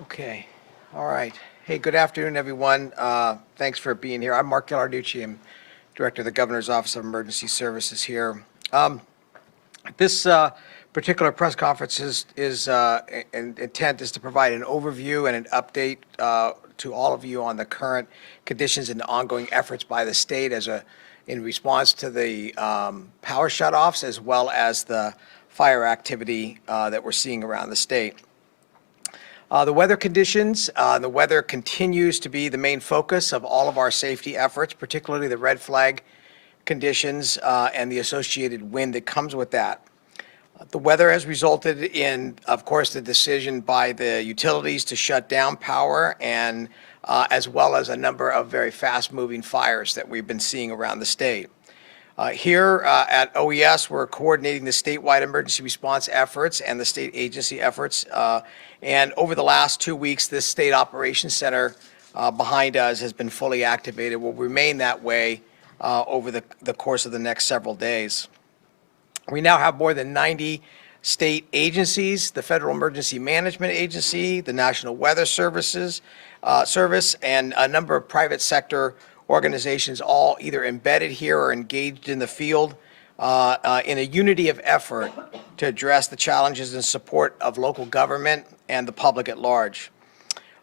Okay. All right. Hey, good afternoon, everyone. Thanks for being here. I'm Mark Gallarducci. I'm Director of the Governor's Office of Emergency Services here. This particular press conference intent is to provide an overview and an update to all of you on the current conditions and the ongoing efforts by the state in response to the power shutoffs, as well as the fire activity that we're seeing around the state. The weather conditions, the weather continues to be the main focus of all of our safety efforts, particularly the red flag conditions and the associated wind that comes with that. The weather has resulted in, of course, the decision by the utilities to shut down power, and as well as a number of very fast-moving fires that we've been seeing around the state. Here at OES, we're coordinating the statewide emergency response efforts and the state agency efforts. And over the last 2 weeks, this state operations center behind us has been fully activated. Will remain that way over the course of the next several days. We now have more than 90 state agencies, the Federal Emergency Management Agency, the National Weather Service, and a number of private sector organizations, all either embedded here or engaged in the field in a unity of effort to address the challenges and support of local government and the public at large.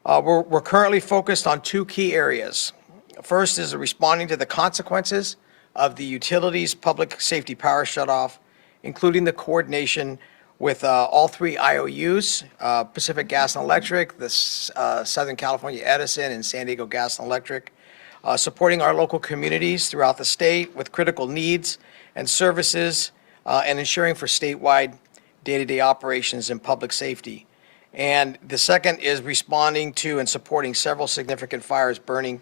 We're currently focused on two key areas. First is responding to the consequences of the utilities public safety power shutoff, including the coordination with all three IOUs, Pacific Gas and Electric, the Southern California Edison, and San Diego Gas and Electric, supporting our local communities throughout the state with critical needs and services, and ensuring for statewide day-to-day operations and public safety. And the second is responding to and supporting several significant fires burning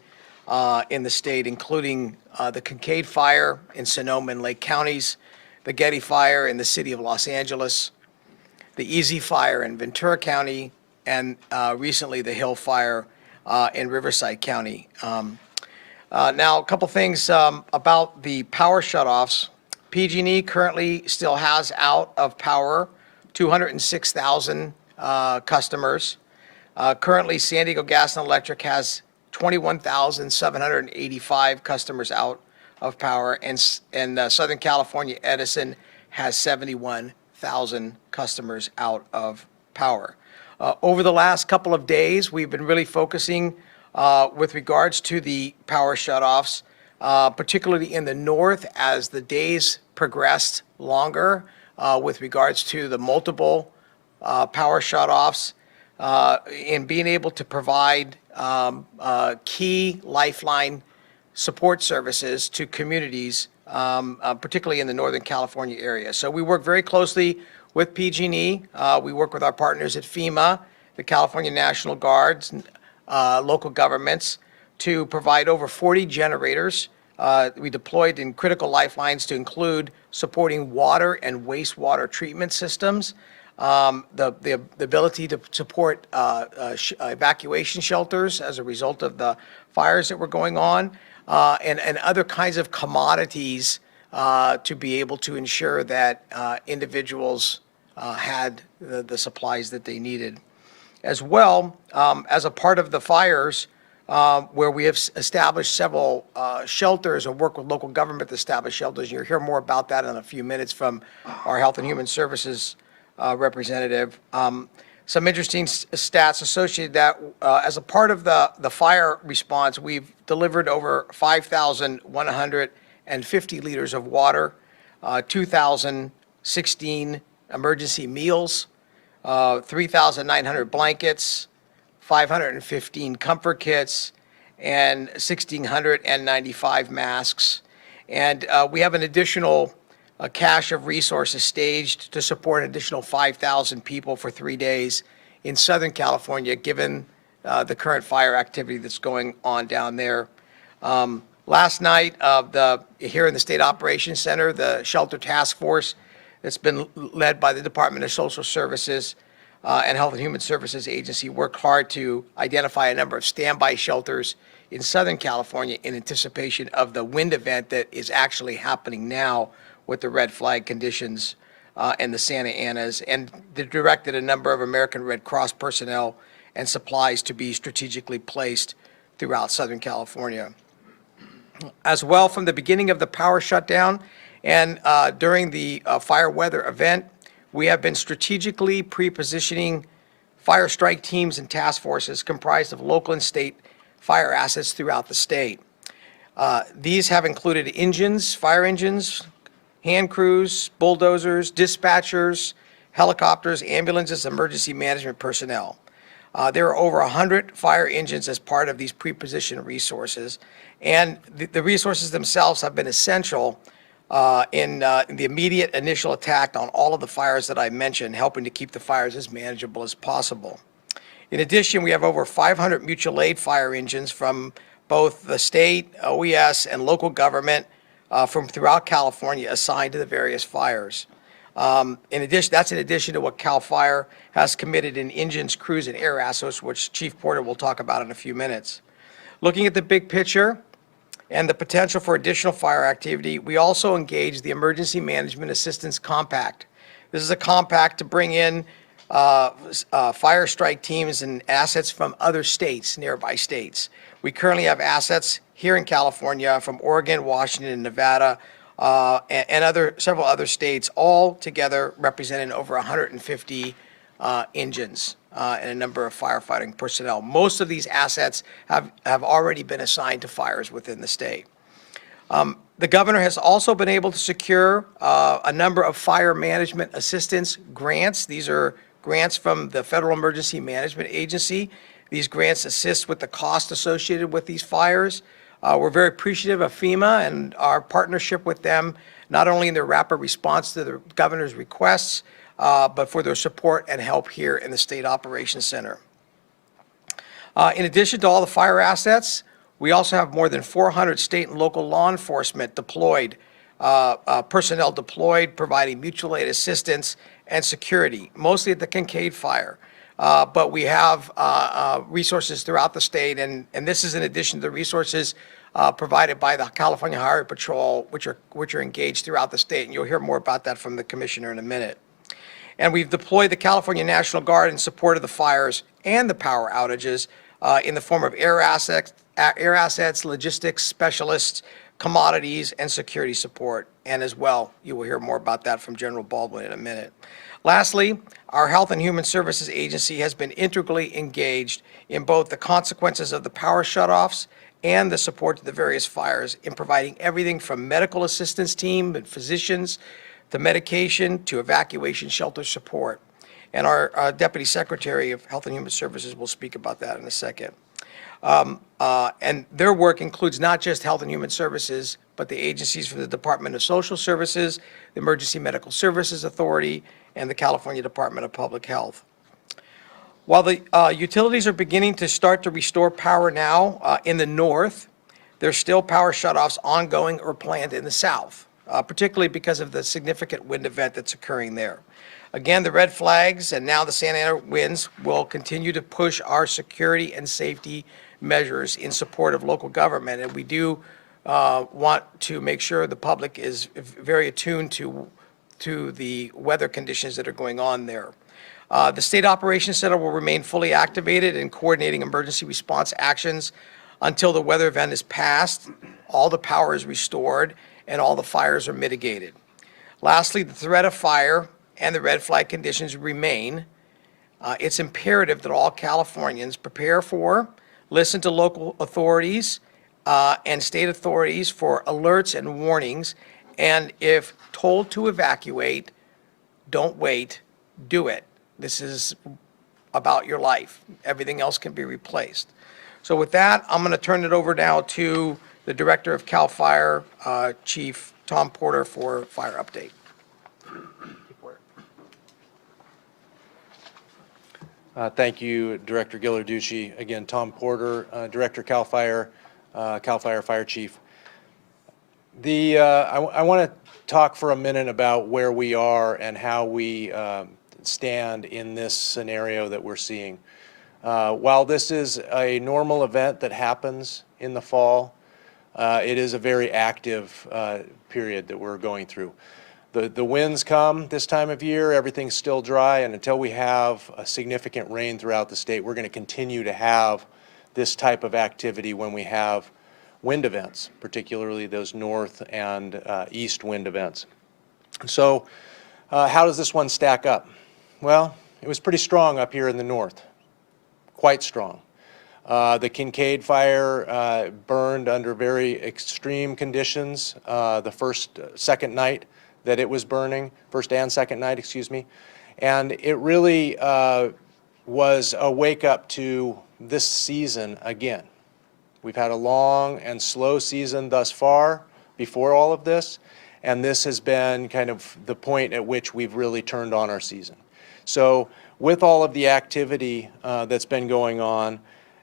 in the state, including the Kincade Fire in Sonoma and Lake counties, the Getty Fire in the city of Los Angeles, the Easy Fire in Ventura County, and recently the Hill Fire in Riverside County. Now, a couple things about the power shutoffs. PG&E currently still has out of power 206,000 customers. Currently, San Diego Gas and Electric has 21,785 customers out of power, and Southern California Edison has 71,000 customers out of power. Over the last couple of days, we've been really focusing with regards to the power shutoffs, particularly in the north as the days progressed longer with regards to the multiple power shutoffs, in being able to provide key lifeline support services to communities, particularly in the Northern California area. So we work very closely with PG&E. We work with our partners at FEMA, the California National Guards, local governments, to provide over 40 generators. We deployed in critical lifelines to include supporting water and wastewater treatment systems, the ability to support evacuation shelters as a result of the fires that were going on, and other kinds of commodities to be able to ensure that individuals had the supplies that they needed. As well, as a part of the fires, where we have established several shelters and work with local government to establish shelters. You'll hear more about that in a few minutes from our Health and Human Services representative. Some interesting stats associated that as a part of the fire response, we've delivered over 5,150 liters of water, 2,016 emergency meals, 3,900 blankets, 515 comfort kits, and 1,695 masks. And we have an additional cache of resources staged to support an additional 5,000 people for 3 days in Southern California, given the current fire activity that's going on down there. Last night, here in the State Operations Center, the Shelter Task Force that's been led by the Department of Social Services and Health and Human Services Agency worked hard to identify a number of standby shelters in Southern California in anticipation of the wind event that is actually happening now with the red flag conditions and the Santa Anas, and they directed a number of American Red Cross personnel and supplies to be strategically placed throughout Southern California. As well, from the beginning of the power shutdown and during the fire weather event, we have been strategically pre-positioning fire strike teams and task forces comprised of local and state fire assets throughout the state. These have included engines, fire engines, hand crews, bulldozers, dispatchers, helicopters, ambulances, emergency management personnel. There are over 100 fire engines as part of these pre-positioned resources, and the resources themselves have been essential in the immediate initial attack on all of the fires that I mentioned, helping to keep the fires as manageable as possible. In addition, we have over 500 mutual aid fire engines from both the state, OES, and local government from throughout California assigned to the various fires. That's in addition to what CAL FIRE has committed in engines, crews, and air assets, which Chief Porter will talk about in a few minutes. Looking at the big picture and the potential for additional fire activity, we also engaged the Emergency Management Assistance Compact. This is a compact to bring in fire strike teams and assets from other states, nearby states. We currently have assets here in California from Oregon, Washington, and Nevada, and several other states, all together representing over 150 engines and a number of firefighting personnel. Most of these assets have already been assigned to fires within the state. The governor has also been able to secure a number of fire management assistance grants. These are grants from the Federal Emergency Management Agency. These grants assist with the cost associated with these fires. We're very appreciative of FEMA and our partnership with them, not only in their rapid response to the governor's requests, but for their support and help here in the State Operations Center. In addition to all the fire assets, we also have more than 400 state and local law enforcement deployed, personnel deployed, providing mutual aid assistance and security, mostly at the Kincade Fire. But we have resources throughout the state, and this is in addition to the resources provided by the California Highway Patrol, which are engaged throughout the state, and you'll hear more about that from the commissioner in a minute. And we've deployed the California National Guard in support of the fires and the power outages in the form of air assets, logistics specialists, commodities, and security support. And as well, you will hear more about that from General Baldwin in a minute. Lastly, our Health and Human Services Agency has been integrally engaged in both the consequences of the power shutoffs and the support to the various fires in providing everything from medical assistance team and physicians to medication to evacuation shelter support. And our Deputy Secretary of Health and Human Services will speak about that in a second. And their work includes not just Health and Human Services, but the agencies from the Department of Social Services, the Emergency Medical Services Authority, and the California Department of Public Health. While the utilities are beginning to start to restore power now in the north, there's still power shutoffs ongoing or planned in the south, particularly because of the significant wind event that's occurring there. Again, the red flags and now the Santa Ana winds will continue to push our security and safety measures in support of local government, and we do want to make sure the public is very attuned to the weather conditions that are going on there. The State Operations Center will remain fully activated in coordinating emergency response actions until the weather event is passed, all the power is restored, and all the fires are mitigated. Lastly, the threat of fire and the red flag conditions remain. It's imperative that all Californians prepare for, listen to local authorities and state authorities for alerts and warnings, and if told to evacuate, don't wait, do it. This is about your life. Everything else can be replaced. So with that, I'm going to turn it over now to the Director of CAL FIRE, Chief Tom Porter, for fire update. Thank you, Director Ghilarducci. Again, Tom Porter, Director CAL FIRE, Fire Chief. I want to talk for a minute about where we are and how we stand in this scenario that we're seeing. While this is a normal event that happens in the fall, it is a very active period that we're going through. The winds come this time of year, everything's still dry, and until we have a significant rain throughout the state, we're going to continue to have this type of activity when we have wind events, particularly those north and east wind events. So how does this one stack up? Well, it was pretty strong up here in the north, quite strong. The Kincade Fire burned under very extreme conditions the second night that it was burning, first and second night, excuse me. And it really was a wake up to this season again. We've had a long and slow season thus far before all of this, and this has been kind of the point at which we've really turned on our season. So with all of the activity that's been going on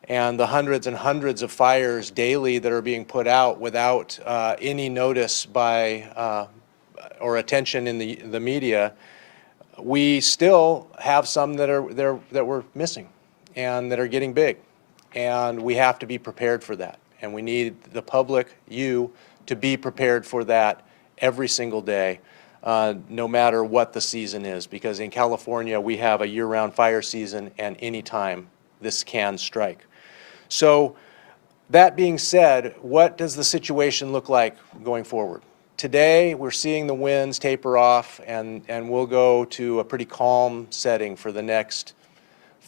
and the hundreds and hundreds of fires daily that are being put out without any notice by or attention in the media, we still have some that we're missing and that are getting big. And we have to be prepared for that. And we need the public, you, to be prepared for that every single day, no matter what the season is. Because in California, we have a year-round fire season, and any time this can strike. So that being said, what does the situation look like going forward? Today, we're seeing the winds taper off, and we'll go to a pretty calm setting for the next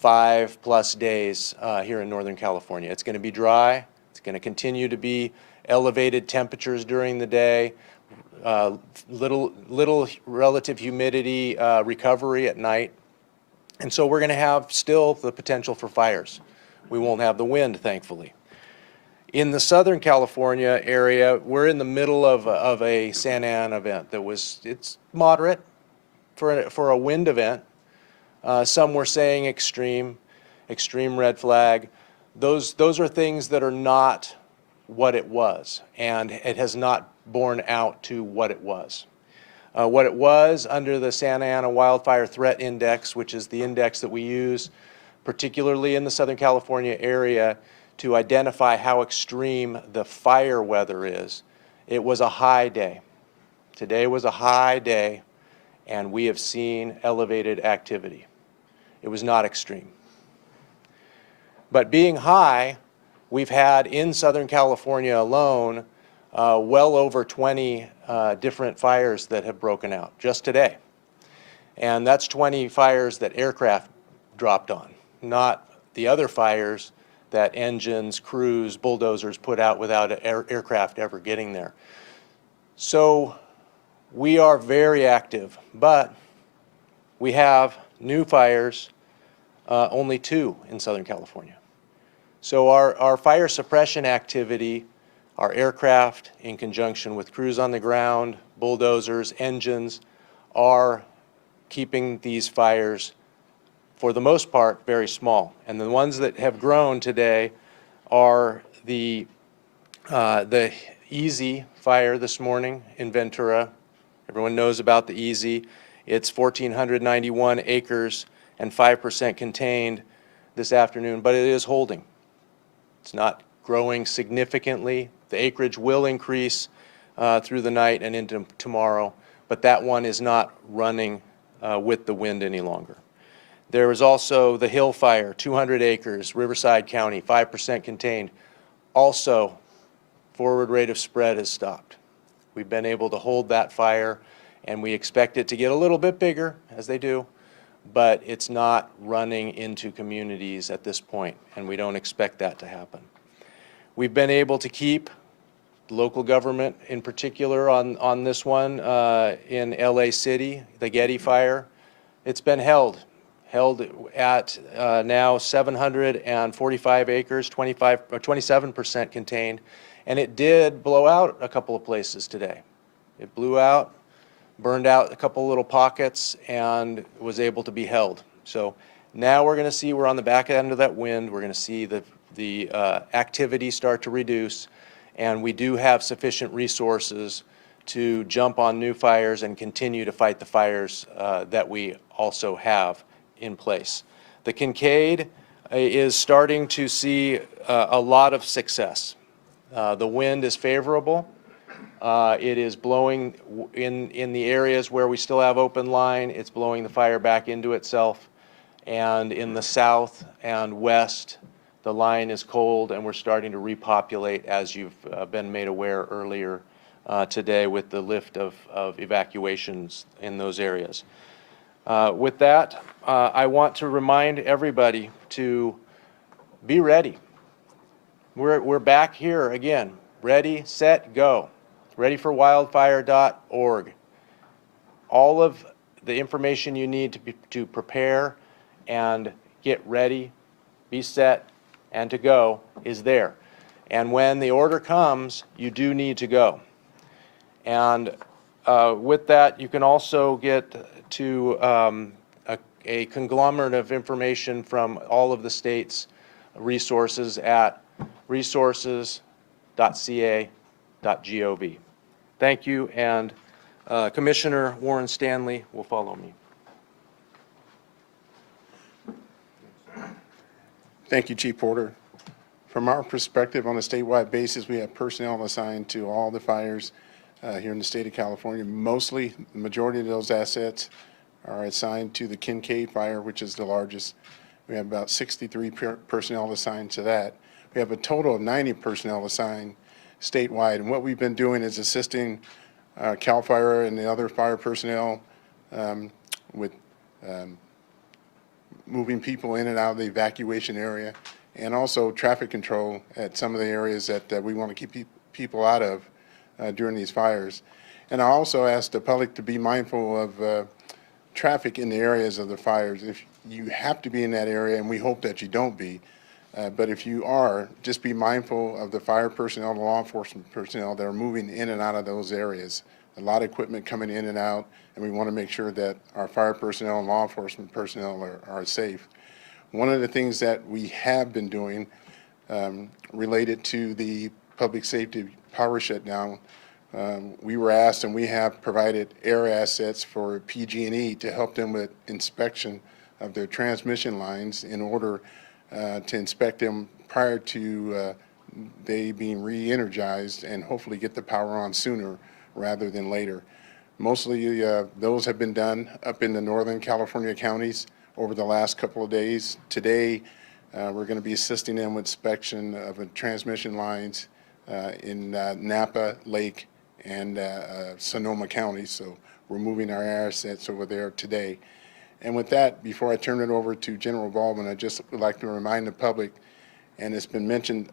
5+ days here in Northern California. It's going to be dry. It's going to continue to be elevated temperatures during the day, little relative humidity recovery at night. And so we're going to have still the potential for fires. We won't have the wind, thankfully. In the Southern California area, we're in the middle of a Santa Ana event it's moderate for a wind event. Some were saying extreme red flag. Those are things that are not what it was, and it has not borne out to what it was. What it was under the Santa Ana Wildfire Threat Index, which is the index that we use, particularly in the Southern California area, to identify how extreme the fire weather is. It was a high day. Today was a high day, and we have seen elevated activity. It was not extreme. But being high, we've had in Southern California alone well over 20 different fires that have broken out just today. And that's 20 fires that aircraft dropped on, not the other fires that engines, crews, bulldozers put out without an aircraft ever getting there. So we are very active, but we have new fires, only 2 in Southern California. So our fire suppression activity, our aircraft in conjunction with crews on the ground, bulldozers, engines, are keeping these fires, for the most part, very small. And the ones that have grown today are the Easy fire this morning in Ventura. Everyone knows about the Easy. It's 1,491 acres and 5% contained this afternoon, but it is holding. It's not growing significantly. The acreage will increase through the night and into tomorrow, but that one is not running with the wind any longer. There is also the Hill Fire, 200 acres, Riverside County, 5% contained. Also, forward rate of spread has stopped. We've been able to hold that fire, and we expect it to get a little bit bigger, as they do, but it's not running into communities at this point, and we don't expect that to happen. We've been able to keep local government in particular on this one in LA City, the Getty Fire. It's been held at now 745 acres, 27% contained, and it did blow out a couple of places today. It blew out, burned out a couple little pockets, and was able to be held. So now we're going to see, we're on the back end of that wind. We're going to see the activity start to reduce, and we do have sufficient resources to jump on new fires and continue to fight the fires that we also have in place. The Kincaid is starting to see a lot of success. The wind is favorable. It is blowing in the areas where we still have open line. It's blowing the fire back into itself. And in the south and west, the line is cold, and we're starting to repopulate, as you've been made aware earlier today with the lift of evacuations in those areas. With that, I want to remind everybody to be ready. We're back here again. Ready, set, go. Readyforwildfire.org. All of the information you need to prepare and get ready, be set, and to go is there. And when the order comes, you do need to go. And with that, you can also get to a conglomerate of information from all of the state's resources at resources.ca.gov. Thank you, and Commissioner Warren Stanley will follow me. Thank you, Chief Porter. From our perspective, on a statewide basis, we have personnel assigned to all the fires here in the state of California. Mostly, the majority of those assets are assigned to the Kincade Fire, which is the largest. We have about 63 personnel assigned to that. We have a total of 90 personnel assigned statewide. And what we've been doing is assisting CAL FIRE and the other fire personnel with moving people in and out of the evacuation area, and also traffic control at some of the areas that we want to keep people out of during these fires. And I also ask the public to be mindful of traffic in the areas of the fires. If you have to be in that area, and we hope that you don't be, but if you are, just be mindful of the fire personnel, the law enforcement personnel that are moving in and out of those areas. A lot of equipment coming in and out, and we want to make sure that our fire personnel and law enforcement personnel are safe. One of the things that we have been doing related to the public safety power shutdown, we were asked, and we have provided air assets for PG&E to help them with inspection of their transmission lines in order to inspect them prior to they being re-energized and hopefully get the power on sooner rather than later. Mostly those have been done up in the Northern California counties over the last couple of days. Today, we're going to be assisting them with inspection of transmission lines in Napa, Lake, and Sonoma County. So we're moving our assets over there today. And with that, before I turn it over to General Baldwin, I just would like to remind the public, and it's been mentioned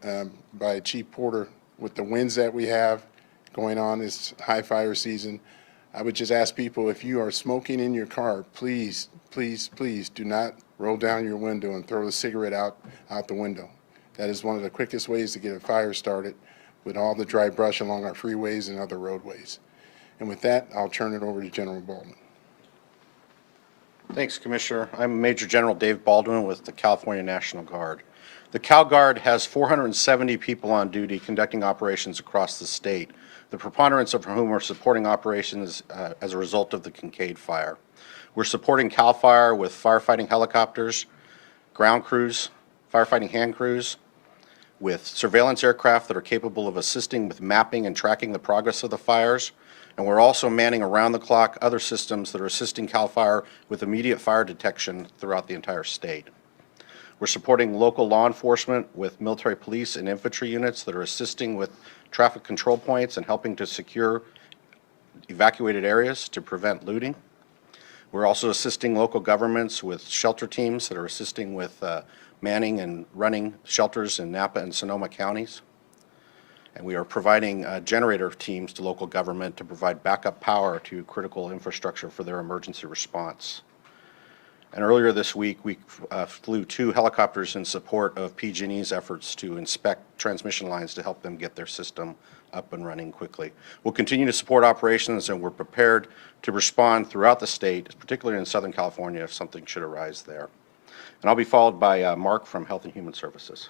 by Chief Porter, with the winds that we have going on this high fire season, I would just ask people, if you are smoking in your car, please, please, please do not roll down your window and throw the cigarette out the window. That is one of the quickest ways to get a fire started with all the dry brush along our freeways and other roadways. And with that, I'll turn it over to General Baldwin. Thanks, Commissioner. I'm Major General Dave Baldwin with the California National Guard. The Cal Guard has 470 people on duty conducting operations across the state, the preponderance of whom are supporting operations as a result of the Kincade Fire. We're supporting CAL FIRE with firefighting helicopters, ground crews, firefighting hand crews, with surveillance aircraft that are capable of assisting with mapping and tracking the progress of the fires. And we're also manning around the clock other systems that are assisting CAL FIRE with immediate fire detection throughout the entire state. We're supporting local law enforcement with military police and infantry units that are assisting with traffic control points and helping to secure evacuated areas to prevent looting. We're also assisting local governments with shelter teams that are assisting with manning and running shelters in Napa and Sonoma counties. And we are providing generator teams to local government to provide backup power to critical infrastructure for their emergency response. And earlier this week, we flew 2 helicopters in support of PG&E's efforts to inspect transmission lines to help them get their system up and running quickly. We'll continue to support operations, and we're prepared to respond throughout the state, particularly in Southern California, if something should arise there. And I'll be followed by Mark from Health and Human Services.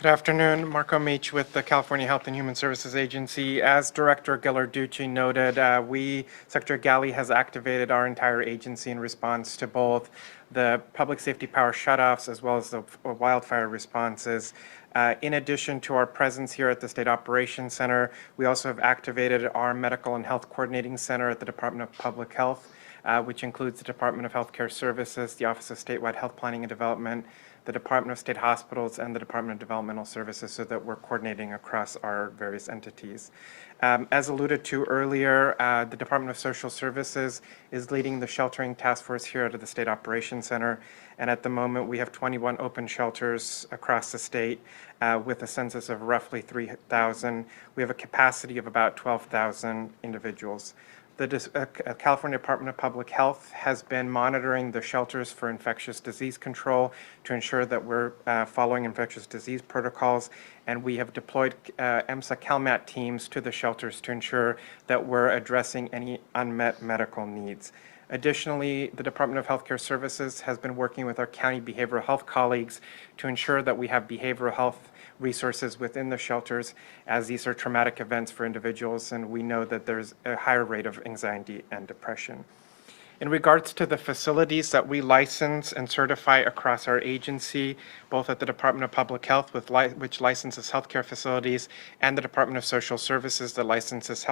Good afternoon, Marco Meach with the California Health and Human Services Agency. As Director Ghilarducci noted, Secretary Galley has activated our entire agency in response to both the public safety power shutoffs as well as the wildfire responses. In addition to our presence here at the State Operations Center, we also have activated our Medical and Health Coordinating Center at the Department of Public Health, which includes the Department of Healthcare Services, the Office of Statewide Health Planning and Development, the Department of State Hospitals, and the Department of Developmental Services, so that we're coordinating across our various entities. As alluded to earlier, the Department of Social Services is leading the sheltering task force here at the State Operations Center, and at the moment we have 21 open shelters across the state with a census of roughly 3,000. We have a capacity of about 12,000 individuals. The California Department of Public Health has been monitoring the shelters for infectious disease control to ensure that we're following infectious disease protocols, and we have deployed EMSA CalMat teams to the shelters to ensure that we're addressing any unmet medical needs. Additionally, the Department of Healthcare Services has been working with our county behavioral health colleagues to ensure that we have behavioral health resources within the shelters, as these are traumatic events for individuals, and we know that there's a higher rate of anxiety and depression. In regards to the facilities that we license and certify across our agency, both at the Department of Public Health, which licenses healthcare facilities, and the Department of Social Services that licenses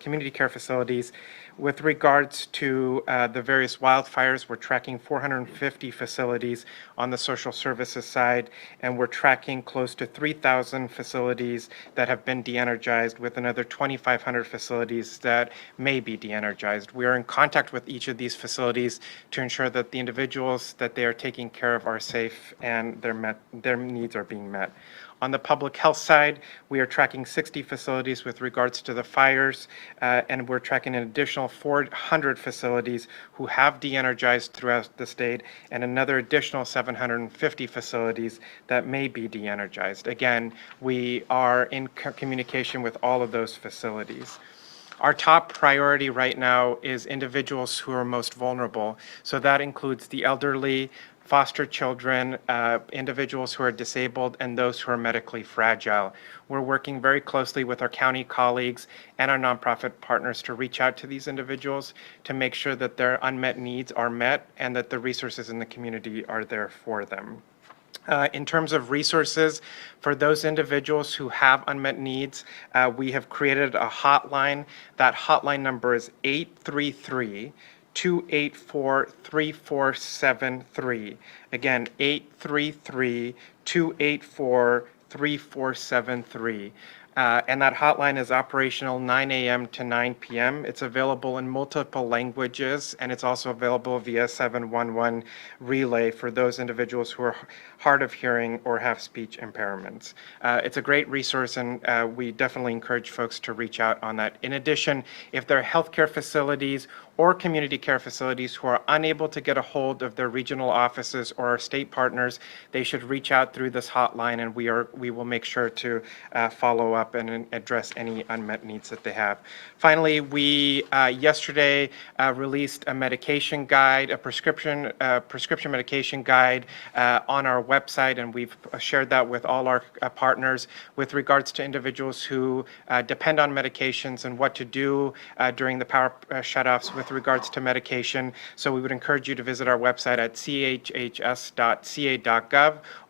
community care facilities, with regards to the various wildfires, we're tracking 450 facilities on the social services side, and we're tracking close to 3,000 facilities that have been de-energized, with another 2,500 facilities that may be de-energized. We are in contact with each of these facilities to ensure that the individuals that they are taking care of are safe and their needs are being met. On the public health side, we are tracking 60 facilities with regards to the fires, and we're tracking an additional 400 facilities who have de-energized throughout the state, and another additional 750 facilities that may be de-energized. Again, we are in communication with all of those facilities. Our top priority right now is individuals who are most vulnerable. So that includes the elderly, foster children, individuals who are disabled, and those who are medically fragile. We're working very closely with our county colleagues and our nonprofit partners to reach out to these individuals to make sure that their unmet needs are met and that the resources in the community are there for them. In terms of resources, for those individuals who have unmet needs, we have created a hotline. That hotline number is 833-284-3473. Again, 833-284-3473. And that hotline is operational 9 a.m. to 9 p.m. It's available in multiple languages, and it's also available via 711 relay for those individuals who are hard of hearing or have speech impairments. It's a great resource, and we definitely encourage folks to reach out on that. In addition, if there are healthcare facilities or community care facilities who are unable to get a hold of their regional offices or our state partners, they should reach out through this hotline, and we will make sure to follow up and address any unmet needs that they have. Finally, we yesterday released a medication guide, a prescription medication guide on our website, and we've shared that with all our partners with regards to individuals who depend on medications and what to do during the power shutoffs with regards to medication. So we would encourage you to visit our website at chhs.ca.gov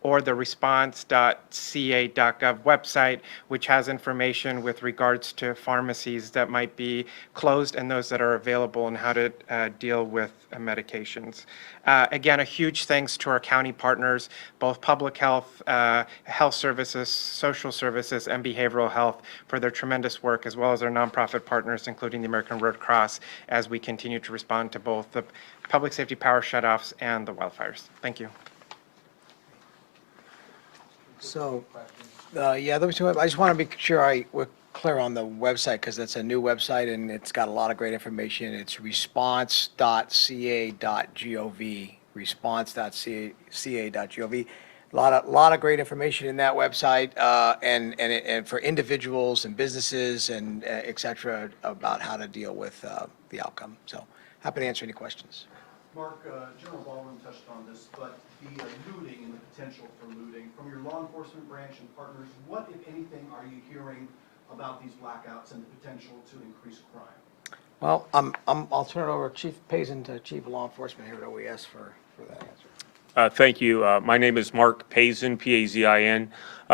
or the response.ca.gov website, which has information with regards to pharmacies that might be closed and those that are available and how to deal with medications. Again, a huge thanks to our county partners, both public health, health services, social services, and behavioral health for their tremendous work, as well as our nonprofit partners, including the American Red Cross, as we continue to respond to both the public safety power shutoffs and the wildfires. Thank you. So, yeah, I just want to be sure we're clear on the website, because it's a new website and it's got a lot of great information. It's response.ca.gov, response.ca.gov. A lot of great information in that website, and for individuals and businesses and et cetera, about how to deal with the outcome. So happy to answer any questions. Mark, General Baldwin touched on this, but the looting and the potential for looting, from your law enforcement branch and partners, what, if anything, are you hearing about these blackouts and the potential to increase crime? Well, I'll turn it over to Chief Payson, to Chief of Law Enforcement here at OES for that answer. Thank you. My name is Mark Pazin, P-A-Z-I-N.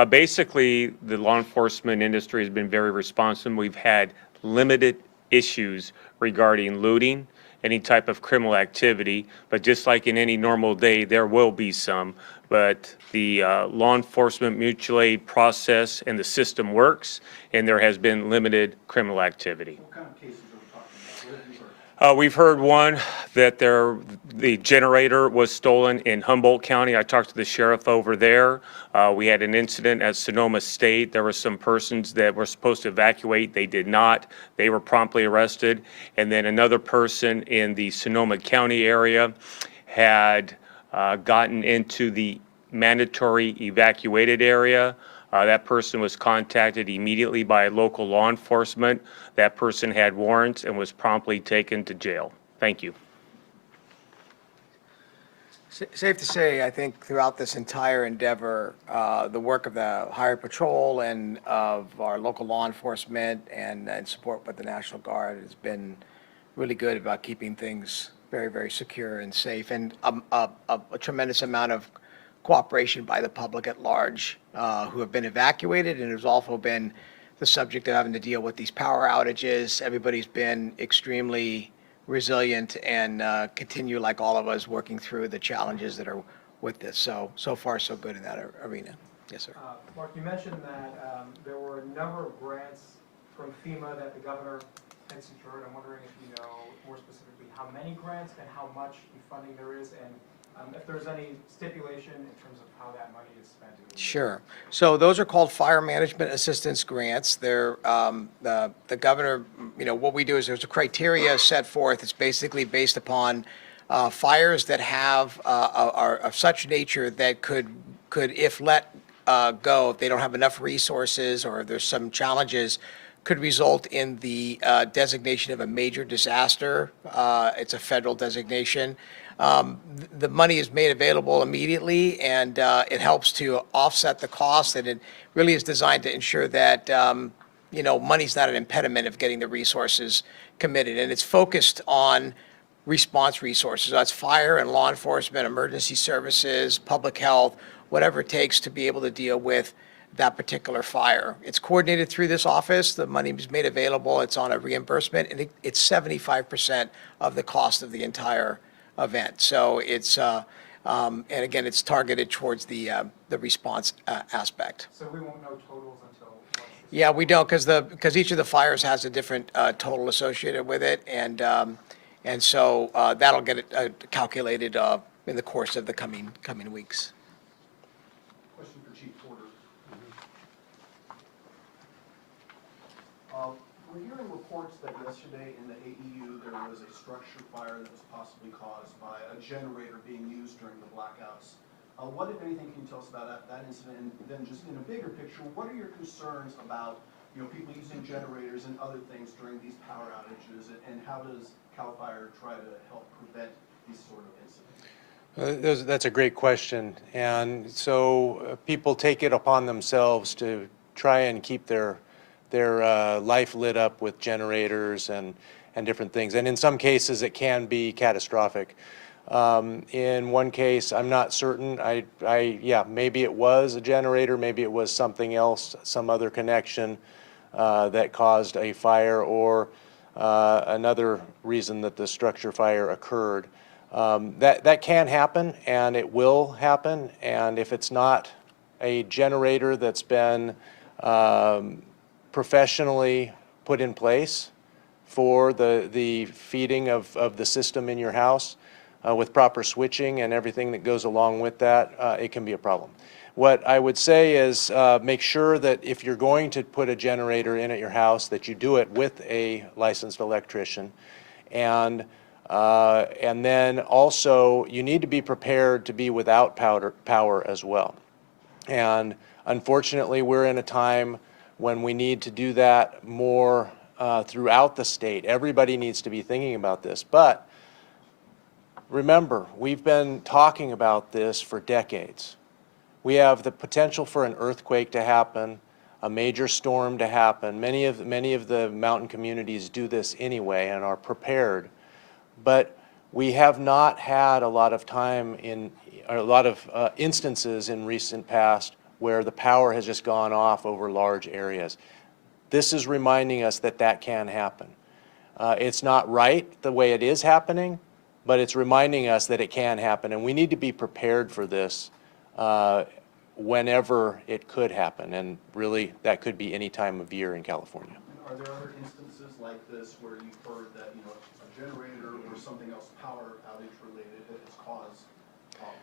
Basically, the law enforcement industry has been very responsive. We've had limited issues regarding looting, any type of criminal activity, but just like in any normal day, there will be some. But the law enforcement mutual aid process and the system works, and there has been limited criminal activity. What kind of cases are we talking about? What have you heard? We've heard one that the generator was stolen in Humboldt County. I talked to the sheriff over there. We had an incident at Sonoma State. There were some persons that were supposed to evacuate. They did not. They were promptly arrested. And then another person in the Sonoma County area had gotten into the mandatory evacuated area. That person was contacted immediately by local law enforcement. That person had warrants and was promptly taken to jail. Thank you. Safe to say, I think throughout this entire endeavor, the work of the Highway Patrol and of our local law enforcement and support with the National Guard has been really good about keeping things very, very secure and safe, and a tremendous amount of cooperation by the public at large who have been evacuated, and has also been the subject of having to deal with these power outages. Everybody's been extremely resilient and continue, like all of us, working through the challenges that are with this. So far, so good in that arena. Yes, sir. Mark, you mentioned that there were a number of grants from FEMA that the governor had secured. I'm wondering if you know more specifically how many grants and how much funding there is, and if there's any stipulation in terms of how that money is spent. Sure. So those are called fire management assistance grants. They're, the governor, what we do is there's a criteria set forth. It's basically based upon fires that are of such nature that could, if let go, if they don't have enough resources or if there's some challenges, could result in the designation of a major disaster. It's a federal designation. The money is made available immediately, and it helps to offset the cost, and it really is designed to ensure that, money's not an impediment of getting the resources committed. And it's focused on response resources. That's fire and law enforcement, emergency services, public health, whatever it takes to be able to deal with that particular fire. It's coordinated through this office. The money is made available. It's on a reimbursement, and it's 75% of the cost of the entire event. So it's, and again, it's targeted towards the response aspect. So we won't know totals until once this. Yeah, we don't, because each of the fires has a different total associated with it, and so that'll get it calculated in the course of the coming weeks. Question for Chief Porter. We're hearing reports that yesterday in the AEU there was a structure fire that was possibly caused by a generator being used during the blackouts. What, if anything, can you tell us about that incident? And then just in a bigger picture, what are your concerns about people using generators and other things during these power outages, and how does CAL FIRE try to help prevent these sort of incidents? That's a great question. And so people take it upon themselves to try and keep their life lit up with generators and different things. And in some cases, it can be catastrophic. In one case, I'm not certain. Yeah, maybe it was a generator, maybe it was something else, some other connection that caused a fire, or another reason that the structure fire occurred. That can happen, and it will happen. And if it's not a generator that's been professionally put in place for the feeding of the system in your house with proper switching and everything that goes along with that, it can be a problem. What I would say is make sure that if you're going to put a generator in at your house, that you do it with a licensed electrician. And then also you need to be prepared to be without power as well. And unfortunately, we're in a time when we need to do that more throughout the state. Everybody needs to be thinking about this. But remember, we've been talking about this for decades. We have the potential for an earthquake to happen, a major storm to happen. Many of the mountain communities do this anyway and are prepared. But we have not had a lot of time or a lot of instances in recent past where the power has just gone off over large areas. This is reminding us that that can happen. It's not right the way it is happening, but it's reminding us that it can happen, and we need to be prepared for this whenever it could happen, and really that could be any time of year in California. And are there other instances like this where you've heard that, you know, a generator or something else power outage related has caused problems?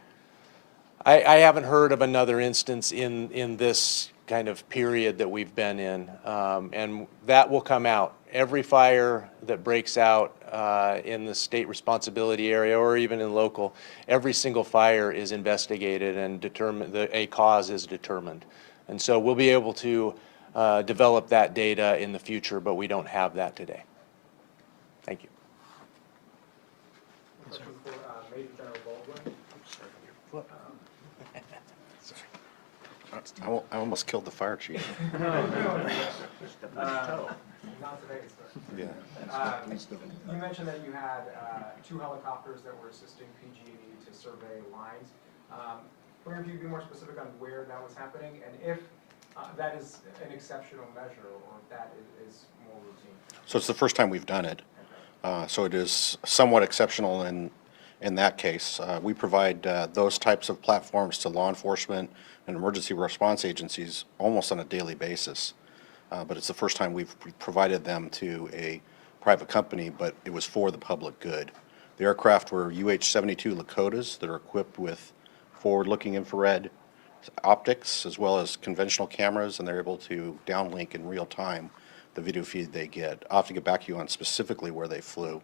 I haven't heard of another instance in this kind of period that we've been in, and that will come out. Every fire that breaks out in the state responsibility area or even in local, every single fire is investigated and a cause is determined. And so we'll be able to develop that data in the future, but we don't have that today. Thank you. Question for Major General Baldwin. I almost killed the fire chief. Not today, sir. Yeah. You mentioned that you had 2 helicopters that were assisting PG&E to survey lines. Wonder if you could be more specific on where that was happening and if that is an exceptional measure or if that is more routine. So it's the first time we've done it. So it is somewhat exceptional in that case. We provide those types of platforms to law enforcement and emergency response agencies almost on a daily basis. But it's the first time we've provided them to a private company, but it was for the public good. The aircraft were UH-72 Lakotas that are equipped with forward-looking infrared optics as well as conventional cameras, and they're able to downlink in real time the video feed they get. I'll have to get back to you on specifically where they flew,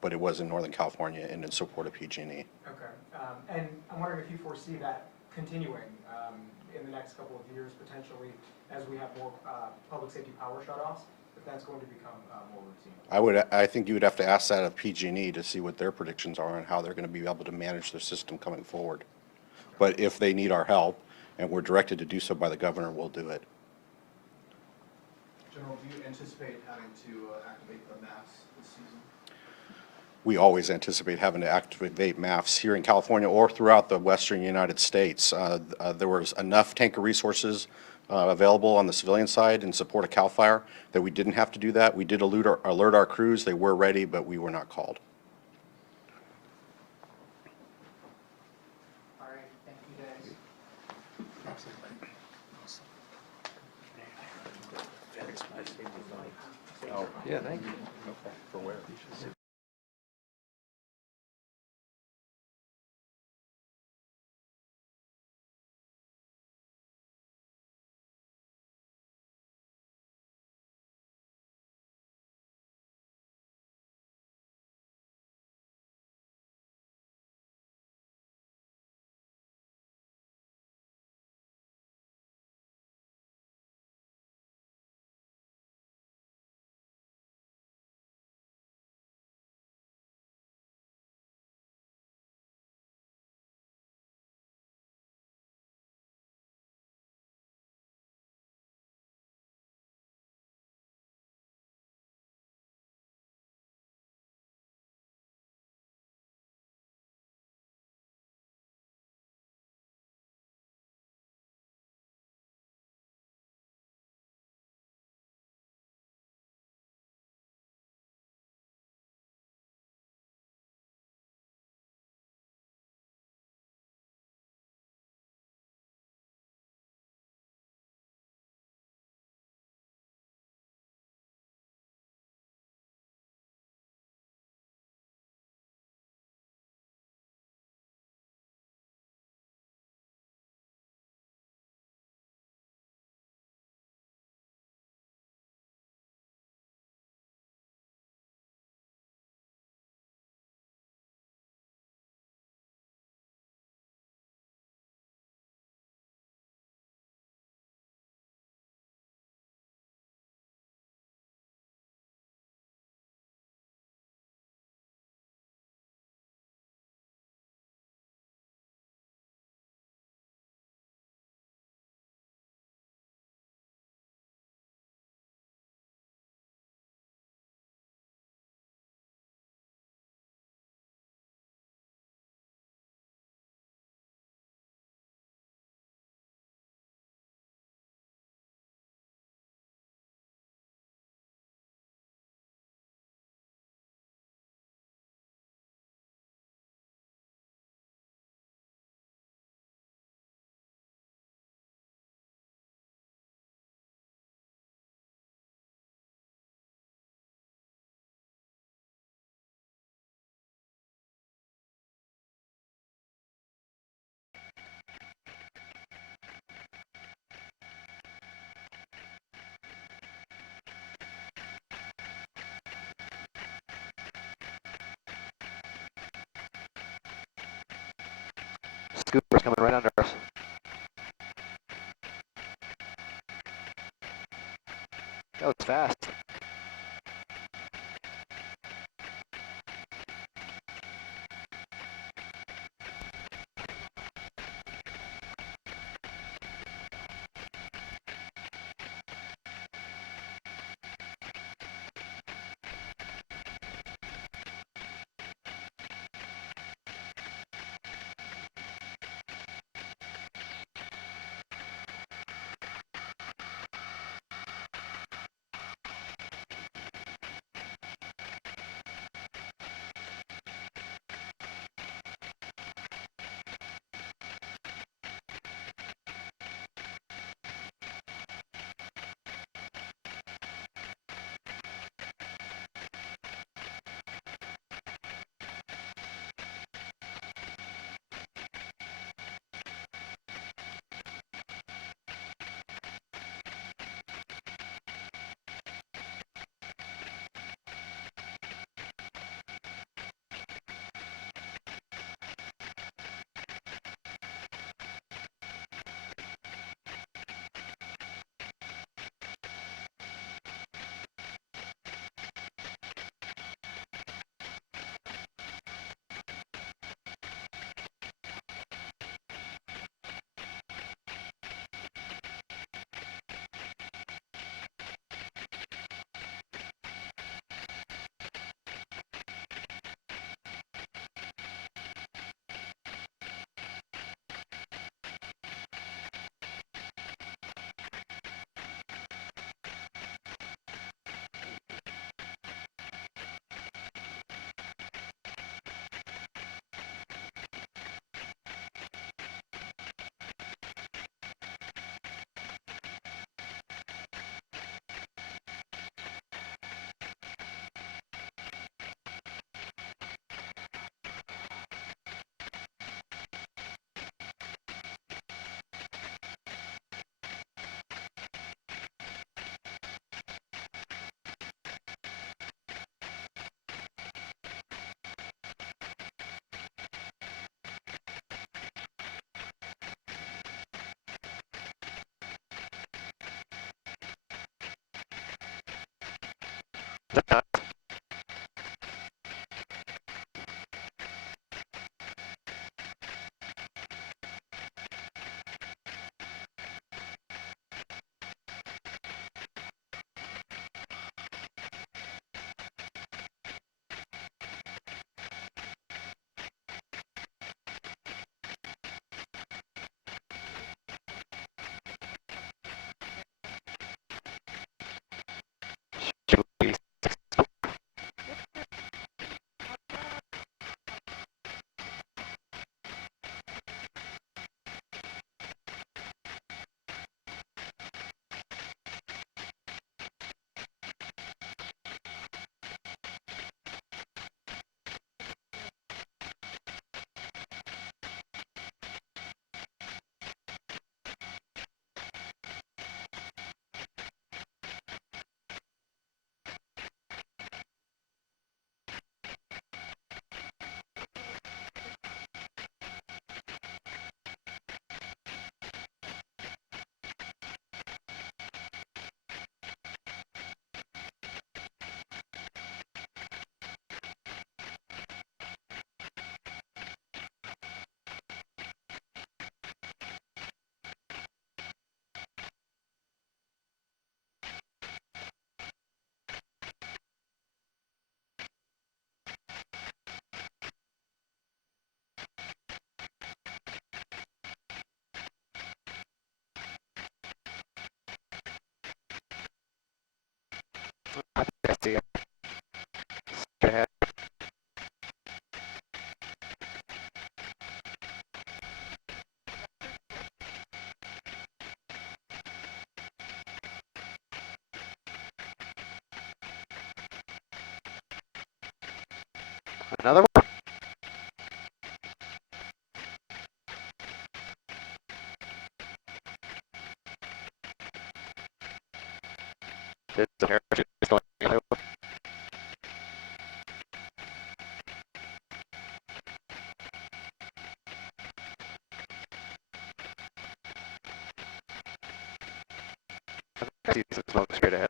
but it was in Northern California and in support of PG&E. Okay. And I'm wondering if you foresee that continuing in the next couple of years, potentially, as we have more public safety power shutoffs, if that's going to become more routine. I think you would have to ask that of PG&E to see what their predictions are and how they're going to be able to manage their system coming forward. But if they need our help, and we're directed to do so by the governor, we'll do it. General, do you anticipate having to activate the maps this season? We always anticipate having to activate MAFs here in California or throughout the western United States. There was enough tanker resources available on the civilian side in support of CAL FIRE that we didn't have to do that. We did alert our crews. They were ready, but we were not called. All right. Thank you, guys. Yeah, thank you. For where? That was fast. I think I see it. Straight ahead. Another one? There's a parachute going the other way. I see some smoke straight ahead.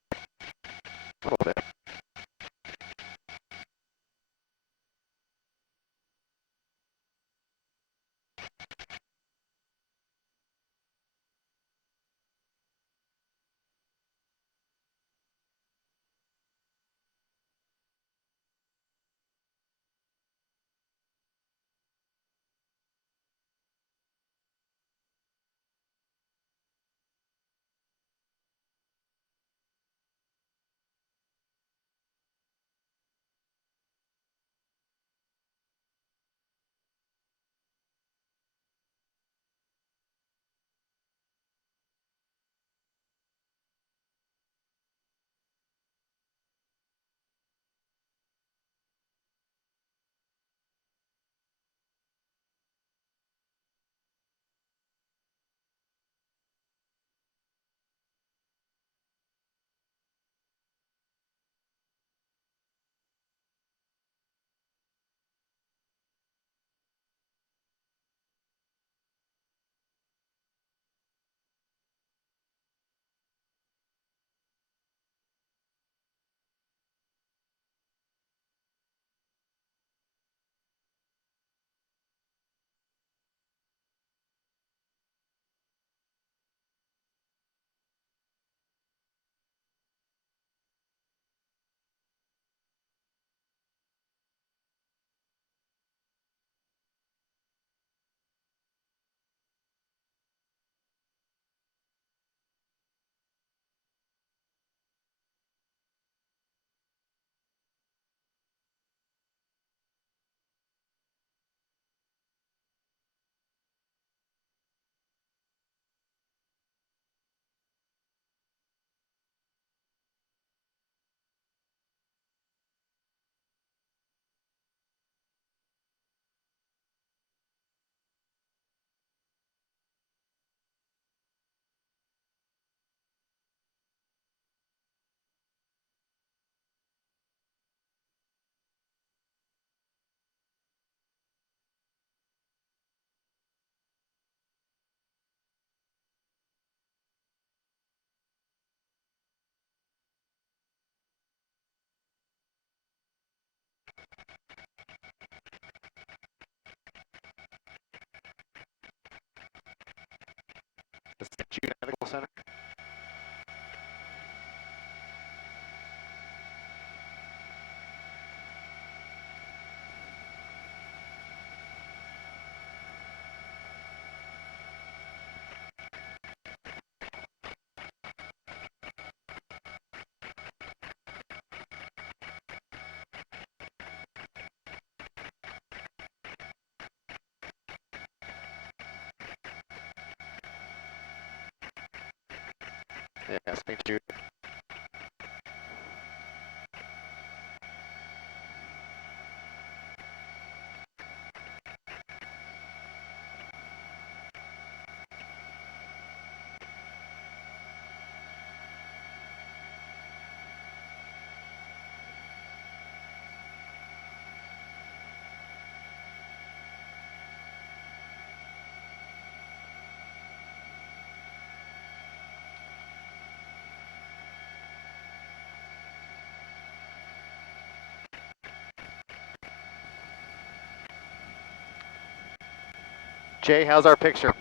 Thank you. Jay, how's our picture?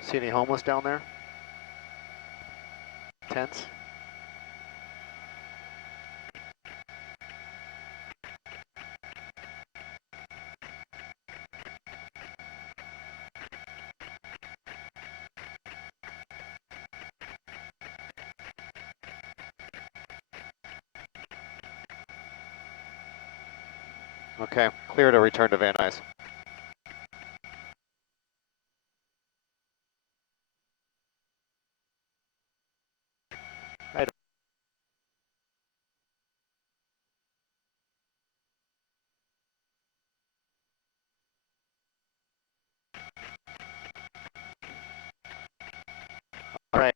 See any homeless down there? Tents? Okay, clear to return to Van Nuys. All right.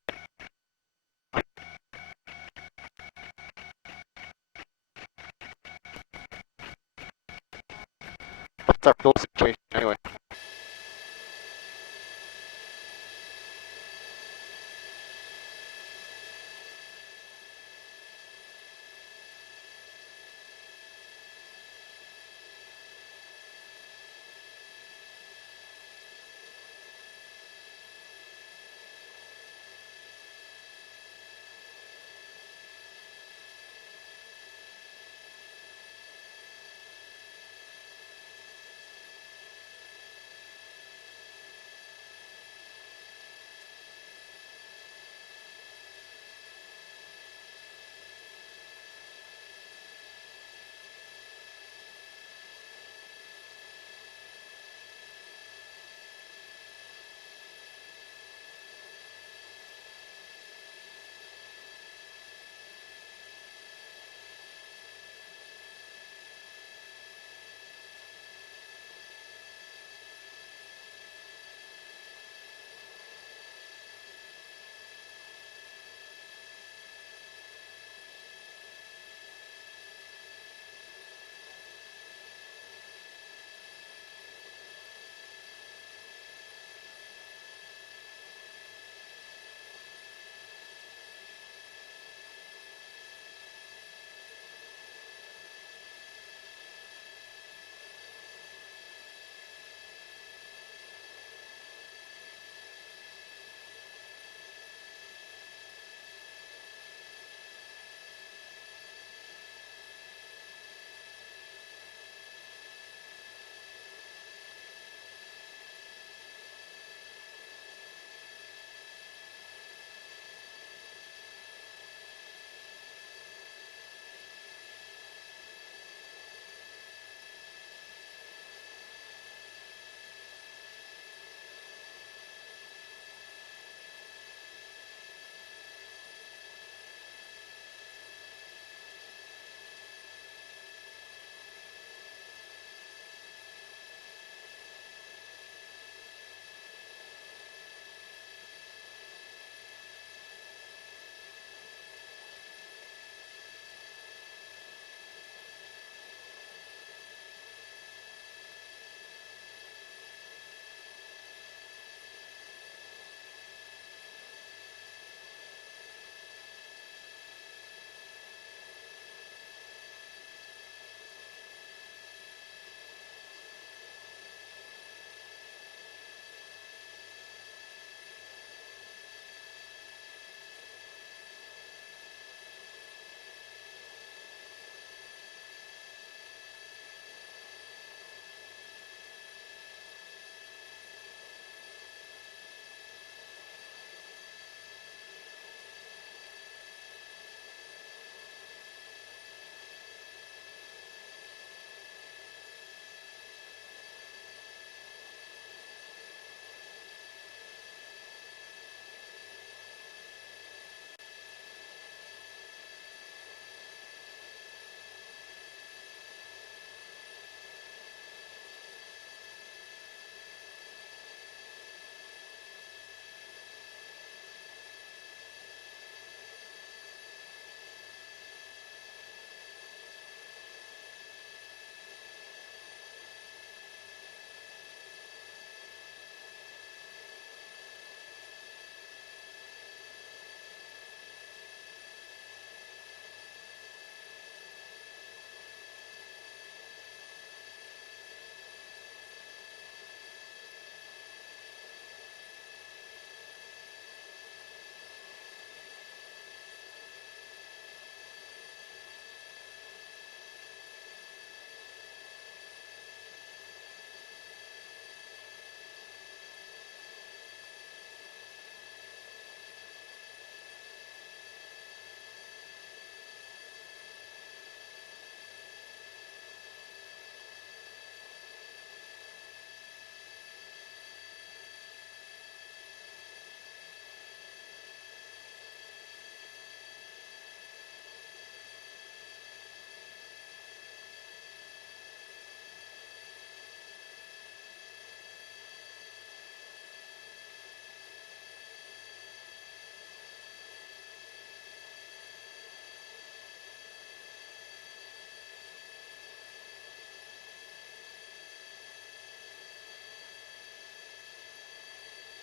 What's our fuel situation anyway?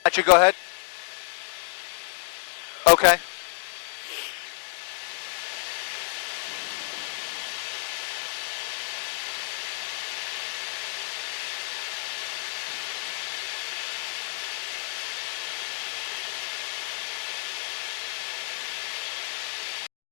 Got you, go ahead. Okay.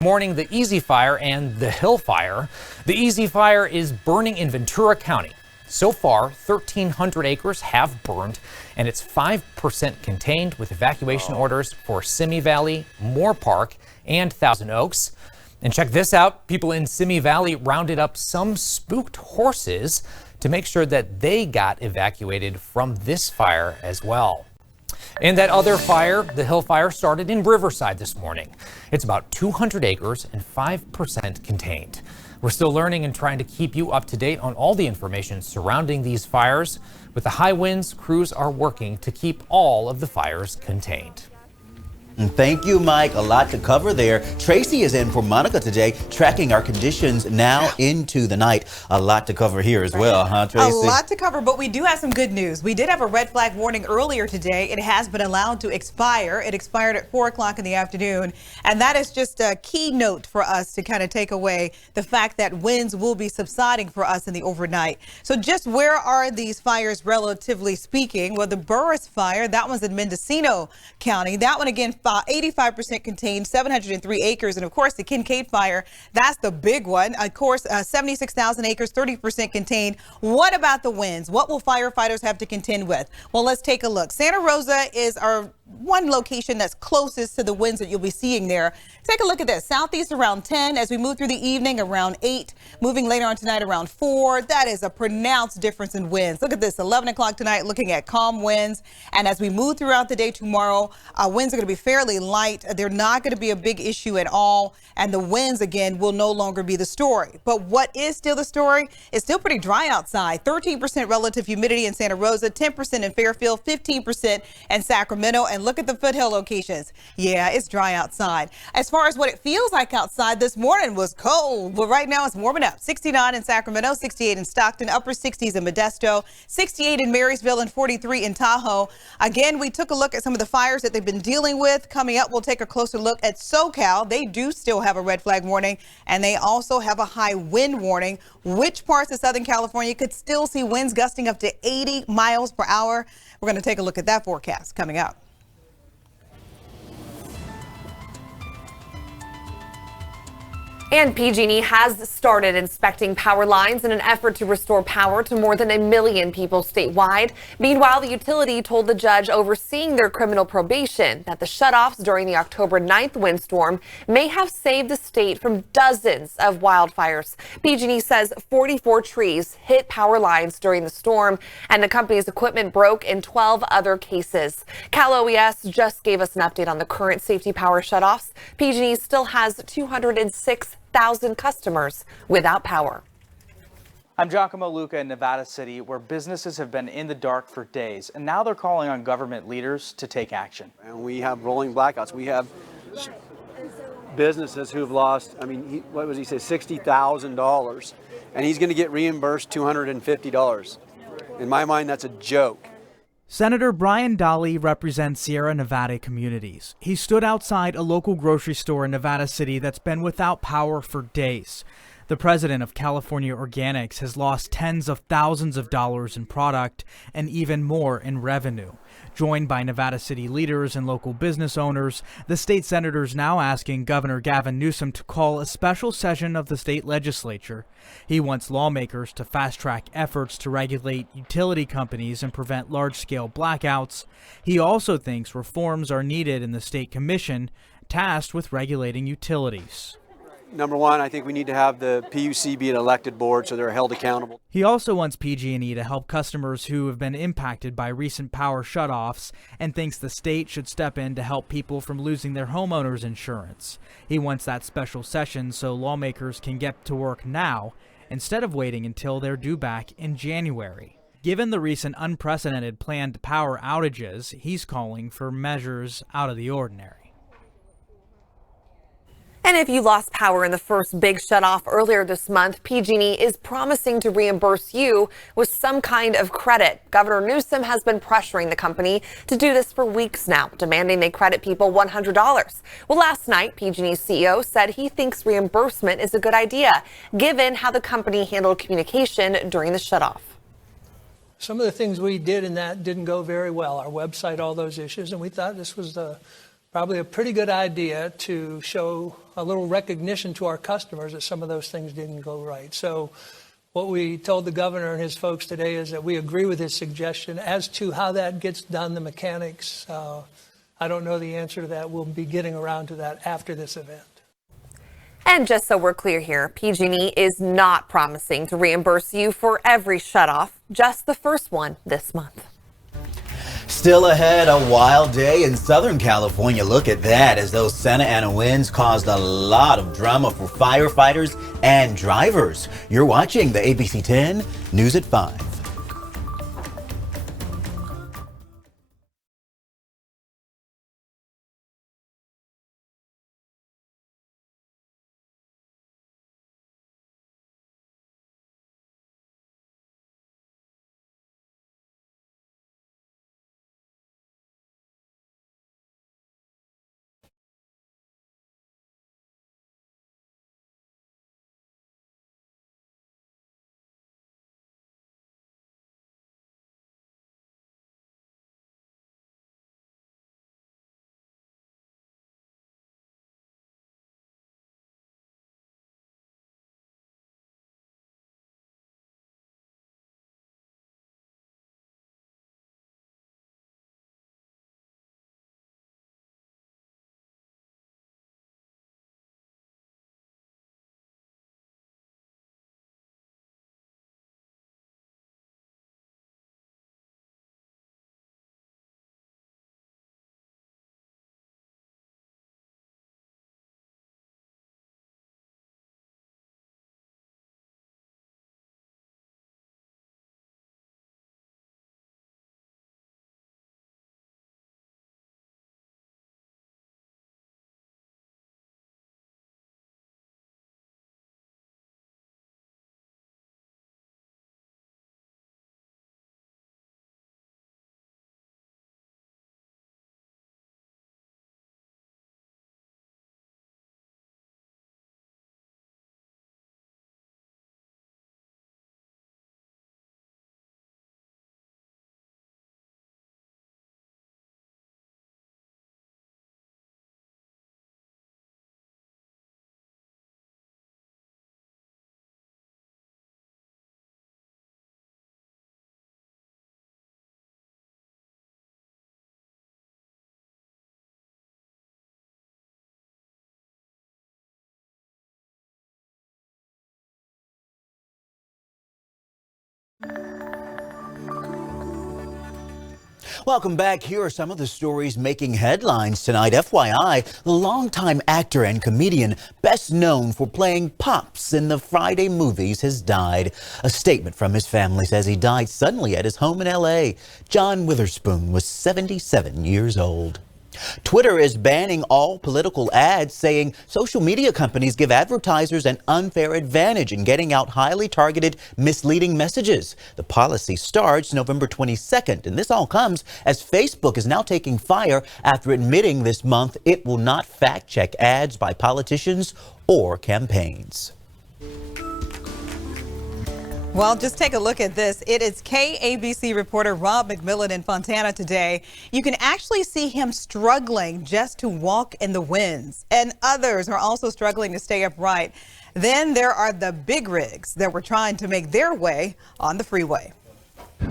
Morning, the Easy Fire and the Hill Fire. The Easy Fire is burning in Ventura County. So far, 1,300 acres have burned, and it's 5% contained with evacuation orders for Simi Valley, Moore Park, and Thousand Oaks. And check this out. People in Simi Valley rounded up some spooked horses to make sure that they got evacuated from this fire as well. And that other fire, the Hill Fire, started in Riverside this morning. It's about 200 acres and 5% contained. We're still learning and trying to keep you up to date on all the information surrounding these fires. With the high winds, crews are working to keep all of the fires contained. Thank you, Mike. A lot to cover there. Tracy is in for Monica today, tracking our conditions now into the night. A lot to cover here as well, huh, Tracy? A lot to cover, but we do have some good news. We did have a red flag warning earlier today. It has been allowed to expire. It expired at 4 o'clock in the afternoon, and that is just a key note for us to kind of take away the fact that winds will be subsiding for us in the overnight. So just where are these fires relatively speaking? Well, the Burris Fire, that one's in Mendocino County. That one, again, 85% contained, 703 acres. And of course, the Kincade Fire, that's the big one. Of course, 76,000 acres, 30% contained. What about the winds? What will firefighters have to contend with? Well, let's take a look. Santa Rosa is our one location that's closest to the winds that you'll be seeing there. Take a look at this. Southeast around 10 as we move through the evening, around 8, moving later on tonight around 4. That is a pronounced difference in winds. Look at this, 11 o'clock tonight, looking at calm winds. And as we move throughout the day tomorrow, winds are going to be fairly light. They're not going to be a big issue at all. And the winds, again, will no longer be the story. But what is still the story? It's still pretty dry outside. 13% relative humidity in Santa Rosa, 10% in Fairfield, 15% in Sacramento. And look at the foothill locations. Yeah, it's dry outside. As far as what it feels like outside, this morning was cold. But right now it's warming up. 69 in Sacramento, 68 in Stockton, upper 60s in Modesto, 68 in Marysville, and 43 in Tahoe. Again, we took a look at some of the fires that they've been dealing with. Coming up, we'll take a closer look at SoCal. They do still have a red flag warning, and they also have a high wind warning. Which parts of Southern California could still see winds gusting up to 80 miles per hour? We're going to take a look at that forecast coming up. And PG&E has started inspecting power lines in an effort to restore power to more than 1 million people statewide. Meanwhile, the utility told the judge overseeing their criminal probation that the shutoffs during the October 9th windstorm may have saved the state from dozens of wildfires. PG&E says 44 trees hit power lines during the storm, and the company's equipment broke in 12 other cases. Cal OES just gave us an update on the current safety power shutoffs. PG&E still has 206,000 customers without power. I'm Giacomo Luca in Nevada City, where businesses have been in the dark for days, and now they're calling on government leaders to take action. And we have rolling blackouts. We have businesses who've lost, what was he say, $60,000, and he's going to get reimbursed $250. In my mind, that's a joke. Senator Brian Dahle represents Sierra Nevada communities. He stood outside a local grocery store in Nevada City that's been without power for days. The president of California Organics has lost tens of thousands of dollars in product and even more in revenue. Joined by Nevada City leaders and local business owners, the state senator's now asking Governor Gavin Newsom to call a special session of the state legislature. He wants lawmakers to fast-track efforts to regulate utility companies and prevent large-scale blackouts. He also thinks reforms are needed in the state commission tasked with regulating utilities. Number one, I think we need to have the PUC be an elected board so they're held accountable. He also wants PG&E to help customers who have been impacted by recent power shutoffs and thinks the state should step in to help people from losing their homeowners insurance. He wants that special session so lawmakers can get to work now instead of waiting until they're due back in January. Given the recent unprecedented planned power outages, he's calling for measures out of the ordinary. And if you lost power in the first big shutoff earlier this month, PG&E is promising to reimburse you with some kind of credit. Governor Newsom has been pressuring the company to do this for weeks now, demanding they credit people $100. Well, last night, PG&E's CEO said he thinks reimbursement is a good idea, given how the company handled communication during the shutoff. Some of the things we did in that didn't go very well, our website, all those issues, and we thought this was probably a pretty good idea to show a little recognition to our customers that some of those things didn't go right. So what we told the governor and his folks today is that we agree with his suggestion. As to how that gets done, the mechanics, I don't know the answer to that. We'll be getting around to that after this event. And just so we're clear here, PG&E is not promising to reimburse you for every shutoff, just the first one this month. Still ahead, a wild day in Southern California. Look at that, as those Santa Ana winds caused a lot of drama for firefighters and drivers. You're watching the ABC 10 News at 5. Welcome back. Here are some of the stories making headlines tonight. FYI, the longtime actor and comedian best known for playing Pops in the Friday movies has died. A statement from his family says he died suddenly at his home in L.A. John Witherspoon was 77 years old. Twitter is banning all political ads, saying social media companies give advertisers an unfair advantage in getting out highly targeted, misleading messages. The policy starts November 22nd, and this all comes as Facebook is now taking fire after admitting this month it will not fact-check ads by politicians or campaigns. Well, just take a look at this. It is KABC reporter Rob McMillan in Fontana today. You can actually see him struggling just to walk in the winds, and others are also struggling to stay upright. Then there are the big rigs that were trying to make their way on the freeway.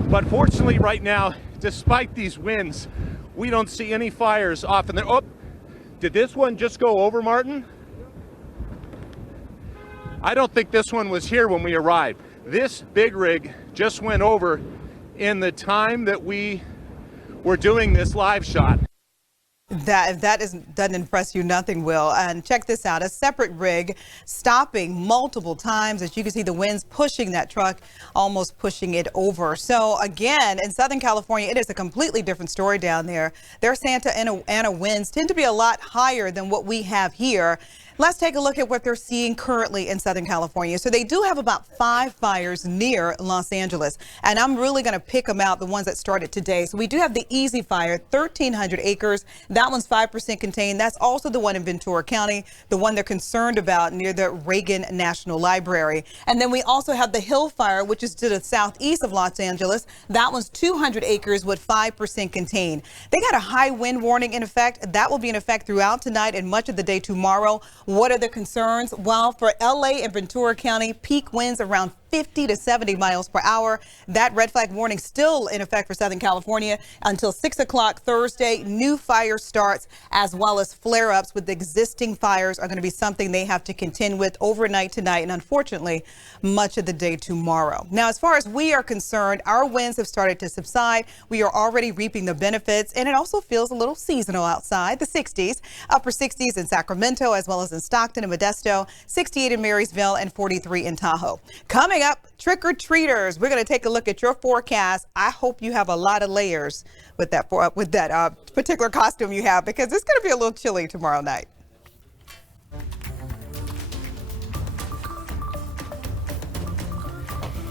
But fortunately right now, despite these winds, we don't see any fires off in there. Oh, did this one just go over, Martin? I don't think this one was here when we arrived. This big rig just went over in the time that we were doing this live shot. If that doesn't impress you, nothing will. And check this out, a separate rig stopping multiple times. As you can see, the winds pushing that truck, almost pushing it over. So again, in Southern California, it is a completely different story down there. Their Santa Ana winds tend to be a lot higher than what we have here. Let's take a look at what they're seeing currently in Southern California. So they do have about 5 fires near Los Angeles, and I'm really going to pick them out, the ones that started today. So we do have the Easy Fire, 1,300 acres. That one's 5% contained. That's also the one in Ventura County, the one they're concerned about near the Reagan National Library. And then we also have the Hill Fire, which is to the southeast of Los Angeles. That one's 200 acres with 5% contained. They got a high wind warning in effect. That will be in effect throughout tonight and much of the day tomorrow. What are the concerns? Well, for LA and Ventura County, peak winds around 50 to 70 miles per hour. That red flag warning still in effect for Southern California until 6 o'clock Thursday. New fire starts as well as flare-ups with existing fires are going to be something they have to contend with overnight tonight and unfortunately much of the day tomorrow. Now, as far as we are concerned, our winds have started to subside. We are already reaping the benefits and it also feels a little seasonal outside. The 60s, upper 60s in Sacramento as well as in Stockton and Modesto, 68 in Marysville and 43 in Tahoe. Coming up, trick-or-treaters. We're going to take a look at your forecast. I hope you have a lot of layers with that particular costume you have because it's going to be a little chilly tomorrow night.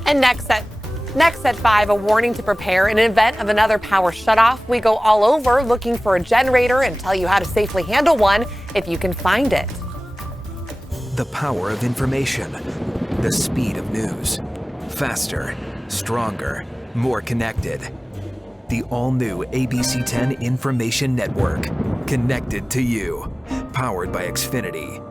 And next at 5, a warning to prepare in an event of another power shutoff. We go all over looking for a generator and tell you how to safely handle one if you can find it. The power of information, the speed of news. Faster, stronger, more connected. The all-new ABC 10 Information Network. Connected to you. Powered by Xfinity.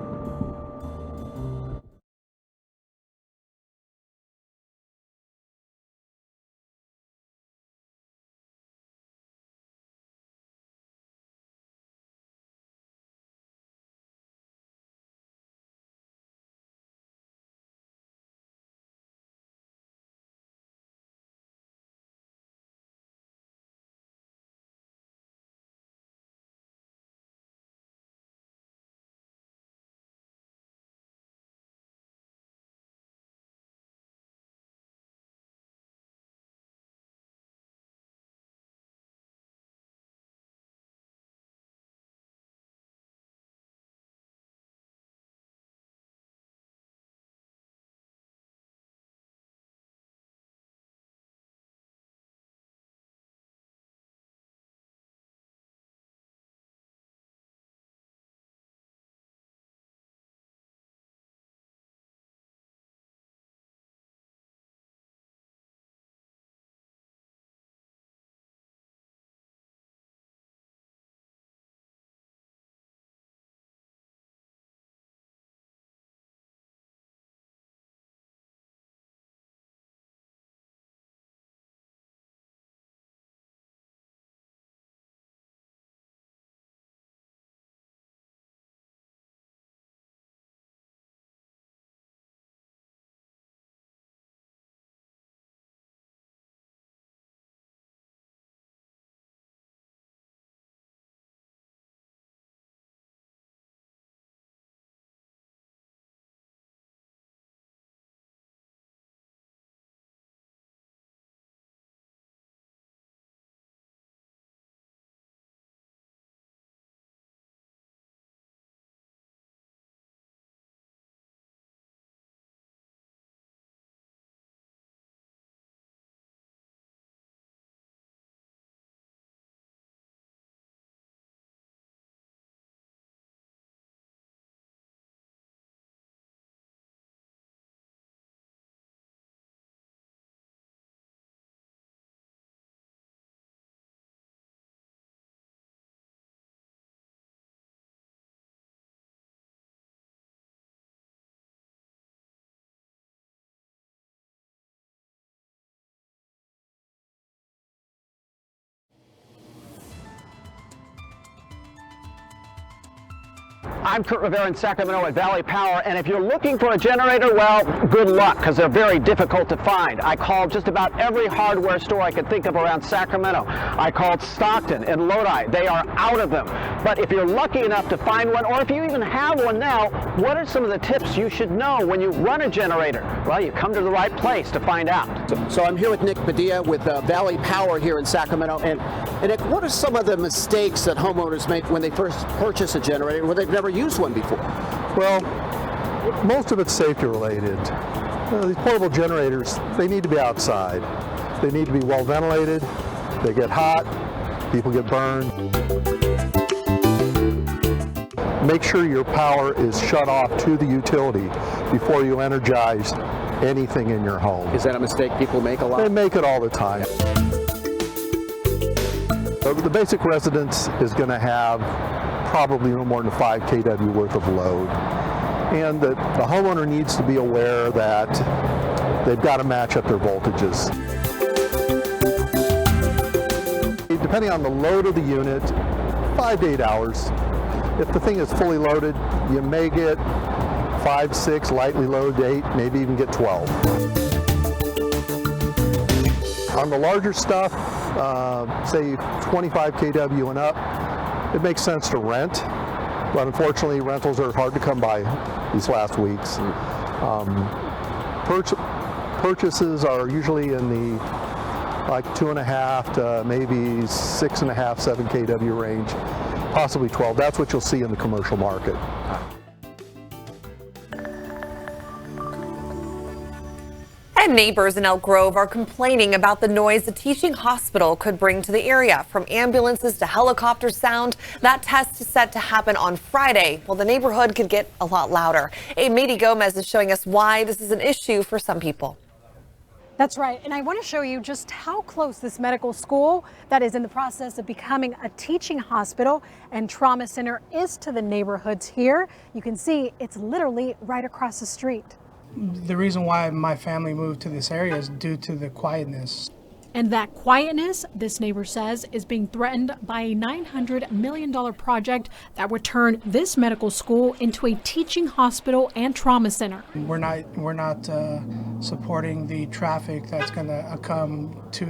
I'm Kurt Rivera in Sacramento at Valley Power, and if you're looking for a generator, well, good luck, because they're very difficult to find. I called just about every hardware store I could think of around Sacramento. I called Stockton and Lodi. They are out of them. But if you're lucky enough to find one, or if you even have one now, what are some of the tips you should know when you run a generator? Well, you come to the right place to find out. So I'm here with Nick Padilla with Valley Power here in Sacramento. And Nick, what are some of the mistakes that homeowners make when they first purchase a generator where they've never used one before? Well, most of it's safety related. These portable generators, they need to be outside. They need to be well ventilated. They get hot, people get burned. Make sure your power is shut off to the utility before you energize anything in your home. Is that a mistake people make a lot? They make it all the time. The basic residence is going to have probably no more than 5 kW worth of load. And the homeowner needs to be aware that they've got to match up their voltages. Depending on the load of the unit, 5 to 8 hours. If the thing is fully loaded, you may get 5, 6, lightly loaded 8, maybe even get 12. On the larger stuff, say 25 kW and up, it makes sense to rent, but unfortunately rentals are hard to come by these last weeks. Purchases are usually in the like 2.5 to maybe 6.5, 7 kW range, possibly 12. That's what you'll see in the commercial market. And neighbors in Elk Grove are complaining about the noise a teaching hospital could bring to the area. From ambulances to helicopter sound, that test is set to happen on Friday. Well, the neighborhood could get a lot louder. Mady Gomez is showing us why this is an issue for some people. That's right, and I want to show you just how close this medical school that is in the process of becoming a teaching hospital and trauma center is to the neighborhoods here. You can see it's literally right across the street. The reason why my family moved to this area is due to the quietness. And that quietness, this neighbor says, is being threatened by a $900 million project that would turn this medical school into a teaching hospital and trauma center. We're not supporting the traffic that's going to come to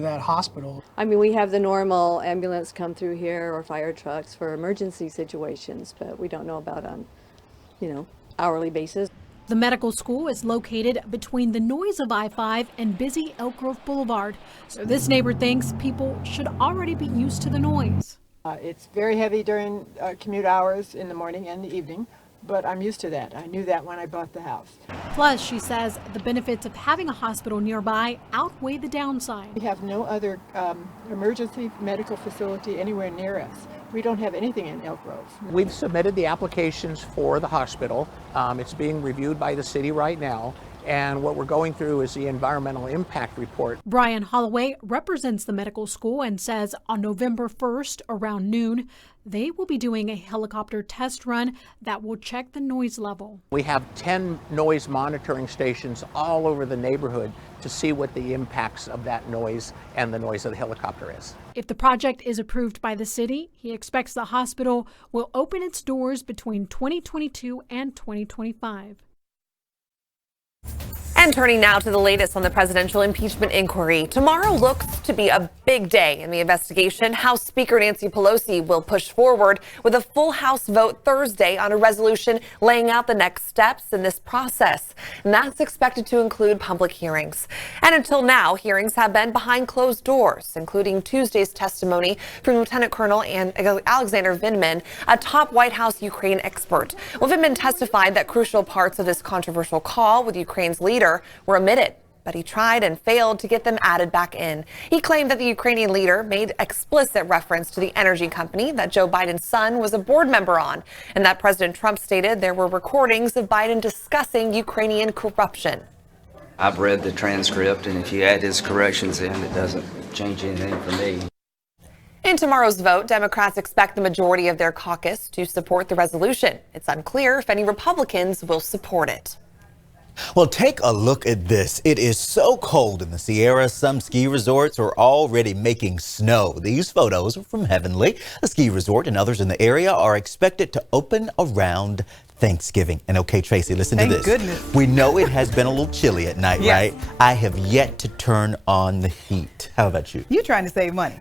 that hospital. I mean, we have the normal ambulance come through here or fire trucks for emergency situations, but we don't know about on, hourly basis. The medical school is located between the noise of I-5 and busy Elk Grove Boulevard. So this neighbor thinks people should already be used to the noise. It's very heavy during commute hours in the morning and the evening, but I'm used to that. I knew that when I bought the house. Plus, she says the benefits of having a hospital nearby outweigh the downside. We have no other emergency medical facility anywhere near us. We don't have anything in Elk Grove. We've submitted the applications for the hospital. It's being reviewed by the city right now. And what we're going through is the environmental impact report. Brian Holloway represents the medical school and says on November 1st around noon, they will be doing a helicopter test run that will check the noise level. We have 10 noise monitoring stations all over the neighborhood to see what the impacts of that noise and the noise of the helicopter is. If the project is approved by the city, he expects the hospital will open its doors between 2022 and 2025. And turning now to the latest on the presidential impeachment inquiry. Tomorrow looks to be a big day in the investigation. House Speaker Nancy Pelosi will push forward with a full House vote Thursday on a resolution laying out the next steps in this process. And that's expected to include public hearings. And until now, hearings have been behind closed doors, including Tuesday's testimony from Lieutenant Colonel Alexander Vindman, a top White House Ukraine expert. Well, Vindman testified that crucial parts of this controversial call with Ukraine's leader were omitted, but he tried and failed to get them added back in. He claimed that the Ukrainian leader made explicit reference to the energy company that Joe Biden's son was a board member on, and that President Trump stated there were recordings of Biden discussing Ukrainian corruption. I've read the transcript, and if you add his corrections in, it doesn't change anything for me. In tomorrow's vote, Democrats expect the majority of their caucus to support the resolution. It's unclear if any Republicans will support it. Well, take a look at this. It is so cold in the Sierra. Some ski resorts are already making snow. These photos are from Heavenly. The ski resort and others in the area are expected to open around Thanksgiving. And okay, Tracy, listen to this. Thank goodness. We know it has been a little chilly at night, Yes. right? I have yet to turn on the heat. How about you? You're trying to save money.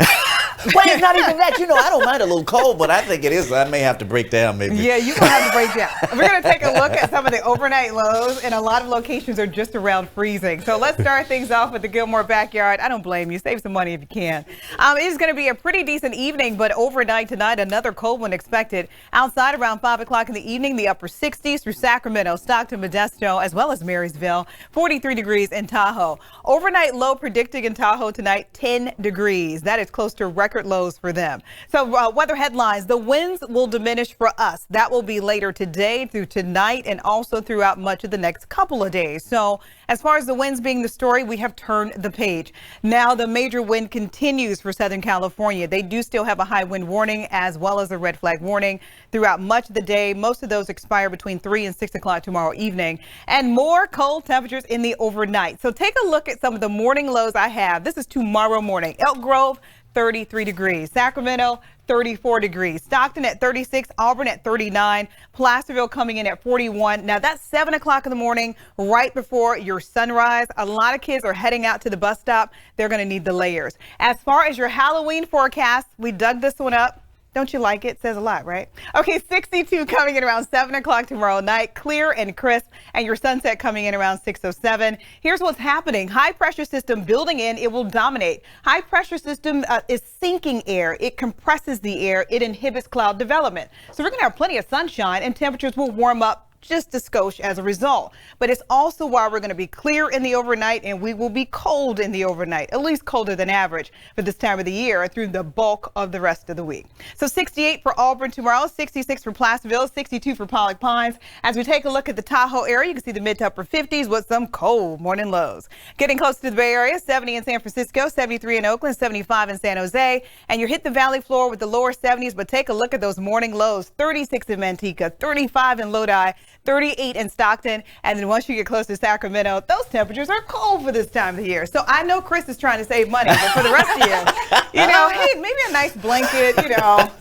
Well, it's not even that. You know, I don't mind a little cold, but I think it is. I may have to break down maybe. Yeah, you're going to have to break down. We're going to take a look at some of the overnight lows, and a lot of locations are just around freezing. So let's start things off with the Gilmore backyard. I don't blame you. Save some money if you can. It is going to be a pretty decent evening, but overnight tonight, another cold one expected. Outside around 5 o'clock in the evening, the upper 60s through Sacramento, Stockton, Modesto, as well as Marysville, 43 degrees in Tahoe. Overnight low predicted in Tahoe tonight, 10 degrees. That is close to record lows for them. So weather headlines, the winds will diminish for us. That will be later today through tonight and also throughout much of the next couple of days. So as far as the winds being the story, we have turned the page. Now the major wind continues for Southern California. They do still have a high wind warning as well as a red flag warning throughout much of the day. Most of those expire between 3 and 6 o'clock tomorrow evening, and more cold temperatures in the overnight. So take a look at some of the morning lows I have. This is tomorrow morning. Elk Grove, 33 degrees. Sacramento, 34 degrees. Stockton at 36, Auburn at 39, Placerville coming in at 41. Now that's 7 o'clock in the morning, right before your sunrise. A lot of kids are heading out to the bus stop. They're going to need the layers. As far as your Halloween forecast, we dug this one up. Don't you like it? Says a lot, right? Okay, 62 coming in around 7 o'clock tomorrow night, clear and crisp, and your sunset coming in around 6:07. Here's what's happening. High pressure system building in, it will dominate. High pressure system is sinking air. It compresses the air. It inhibits cloud development. So we're going to have plenty of sunshine and temperatures will warm up just a skosh as a result. But it's also why we're going to be clear in the overnight and we will be cold in the overnight, at least colder than average for this time of the year through the bulk of the rest of the week. So 68 for Auburn tomorrow, 66 for Placerville, 62 for Pollock Pines. As we take a look at the Tahoe area, you can see the mid to upper 50s with some cold morning lows. Getting close to the Bay Area, 70 in San Francisco, 73 in Oakland, 75 in San Jose. And you hit the valley floor with the lower 70s, but take a look at those morning lows, 36 in Manteca, 35 in Lodi, 38 in Stockton, and then once you get close to Sacramento, those temperatures are cold for this time of the year. So I know Chris is trying to save money, but for the rest of you, hey, maybe a nice blanket,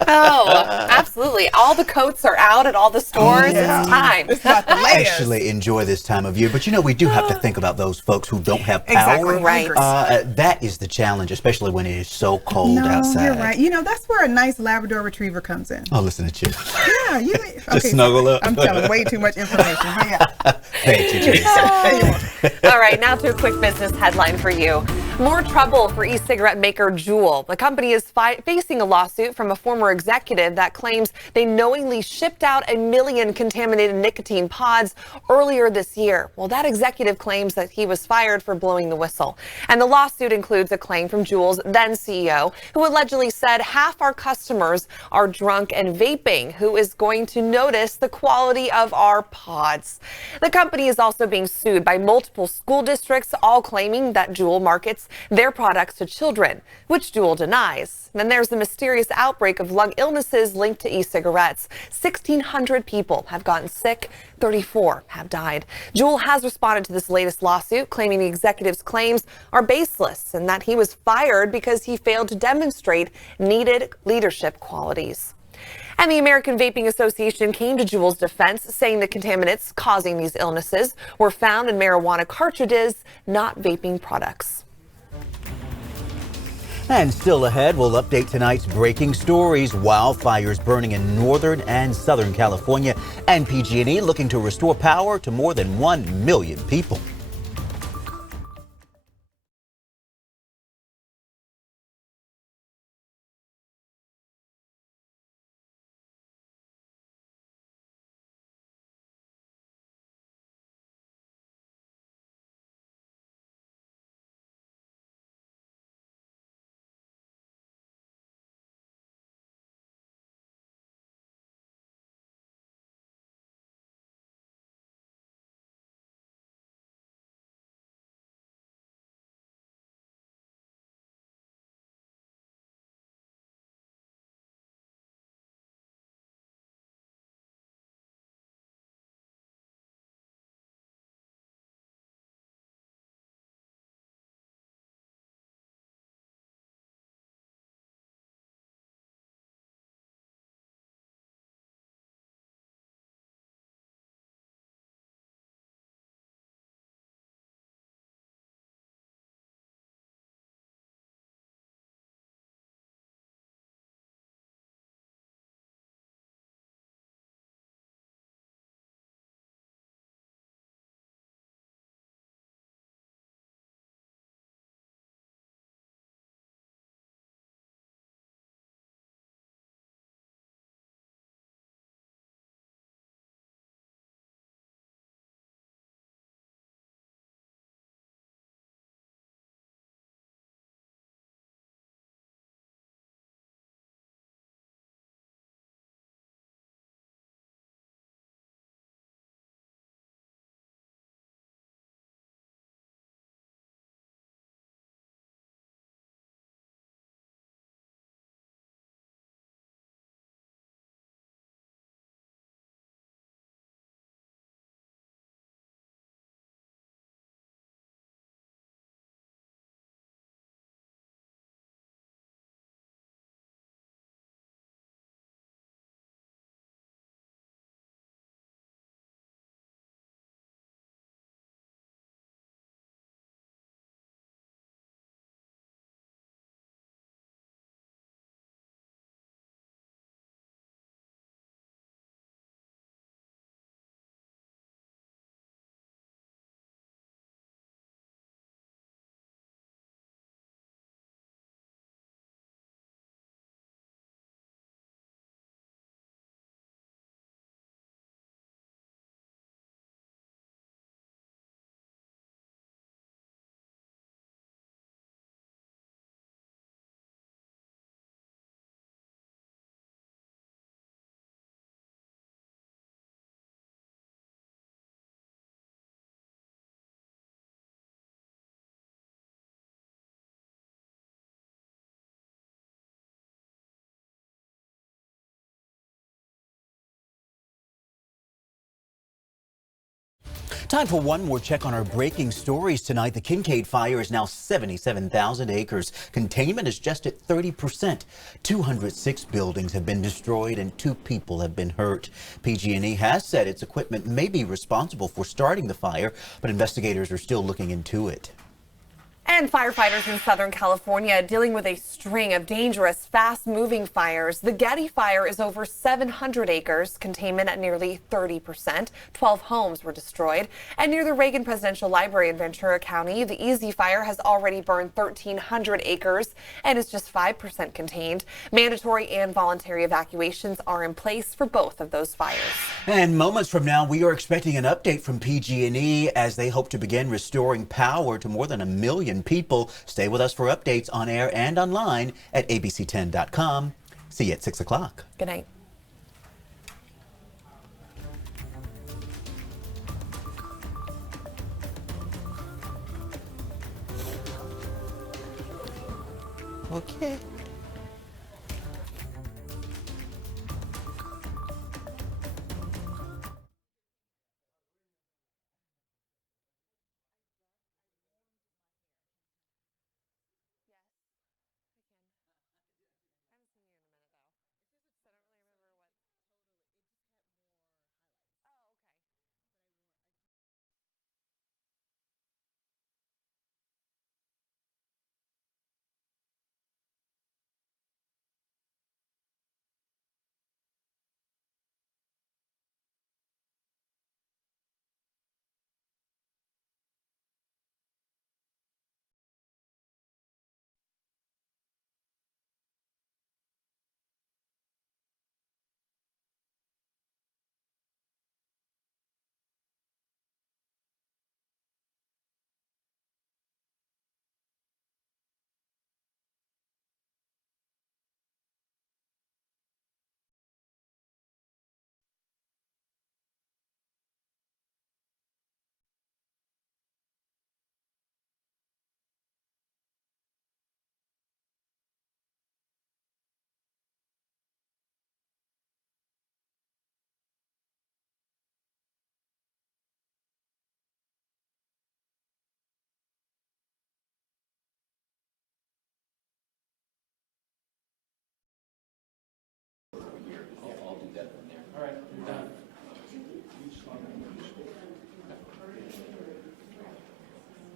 Oh, absolutely. All the coats are out at all the stores. It's time. It's about the layers. Actually enjoy this time of year, but we do have to think about those folks who don't have power. Exactly right. That is the challenge, especially when it is so cold outside. You're right. That's where a nice Labrador Retriever comes in. Oh, listen to you. Yeah, Just snuggle up. I'm telling way too much information. But yeah. Thank you, Teresa. All right, now to a quick business headline for you. More trouble for e-cigarette maker Juul. The company is facing a lawsuit from a former executive that claims they knowingly shipped out 1 million contaminated nicotine pods earlier this year. Well, that executive claims that he was fired for blowing the whistle. And the lawsuit includes a claim from Juul's then CEO, who allegedly said half our customers are drunk and vaping, who is going to notice the quality of our pods. The company is also being sued by multiple school districts, all claiming that Juul markets their products to children, which Juul denies. Then there's the mysterious outbreak of lung illnesses linked to e-cigarettes. 1,600 people have gotten sick, 34 have died. Juul has responded to this latest lawsuit, claiming the executive's claims are baseless and that he was fired because he failed to demonstrate needed leadership qualities. And the American Vaping Association came to Juul's defense, saying the contaminants causing these illnesses were found in marijuana cartridges, not vaping products. And still ahead, we'll update tonight's breaking stories. Wildfires burning in northern and southern California, and PG&E looking to restore power to more than 1 million people. Time for one more check on our breaking stories tonight. The Kincade Fire is now 77,000 acres. Containment is just at 30%. 206 buildings have been destroyed and 2 people have been hurt. PG&E has said its equipment may be responsible for starting the fire, but investigators are still looking into it. And firefighters in Southern California dealing with a string of dangerous, fast-moving fires. The Getty Fire is over 700 acres, containment at nearly 30%. 12 homes were destroyed. And near the Reagan Presidential Library in Ventura County, the Easy Fire has already burned 1,300 acres and is just 5% contained. Mandatory and voluntary evacuations are in place for both of those fires. And moments from now, we are expecting an update from PG&E as they hope to begin restoring power to more than 1 million people. Stay with us for updates on air and online at abc10.com. See you at 6 o'clock. Good night. Okay.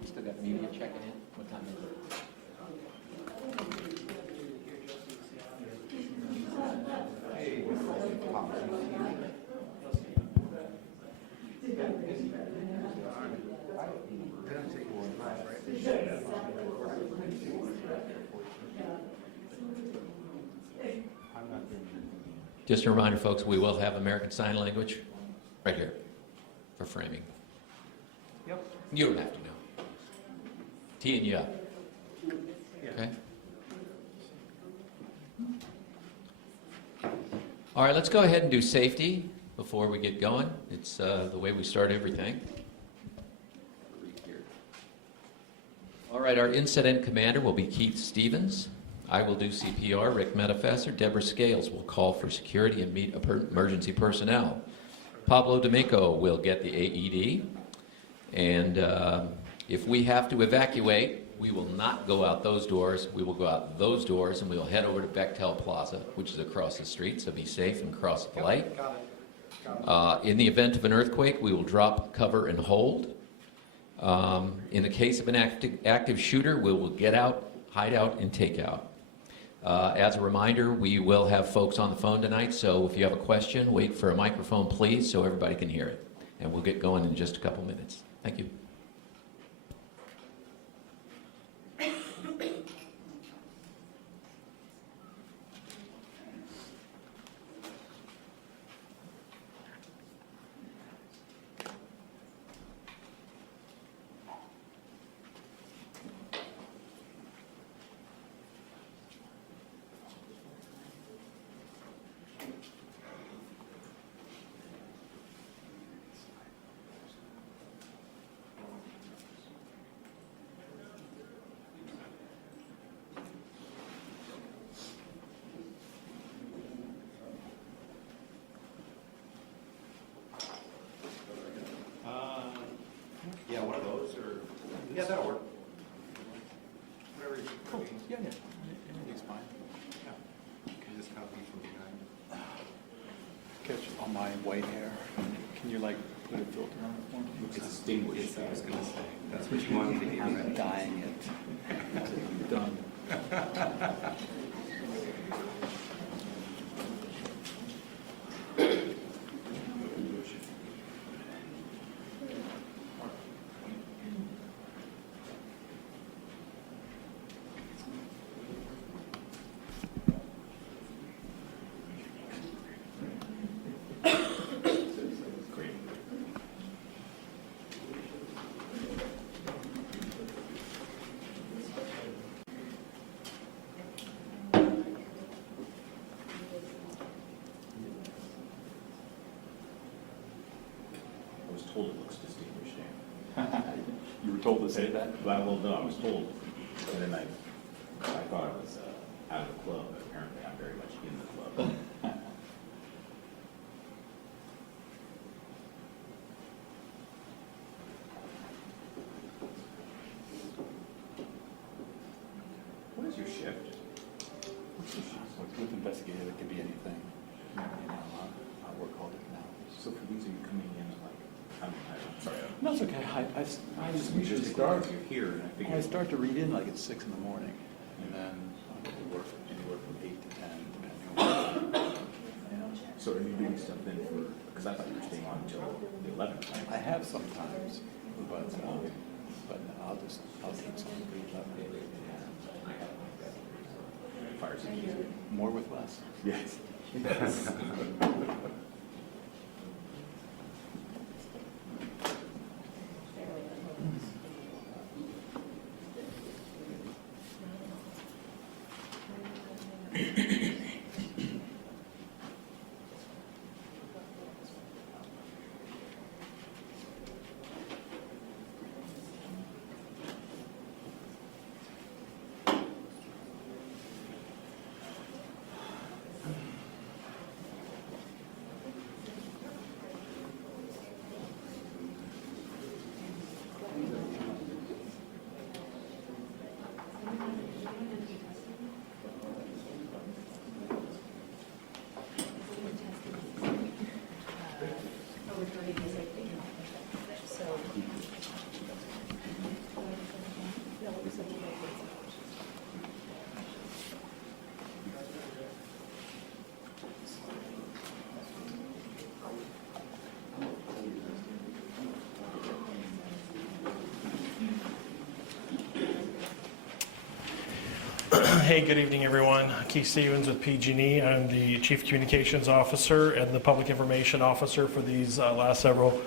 Still got media checking in. What time is it? Just a reminder, folks, we will have American Sign Language right here for framing. Yep. You don't have to know. Teeing you up. Okay? All right, let's go ahead and do safety before we get going. It's the way we start everything. All right, our incident commander will be Keith Stevens. I will do CPR. Rick Metafesser. Deborah Scales will call for security and meet emergency personnel. Pablo D'Amico will get the AED. And if we have to evacuate, we will not go out those doors. We will go out those doors and we will head over to Bethel Plaza, which is across the street, so be safe and cross the light. In the event of an earthquake, we will drop, cover, and hold. In the case of an active shooter, we will get out, hide out, and take out. As a reminder, we will have folks on the phone tonight, so if you have a question, wait for a microphone, please, so everybody can hear it. And we'll get going in just a couple minutes. Thank you. Yeah, that'll work. Whatever you cool. Yeah, everything's fine. Yeah. Can you just copy from behind? Catch all my white hair. Can you like put a filter on it for me? It's distinguished, I was going to say. That's what you want me to have. I'm dyeing it. Done. Told it looks distinguished. You were told to say that? Well, no, I was told. And then I thought I was out of the club, but apparently I'm very much in the club. What is your shift? With investigator, it can be anything. You know, I work all day now. So for these, are you coming in like, I'm sorry. No, it's okay. I just usually start. You're here, and I figured. I start to read in like at 6 in the morning, and then I go to work anywhere from 8 to 10, depending on. So are you doing stuff then for? Because I thought you were staying on until the 11th. I have sometimes, but I'll take some of the 11. Fire's easy. More with less. Yes. Hey, good evening, everyone. Keith Stevens with PG&E. I'm the Chief Communications Officer and the Public Information Officer for these last several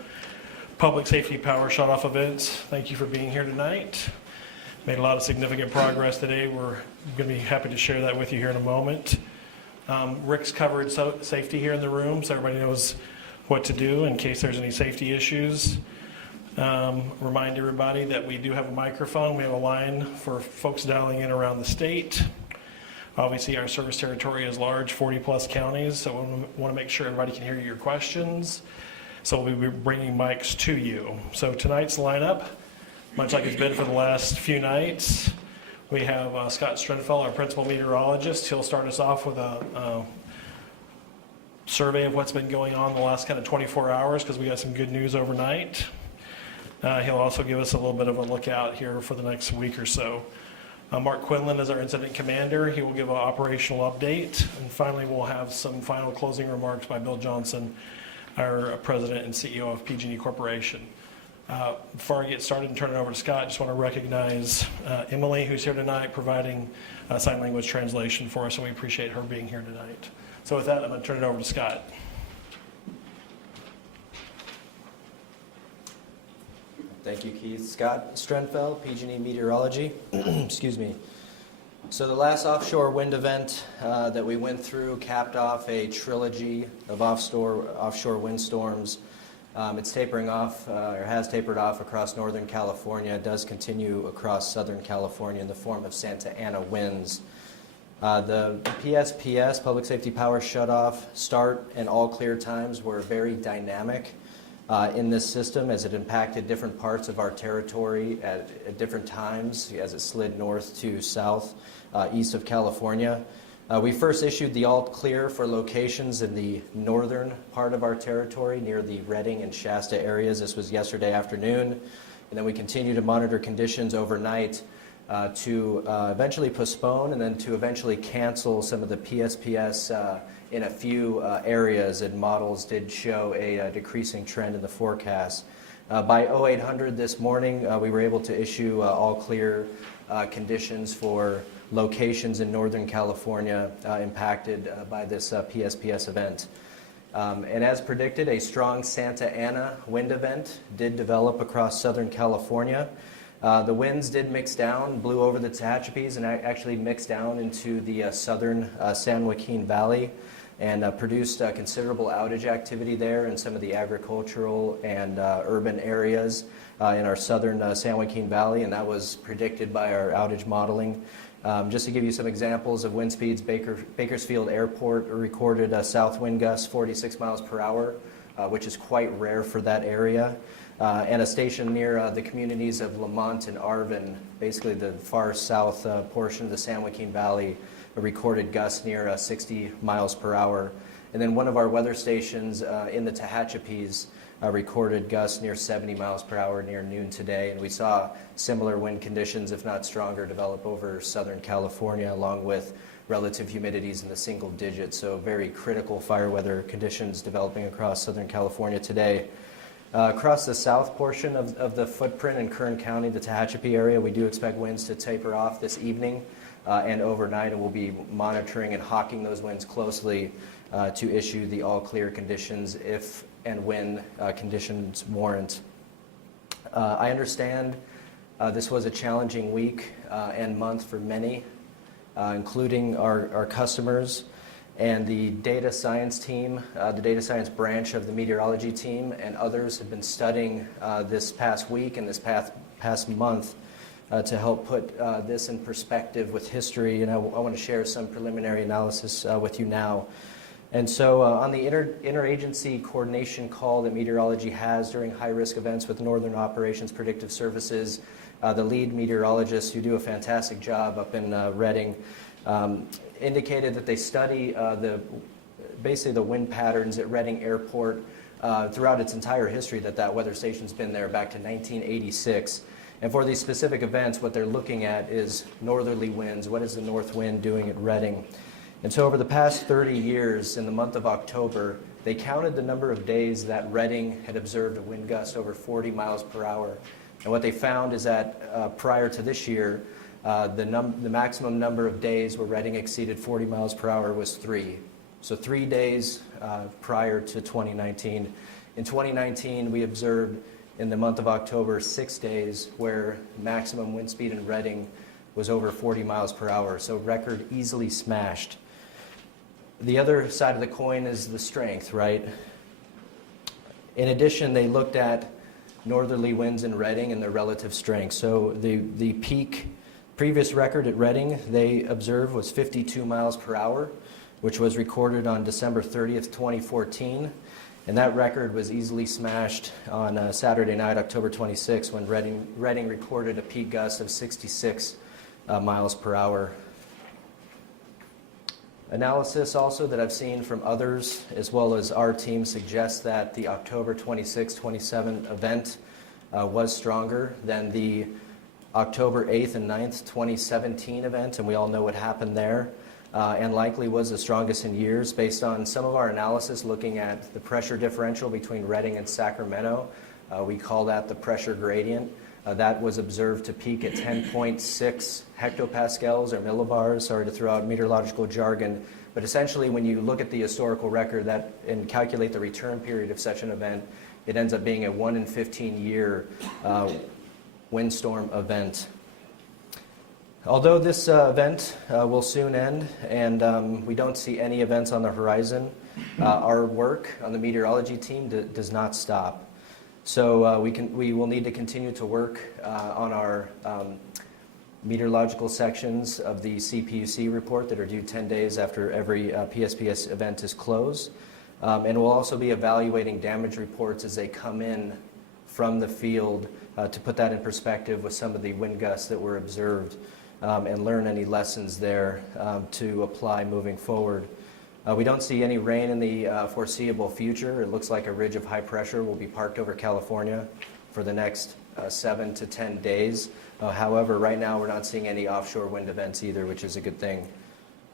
public safety power shutoff events. Thank you for being here tonight. Made a lot of significant progress today. We're going to be happy to share that with you here in a moment. Rick's covered safety here in the room, so everybody knows what to do in case there's any safety issues. Remind everybody that we do have a microphone. We have a line for folks dialing in around the state. Obviously, our service territory is large, 40-plus counties, so we want to make sure everybody can hear your questions. So we'll be bringing mics to you. So tonight's lineup, much like it's been for the last few nights, we have Scott Strenfeld, our principal meteorologist. He'll start us off with a survey of what's been going on the last kind of 24 hours because we got some good news overnight. He'll also give us a little bit of a look out here for the next week or so. Mark Quinlan is our incident commander. He will give an operational update. And finally, we'll have some final closing remarks by Bill Johnson, our president and CEO of PG&E Corporation. Before I get started and turn it over to Scott, I just want to recognize Emily, who's here tonight, providing sign language translation for us, and we appreciate her being here tonight. So with that, I'm going to turn it over to Scott. Thank you, Keith. Scott Strenfeld, PG&E Meteorology. Excuse me. So the last offshore wind event that we went through capped off a trilogy of offshore windstorms. It's tapering off, or has tapered off across Northern California. It does continue across Southern California in the form of Santa Ana winds. The PSPS, Public Safety Power Shutoff, start and all clear times were very dynamic. in this system as it impacted different parts of our territory at different times as it slid north to south, east of California. We first issued the all clear for locations in the northern part of our territory near the Redding and Shasta areas. This was yesterday afternoon. And then we continue to monitor conditions overnight to eventually postpone and then to eventually cancel some of the PSPS in a few areas, and models did show a decreasing trend in the forecast. By 0800 this morning, we were able to issue all clear conditions for locations in Northern California impacted by this PSPS event. And as predicted, a strong Santa Ana wind event did develop across Southern California. The winds did mix down, blew over the Tehachapies, and actually mixed down into the southern San Joaquin Valley, and produced considerable outage activity there in some of the agricultural and urban areas in our southern San Joaquin Valley, and that was predicted by our outage modeling. Just to give you some examples of wind speeds, Bakersfield Airport recorded a south wind gust 46 miles per hour, which is quite rare for that area. And a station near the communities of Lamont and Arvin, basically the far south portion of the San Joaquin Valley, recorded gusts near 60 miles per hour. And then one of our weather stations in the Tehachapies recorded gusts near 70 miles per hour near noon today. And we saw similar wind conditions, if not stronger, develop over Southern California, along with relative humidities in the single digits. So very critical fire weather conditions developing across Southern California today. Across the south portion of the footprint in Kern County, the Tehachapi area, we do expect winds to taper off this evening and overnight, and we'll be monitoring and hawking those winds closely to issue the all clear conditions if and when conditions warrant. I understand this was a challenging week and month for many, including our customers. And the data science team, the data science branch of the meteorology team, and others have been studying this past week and this past month to help put this in perspective with history. And I want to share some preliminary analysis with you now. And so on the interagency coordination call that meteorology has during high-risk events with Northern Operations Predictive Services, the lead meteorologists, who do a fantastic job up in Redding, indicated that they study basically the wind patterns at Redding Airport throughout its entire history that weather station's been there back to 1986. And for these specific events, what they're looking at is northerly winds. What is the north wind doing at Redding? And so over the past 30 years, in the month of October, they counted the number of days that Redding had observed a wind gust over 40 miles per hour. And what they found is that prior to this year, the maximum number of days where Redding exceeded 40 miles per hour was 3. So 3 days prior to 2019. In 2019, we observed in the month of October 6 days where maximum wind speed in Redding was over 40 miles per hour. So record easily smashed. The other side of the coin is the strength, right? In addition, they looked at northerly winds in Redding and their relative strength. So the peak previous record at Redding they observed was 52 miles per hour, which was recorded on December 30th, 2014. And that record was easily smashed on Saturday night, October 26, when Redding recorded a peak gust of 66 miles per hour. Analysis also that I've seen from others, as well as our team, suggests that the October 26, 27 event was stronger than the October 8th and 9th, 2017 event, and we all know what happened there, and likely was the strongest in years based on some of our analysis looking at the pressure differential between Redding and Sacramento. We call that the pressure gradient. That was observed to peak at 10.6 hectopascals or millibars, sorry to throw out meteorological jargon, but essentially when you look at the historical record and calculate the return period of such an event, it ends up being a 1 in 15 year windstorm event. Although this event will soon end and we don't see any events on the horizon, our work on the meteorology team does not stop. So we will need to continue to work on our meteorological sections of the CPUC report that are due 10 days after every PSPS event is closed. And we'll also be evaluating damage reports as they come in from the field to put that in perspective with some of the wind gusts that were observed and learn any lessons there to apply moving forward. We don't see any rain in the foreseeable future. It looks like a ridge of high pressure will be parked over California for the next 7 to 10 days. However, right now we're not seeing any offshore wind events either, which is a good thing.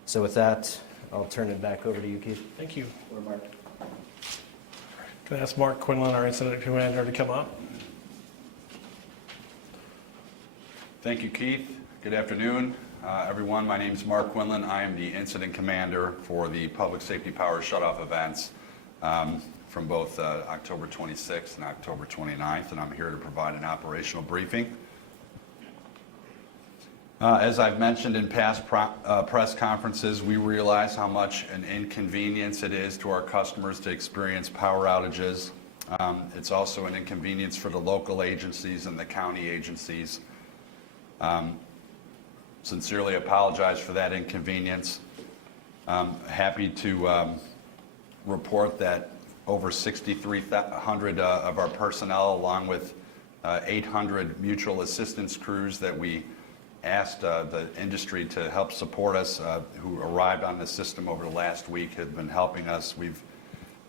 So with that, I'll turn it back over to you, Keith. Thank you. Or Mark. Can I ask Mark Quinlan, our incident commander, to come up? Thank you, Keith. Good afternoon, everyone. My name is Mark Quinlan. I am the incident commander for the Public Safety Power Shutoff events from both October 26th and October 29th, and I'm here to provide an operational briefing. As I've mentioned in past press conferences, we realize how much an inconvenience it is to our customers to experience power outages. It's also an inconvenience for the local agencies and the county agencies. Sincerely apologize for that inconvenience. I'm happy to report that over 6,300 of our personnel, along with 800 mutual assistance crews that we asked the industry to help support us, who arrived on the system over the last week, have been helping us. We've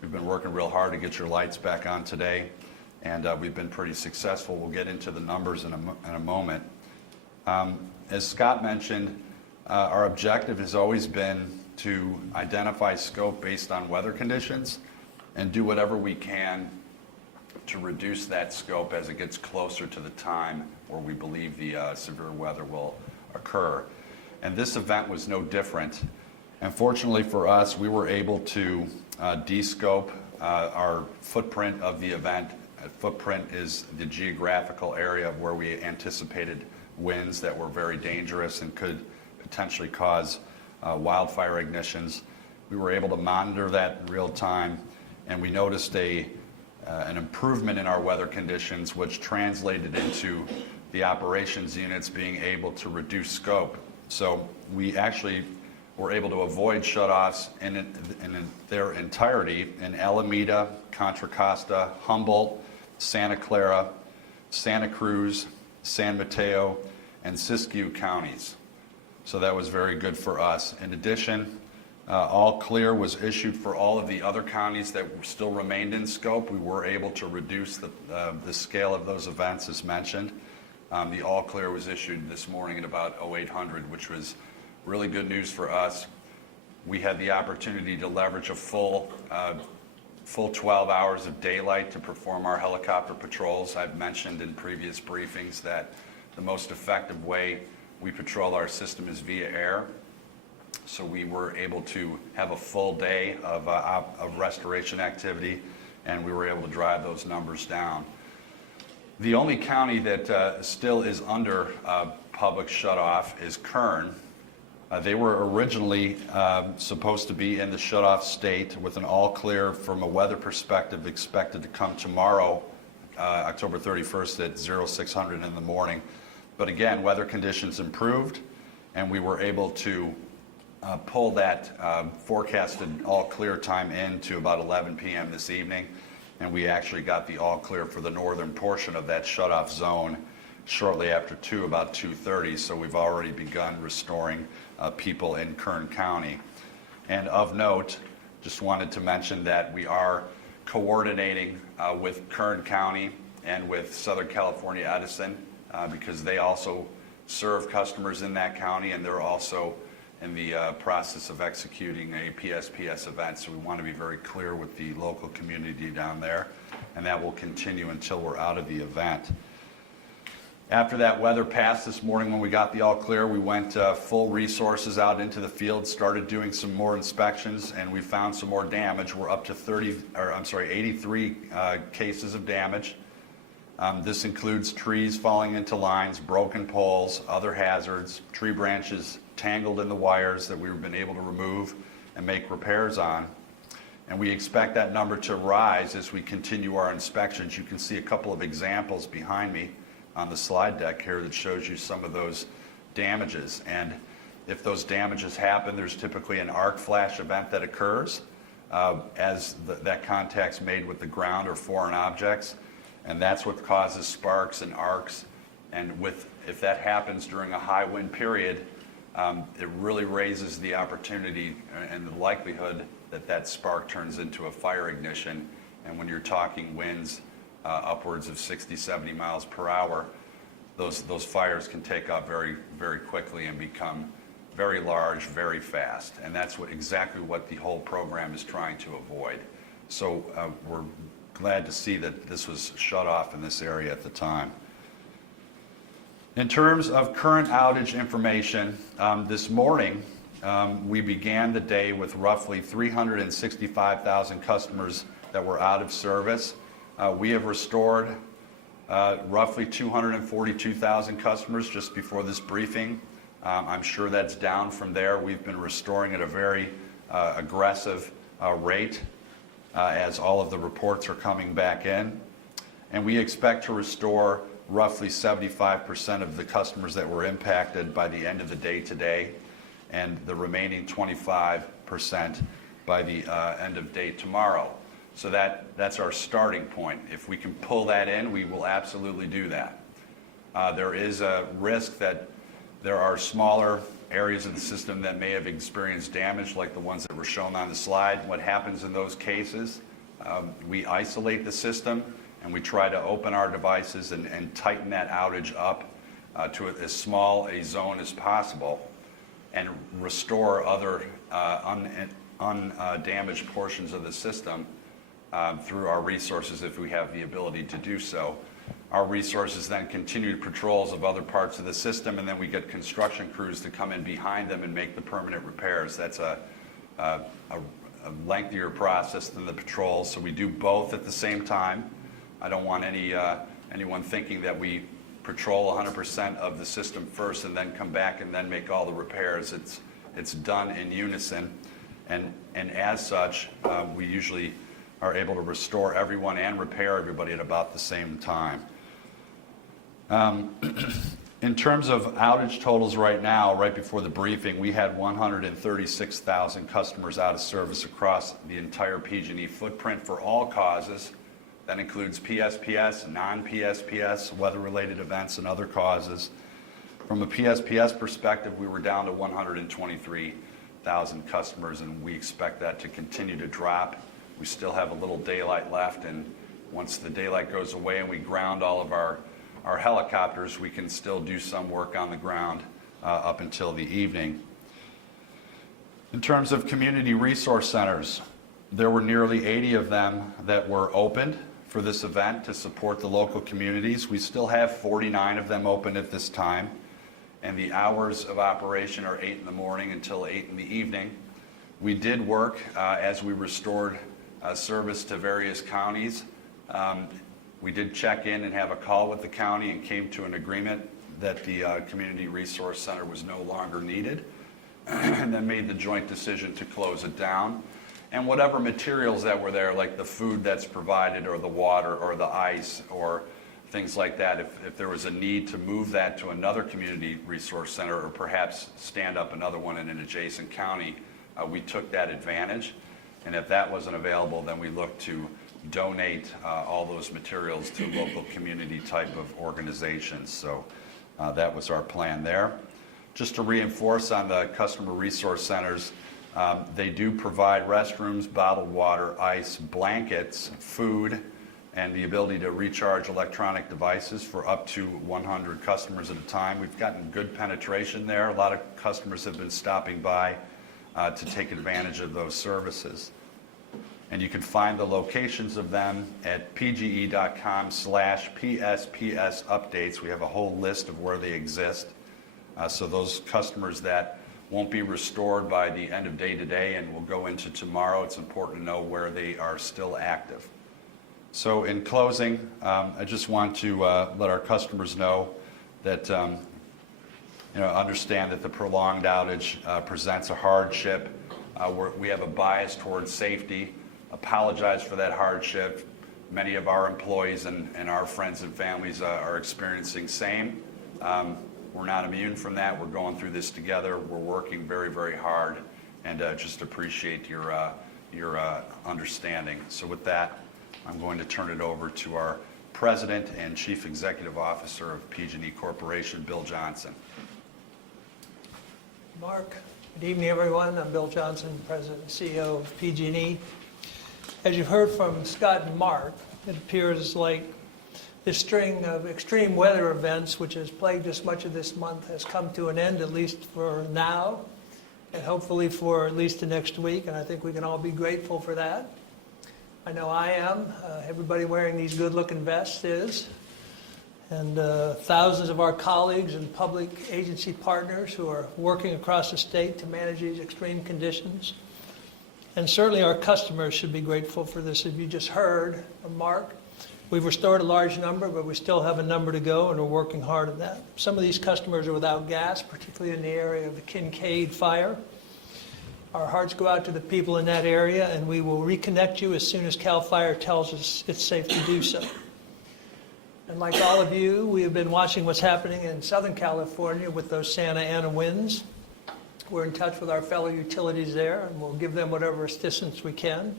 been working real hard to get your lights back on today, and we've been pretty successful. We'll get into the numbers in a moment. As Scott mentioned, our objective has always been to identify scope based on weather conditions and do whatever we can to reduce that scope as it gets closer to the time where we believe the severe weather will occur. And this event was no different. And fortunately for us, we were able to de-scope our footprint of the event. Footprint is the geographical area where we anticipated winds that were very dangerous and could potentially cause wildfire ignitions. We were able to monitor that in real time, and we noticed an improvement in our weather conditions, which translated into the operations units being able to reduce scope. So we actually were able to avoid shutoffs in their entirety in Alameda, Contra Costa, Humboldt, Santa Clara, Santa Cruz, San Mateo, and Siskiyou counties. So that was very good for us. In addition, all clear was issued for all of the other counties that still remained in scope. We were able to reduce the scale of those events as mentioned. The all clear was issued this morning at about 0800, which was really good news for us. We had the opportunity to leverage a full 12 hours of daylight to perform our helicopter patrols. I've mentioned in previous briefings that the most effective way we patrol our system is via air. So we were able to have a full day of restoration activity, and we were able to drive those numbers down. The only county that still is under public shutoff is Kern. They were originally supposed to be in the shutoff state with an all clear from a weather perspective expected to come tomorrow, October 31st at 0600 in the morning. But again, weather conditions improved, and we were able to pull that forecasted all clear time in to about 11 p.m. this evening, and we actually got the all clear for the northern portion of that shutoff zone shortly after about 2:30. So we've already begun restoring people in Kern County. And of note, just wanted to mention that we are coordinating with Kern County and with Southern California Edison because they also serve customers in that county, and they're also in the process of executing a PSPS event. So we want to be very clear with the local community down there, and that will continue until we're out of the event. After that weather passed this morning, when we got the all clear, we went full resources out into the field, started doing some more inspections, and we found some more damage. We're up to 83 cases of damage. This includes trees falling into lines, broken poles, other hazards, tree branches tangled in the wires that we've been able to remove and make repairs on. And we expect that number to rise as we continue our inspections. You can see a couple of examples behind me on the slide deck here that shows you some of those damages. And if those damages happen, there's typically an arc flash event that occurs. as that contact's made with the ground or foreign objects, and that's what causes sparks and arcs. And if that happens during a high wind period, it really raises the opportunity and the likelihood that that spark turns into a fire ignition. And when you're talking winds upwards of 60, 70 miles per hour, those fires can take off very, very quickly and become very large, very fast. And that's exactly what the whole program is trying to avoid. So we're glad to see that this was shut off in this area at the time. In terms of current outage information, this morning we began the day with roughly 365,000 customers that were out of service. We have restored roughly 242,000 customers just before this briefing. I'm sure that's down from there. We've been restoring at a very aggressive rate as all of the reports are coming back in. And we expect to restore roughly 75% of the customers that were impacted by the end of the day today, and the remaining 25% by the end of day tomorrow. So that's our starting point. If we can pull that in, we will absolutely do that. There is a risk that there are smaller areas of the system that may have experienced damage, like the ones that were shown on the slide. What happens in those cases, we isolate the system and we try to open our devices and tighten that outage up to as small a zone as possible and restore other undamaged portions of the system through our resources if we have the ability to do so. Our resources then continue patrols of other parts of the system, and then we get construction crews to come in behind them and make the permanent repairs. That's a lengthier process than the patrols, so we do both at the same time. I don't want anyone thinking that we patrol 100% of the system first and then come back and then make all the repairs. It's done in unison, and as such, we usually are able to restore everyone and repair everybody at about the same time. In terms of outage totals right now, right before the briefing, we had 136,000 customers out of service across the entire PG&E footprint for all causes. That includes PSPS, non-PSPS, weather-related events, and other causes. From a PSPS perspective, we were down to 123,000 customers, and we expect that to continue to drop. We still have a little daylight left, and once the daylight goes away and we ground all of our helicopters, we can still do some work on the ground up until the evening. In terms of community resource centers, there were nearly 80 of them that were opened for this event to support the local communities. We still have 49 of them open at this time, and the hours of operation are 8 in the morning until 8 in the evening. We did work as we restored service to various counties. We did check in and have a call with the county and came to an agreement that the Community Resource Center was no longer needed, and then made the joint decision to close it down. And whatever materials that were there, like the food that's provided or the water or the ice or things like that, if there was a need to move that to another Community Resource Center or perhaps stand up another one in an adjacent county, we took that advantage. And if that wasn't available, then we looked to donate all those materials to local community type of organizations. So that was our plan there. Just to reinforce on the customer resource centers, they do provide restrooms, bottled water, ice, blankets, food, and the ability to recharge electronic devices for up to 100 customers at a time. We've gotten good penetration there. A lot of customers have been stopping by to take advantage of those services. And you can find the locations of them at pge.com/PSPS updates. We have a whole list of where they exist. So those customers that won't be restored by the end of day today and will go into tomorrow, it's important to know where they are still active. So in closing, I just want to let our customers know that understand that the prolonged outage presents a hardship. We have a bias towards safety. Apologize for that hardship. Many of our employees and our friends and families are experiencing same. We're not immune from that. We're going through this together. We're working very, very hard, and just appreciate your your understanding. So with that, I'm going to turn it over to our President and Chief Executive Officer of PG&E Corporation, Bill Johnson. Mark, good evening, everyone. I'm Bill Johnson, President and CEO of PG&E. As you've heard from Scott and Mark, it appears like this string of extreme weather events, which has plagued us much of this month, has come to an end, at least for now, and hopefully for at least the next week, and I think we can all be grateful for that. I know I am. Everybody wearing these good-looking vests is. And thousands of our colleagues and public agency partners who are working across the state to manage these extreme conditions. And certainly our customers should be grateful for this. As you just heard from Mark, we've restored a large number, but we still have a number to go, and we're working hard on that. Some of these customers are without gas, particularly in the area of the Kincade Fire. Our hearts go out to the people in that area, and we will reconnect you as soon as CAL FIRE tells us it's safe to do so. And like all of you, we have been watching what's happening in Southern California with those Santa Ana winds. We're in touch with our fellow utilities there, and we'll give them whatever assistance we can.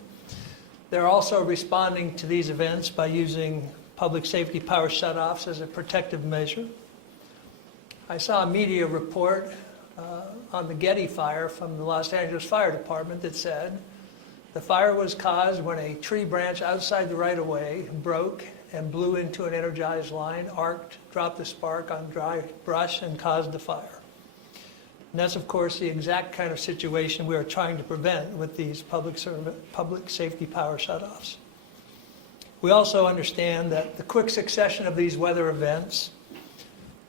They're also responding to these events by using public safety power shutoffs as a protective measure. I saw a media report on the Getty Fire from the Los Angeles Fire Department that said the fire was caused when a tree branch outside the right-of-way broke and blew into an energized line, arced, dropped the spark on dry brush, and caused the fire. And that's, of course, the exact kind of situation we are trying to prevent with these public safety power shutoffs. We also understand that the quick succession of these weather events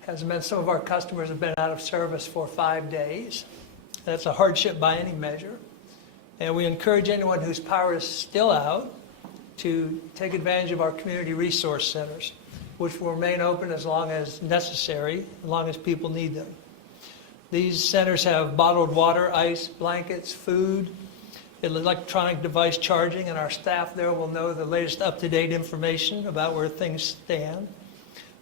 has meant some of our customers have been out of service for 5 days. That's a hardship by any measure. And we encourage anyone whose power is still out to take advantage of our community resource centers, which will remain open as long as necessary, as long as people need them. These centers have bottled water, ice, blankets, food, electronic device charging, and our staff there will know the latest up-to-date information about where things stand.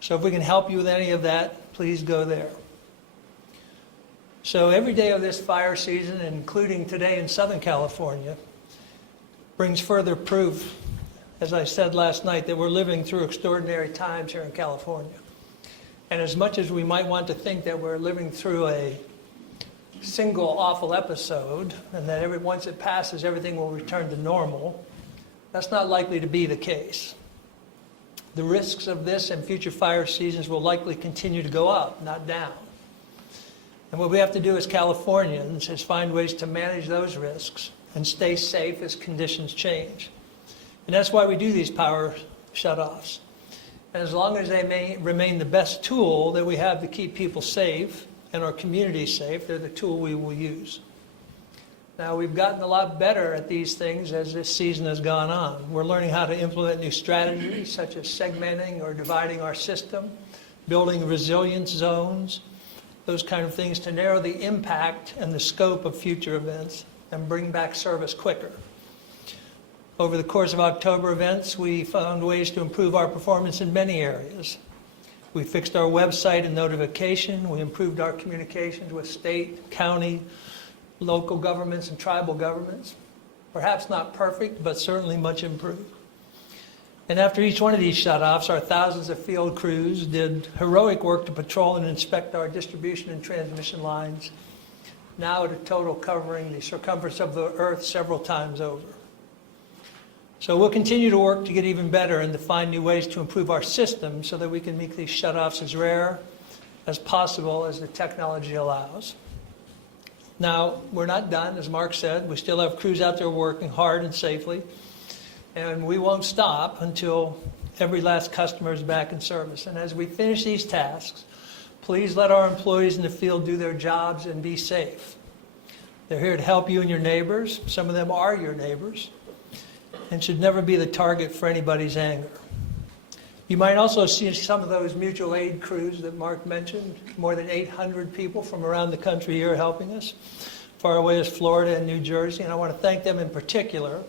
So if we can help you with any of that, please go there. So every day of this fire season, including today in Southern California, brings further proof, as I said last night, that we're living through extraordinary times here in California. And as much as we might want to think that we're living through a single awful episode and that once it passes, everything will return to normal, that's not likely to be the case. The risks of this and future fire seasons will likely continue to go up, not down. And what we have to do as Californians is find ways to manage those risks and stay safe as conditions change. And that's why we do these power shutoffs. And as long as they may remain the best tool that we have to keep people safe and our community safe, they're the tool we will use. Now, we've gotten a lot better at these things as this season has gone on. We're learning how to implement new strategies, such as segmenting or dividing our system, building resilience zones, those kind of things to narrow the impact and the scope of future events and bring back service quicker. Over the course of October events, we found ways to improve our performance in many areas. We fixed our website and notification. We improved our communications with state, county, local governments, and tribal governments. Perhaps not perfect, but certainly much improved. And after each one of these shutoffs, our thousands of field crews did heroic work to patrol and inspect our distribution and transmission lines, now at a total covering the circumference of the earth several times over. So we'll continue to work to get even better and to find new ways to improve our system so that we can make these shutoffs as rare as possible as the technology allows. Now, we're not done, as Mark said. We still have crews out there working hard and safely, and we won't stop until every last customer is back in service. And as we finish these tasks, please let our employees in the field do their jobs and be safe. They're here to help you and your neighbors. Some of them are your neighbors, and should never be the target for anybody's anger. You might also see some of those mutual aid crews that Mark mentioned, more than 800 people from around the country here helping us, far away as Florida and New Jersey, and I want to thank them in particular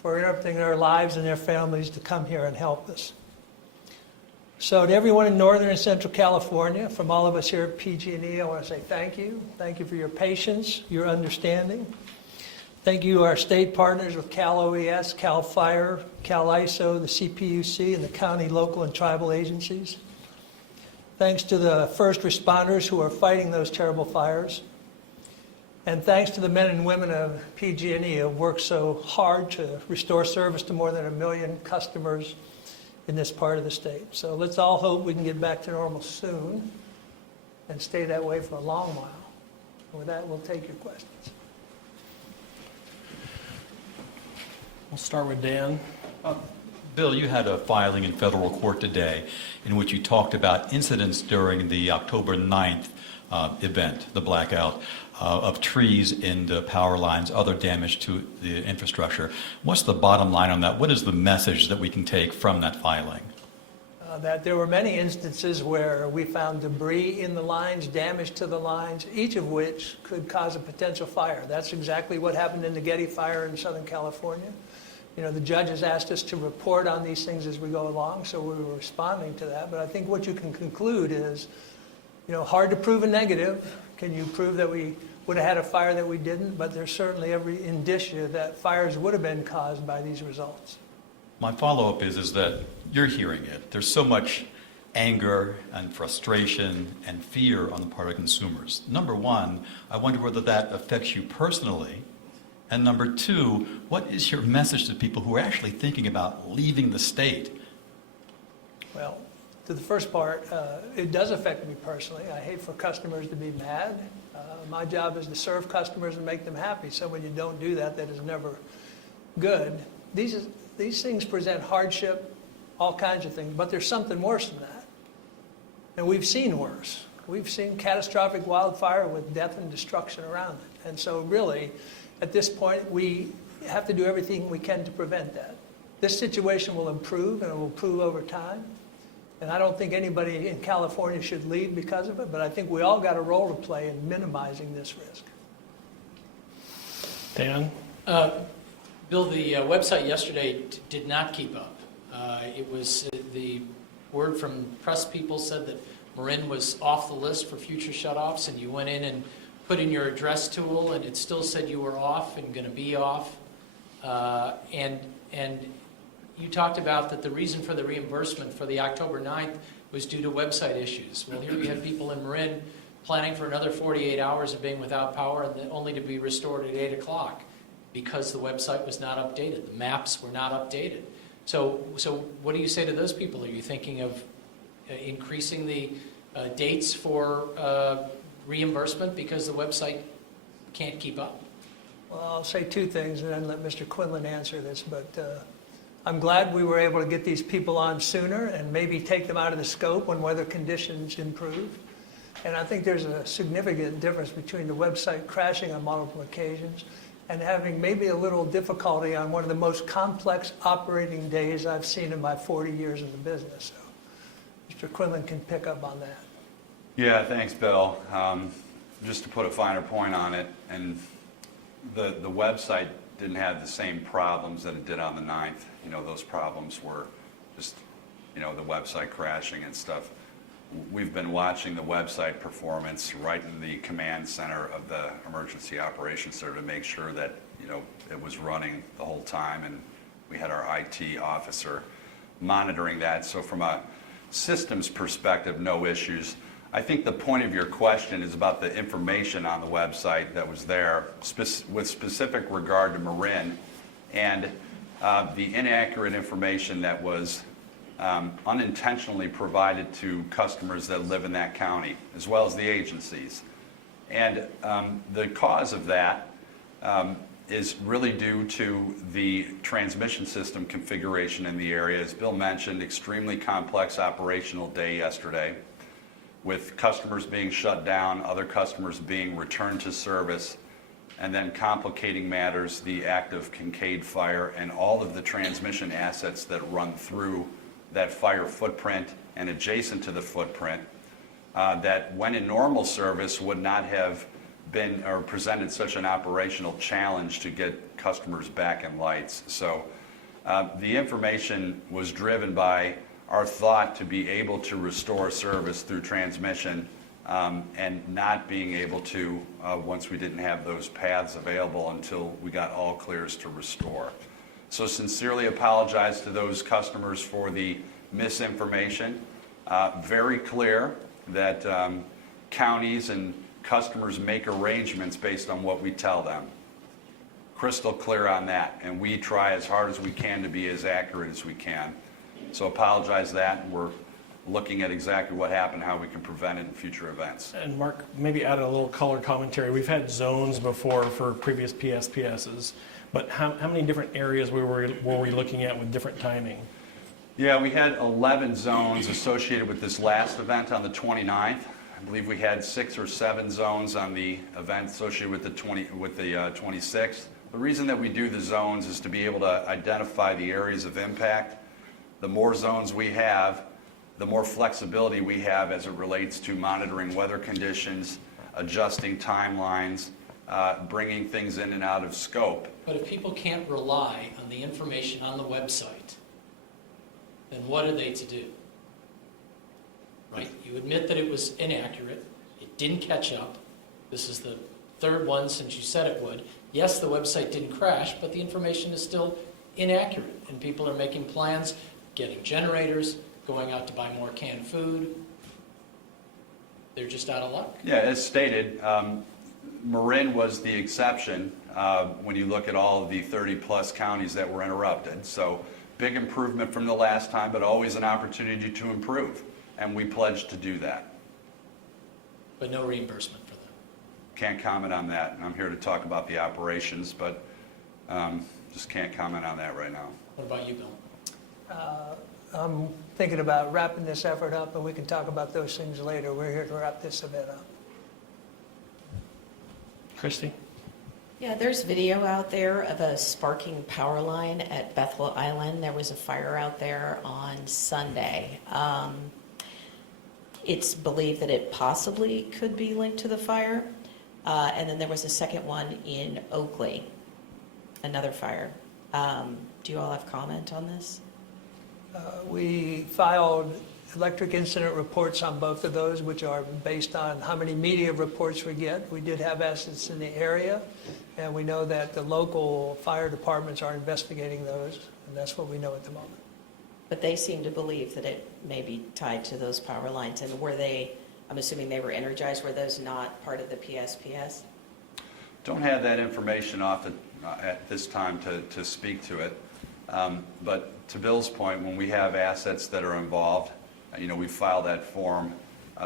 for interrupting their lives and their families to come here and help us. So to everyone in Northern and Central California, from all of us here at PG&E, I want to say thank you. Thank you for your patience, your understanding. Thank you to our state partners with Cal OES, Cal Fire, Cal ISO, the CPUC, and the county, local, and tribal agencies. Thanks to the first responders who are fighting those terrible fires. And thanks to the men and women of PG&E who have worked so hard to restore service to more than 1 million customers in this part of the state. So let's all hope we can get back to normal soon and stay that way for a long while. And with that, we'll take your questions. We'll start with Dan. Bill, you had a filing in federal court today in which you talked about incidents during the October 9th event, the blackout, of trees in the power lines, other damage to the infrastructure. What's the bottom line on that? What is the message that we can take from that filing? That there were many instances where we found debris in the lines, damage to the lines, each of which could cause a potential fire. That's exactly what happened in the Getty Fire in Southern California. You know, the judge has asked us to report on these things as we go along, so we were responding to that. But I think what you can conclude is, you know, hard to prove a negative. Can you prove that we would have had a fire that we didn't? But there's certainly every indicia that fires would have been caused by these results. My follow-up is that you're hearing it. There's so much anger and frustration and fear on the part of consumers. Number one, I wonder whether that affects you personally. And number two, what is your message to people who are actually thinking about leaving the state? Well, to the first part, it does affect me personally. I hate for customers to be mad. My job is to serve customers and make them happy. So when you don't do that, that is never good. These things present hardship, all kinds of things, but there's something worse than that. And we've seen worse. We've seen catastrophic wildfire with death and destruction around it. And so really, at this point, we have to do everything we can to prevent that. This situation will improve, and it will improve over time. And I don't think anybody in California should leave because of it, but I think we all got a role to play in minimizing this risk. Dan? Bill, the website yesterday did not keep up. It was the word from press people said that Marin was off the list for future shutoffs, and you went in and put in your address tool, and it still said you were off and going to be off. And you talked about that the reason for the reimbursement for the October 9th was due to website issues. Well, here we have people in Marin planning for another 48 hours of being without power, and then only to be restored at 8 o'clock because the website was not updated. The maps were not updated. So what do you say to those people? Are you thinking of increasing the dates for reimbursement because the website can't keep up? Well, I'll say two things and then let Mr. Quinlan answer this, but I'm glad we were able to get these people on sooner and maybe take them out of the scope when weather conditions improve. And I think there's a significant difference between the website crashing on multiple occasions and having maybe a little difficulty on one of the most complex operating days I've seen in my 40 years in the business. So Mr. Quinlan can pick up on that. Yeah, thanks, Bill. Just to put a finer point on it, and the website didn't have the same problems that it did on the 9th. You know, those problems were just, you know, the website crashing and stuff. We've been watching the website performance right in the command center of the Emergency Operations Center to make sure that, you know, it was running the whole time, and we had our IT officer monitoring that. So from a systems perspective, no issues. I think the point of your question is about the information on the website that was there with specific regard to Marin and the inaccurate information that was unintentionally provided to customers that live in that county, as well as the agencies. And the cause of that is really due to the transmission system configuration in the area. As Bill mentioned, extremely complex operational day yesterday, with customers being shut down, other customers being returned to service, and then complicating matters, the active Kincade Fire and all of the transmission assets that run through that fire footprint and adjacent to the footprint that when in normal service would not have been or presented such an operational challenge to get customers back in lights. So the information was driven by our thought to be able to restore service through transmission and not being able to, once we didn't have those paths available until we got all clears to restore. So sincerely apologize to those customers for the misinformation. Very clear that counties and customers make arrangements based on what we tell them. Crystal clear on that, and we try as hard as we can to be as accurate as we can. So apologize that, and we're looking at exactly what happened, how we can prevent it in future events. And Mark, maybe add a little color commentary. We've had zones before for previous PSPSs, but how many different areas were we looking at with different timing? Yeah, we had 11 zones associated with this last event on the 29th. I believe we had 6 or 7 zones on the event associated with the 26th. The reason that we do the zones is to be able to identify the areas of impact. The more zones we have, the more flexibility we have as it relates to monitoring weather conditions, adjusting timelines, bringing things in and out of scope. But if people can't rely on the information on the website, then what are they to do? Right? You admit that it was inaccurate. It didn't catch up. This is the third one since you said it would. Yes, the website didn't crash, but the information is still inaccurate. And people are making plans, getting generators, going out to buy more canned food. They're just out of luck. Yeah, as stated, Marin was the exception when you look at all of the 30-plus counties that were interrupted. So big improvement from the last time, but always an opportunity to improve. And we pledged to do that. But no reimbursement for them. Can't comment on that. I'm here to talk about the operations, but just can't comment on that right now. What about you, Bill? I'm thinking about wrapping this effort up, and we can talk about those things later. We're here to wrap this event up. Christy? Yeah, there's video out there of a sparking power line at Bethel Island. There was a fire out there on Sunday. It's believed that it possibly could be linked to the fire. And then there was a second one in Oakley, another fire. Do you all have comment on this? We filed electric incident reports on both of those, which are based on how many media reports we get. We did have assets in the area, and we know that the local fire departments are investigating those, and that's what we know at the moment. But they seem to believe that it may be tied to those power lines. And were they, I'm assuming they were energized, were those not part of the PSPS? Don't have that information off at this time to speak to it. But to Bill's point, when we have assets that are involved, we file that form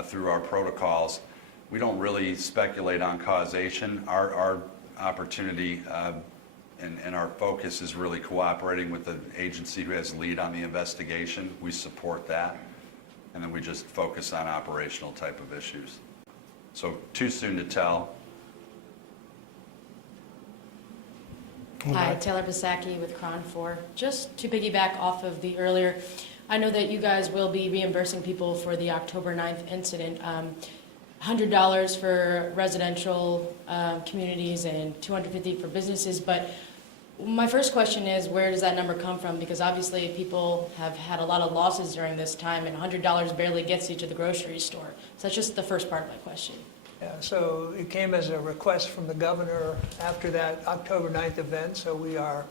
through our protocols. We don't really speculate on causation. Our opportunity and our focus is really cooperating with the agency who has lead on the investigation. We support that. And then we just focus on operational type of issues. So too soon to tell. Hi, Taylor Bisacki with Cron 4. Just to piggyback off of the earlier, I know that you guys will be reimbursing people for the October 9th incident. $100 for residential communities and $250 for businesses. But my first question is, where does that number come from? Because obviously people have had a lot of losses during this time, and $100 barely gets you to the grocery store. So that's just the first part of my question. Yeah, so it came as a request from the governor after that October 9th event, so we are,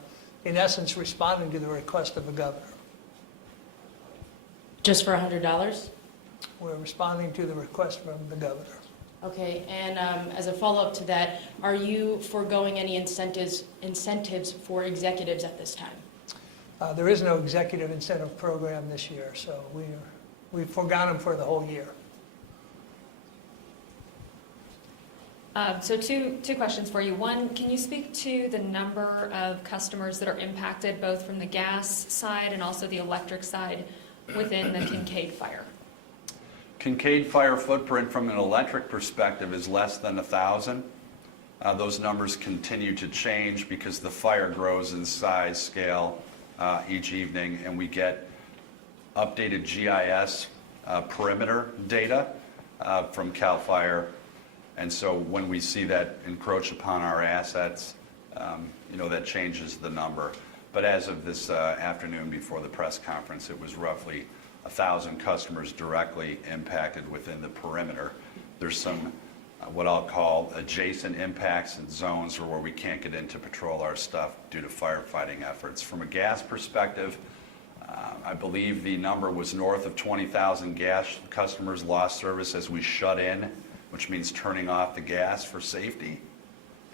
in essence, responding to the request of the governor. Just for $100? We're responding to the request from the governor. Okay, and as a follow-up to that, are you foregoing any incentives for executives at this time? There is no executive incentive program this year, so we've forgone them for the whole year. So two questions for you. One, can you speak to the number of customers that are impacted both from the gas side and also the electric side within the Kincade Fire? Kincade Fire footprint from an electric perspective is less than 1,000. Those numbers continue to change because the fire grows in size, scale each evening, and we get updated GIS perimeter data from CAL FIRE. And so when we see that encroach upon our assets, that changes the number. But as of this afternoon before the press conference, it was roughly 1,000 customers directly impacted within the perimeter. There's some what I'll call adjacent impacts and zones where we can't get in to patrol our stuff due to firefighting efforts. From a gas perspective, I believe the number was north of 20,000 gas customers lost service as we shut in, which means turning off the gas for safety.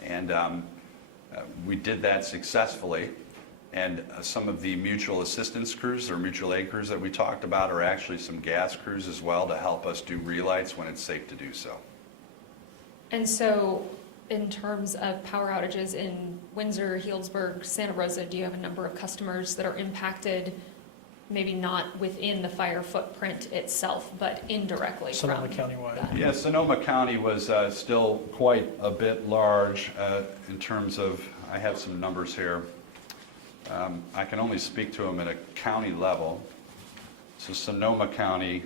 And we did that successfully. And some of the mutual assistance crews or mutual aid crews that we talked about are actually some gas crews as well to help us do relights when it's safe to do so. And so, in terms of power outages in Windsor, Healdsburg, Santa Rosa, do you have a number of customers that are impacted, maybe not within the fire footprint itself, but indirectly Sonoma from County-wide. that? Yeah, Sonoma County was still quite a bit large in terms of, I have some numbers here. I can only speak to them at a county level. So Sonoma County,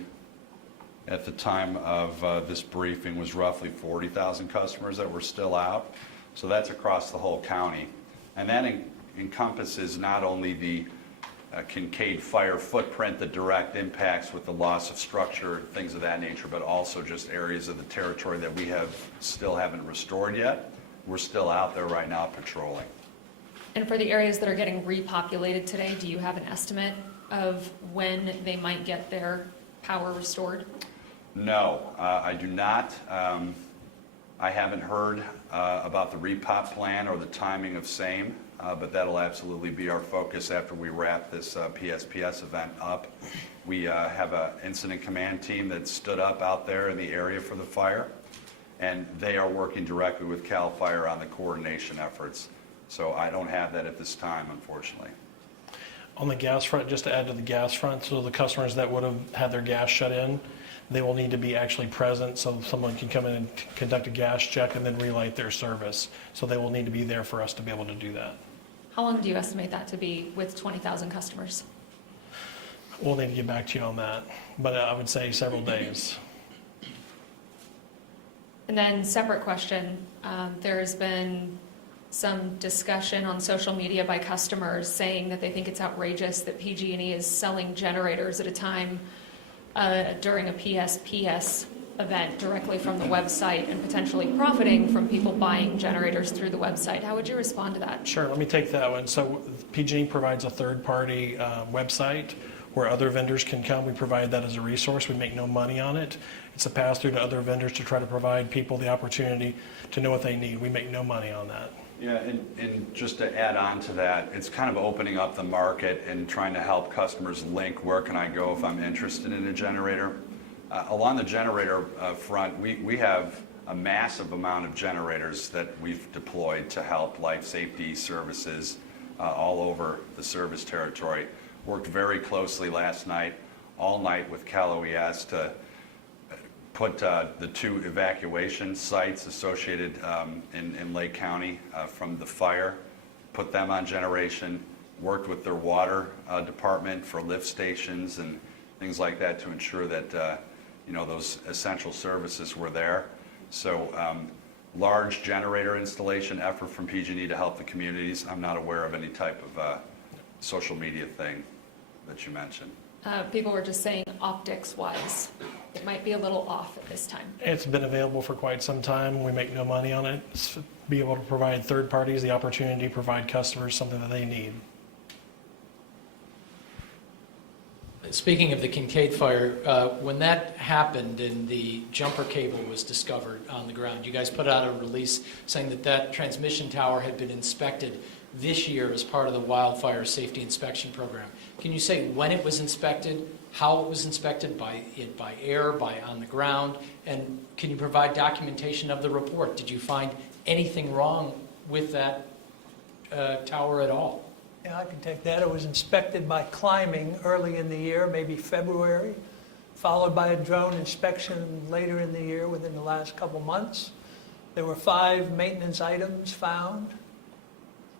at the time of this briefing, was roughly 40,000 customers that were still out. So that's across the whole county. And that encompasses not only the Kincade Fire footprint, the direct impacts with the loss of structure, things of that nature, but also just areas of the territory that we still haven't restored yet. We're still out there right now patrolling. And for the areas that are getting repopulated today, do you have an estimate of when they might get their power restored? No, I do not. I haven't heard about the repop plan or the timing of same, but that'll absolutely be our focus after we wrap this PSPS event up. We have an incident command team that stood up out there in the area for the fire, and they are working directly with CAL FIRE on the coordination efforts. So I don't have that at this time, unfortunately. On the gas front, just to add to the gas front, so the customers that would have had their gas shut in, they will need to be actually present so someone can come in and conduct a gas check and then relight their service. So they will need to be there for us to be able to do that. How long do you estimate that to be with 20,000 customers? We'll need to get back to you on that, but I would say several days. And then separate question, there's been some discussion on social media by customers saying that they think it's outrageous that PG&E is selling generators at a time during a PSPS event directly from the website and potentially profiting from people buying generators through the website. How would you respond to that? Sure, let me take that one. So PG&E provides a third-party website where other vendors can come. We provide that as a resource. We make no money on it. It's a pass-through to other vendors to try to provide people the opportunity to know what they need. We make no money on that. Yeah, and just to add on to that, it's kind of opening up the market and trying to help customers link where can I go if I'm interested in a generator. Along the generator front, we have a massive amount of generators that we've deployed to help life safety services all over the service territory. Worked very closely last night, all night with Cal OES to put the 2 evacuation sites associated in Lake County from the fire, put them on generation, worked with their water department for lift stations and things like that to ensure that those essential services were there. So large generator installation effort from PG&E to help the communities. I'm not aware of any type of social media thing that you mentioned. People were just saying optics-wise, it might be a little off at this time. It's been available for quite some time. We make no money on it. It's be able to provide third parties the opportunity to provide customers something that they need. Speaking of the Kincade Fire, when that happened and the jumper cable was discovered on the ground, you guys put out a release saying that that transmission tower had been inspected this year as part of the Wildfire Safety Inspection Program. Can you say when it was inspected, how it was inspected, by air, by on the ground, and can you provide documentation of the report? Did you find anything wrong with that tower at all? Yeah, I can take that. It was inspected by climbing early in the year, maybe February, followed by a drone inspection later in the year within the last couple months. There were 5 maintenance items found.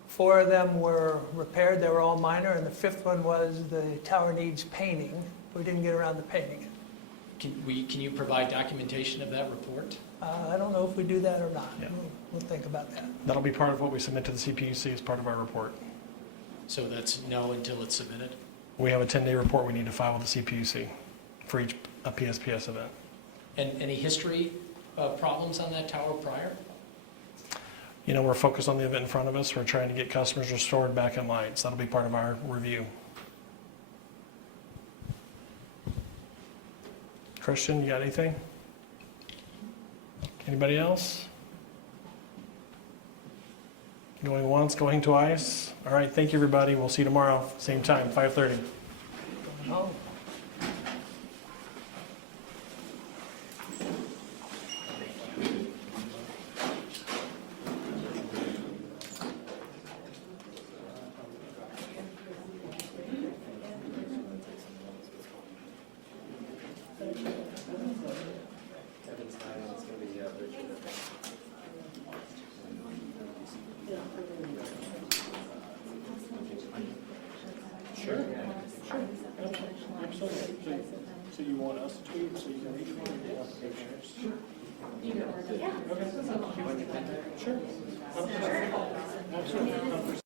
4 of them were repaired. They were all minor, and the 5th one was the tower needs painting. We didn't get around to painting it. Can you provide documentation of that report? I don't know if we do that or not. Yeah. We'll think about that. That'll be part of what we submit to the CPUC as part of our report. So that's no until it's submitted? We have a 10-day report we need to file with the CPUC for each PSPS event. And any history problems on that tower prior? You know, we're focused on the event in front of us. We're trying to get customers restored back in line. So that'll be part of our review. Christian, you got anything? Anybody else? Going once, going twice? All right, thank you, everybody. We'll see you tomorrow, same time, 5:30. Going home. Sure, sure, absolutely. So you want us to, so you can reach one of the applications? Sure. Okay. Sure. Absolutely.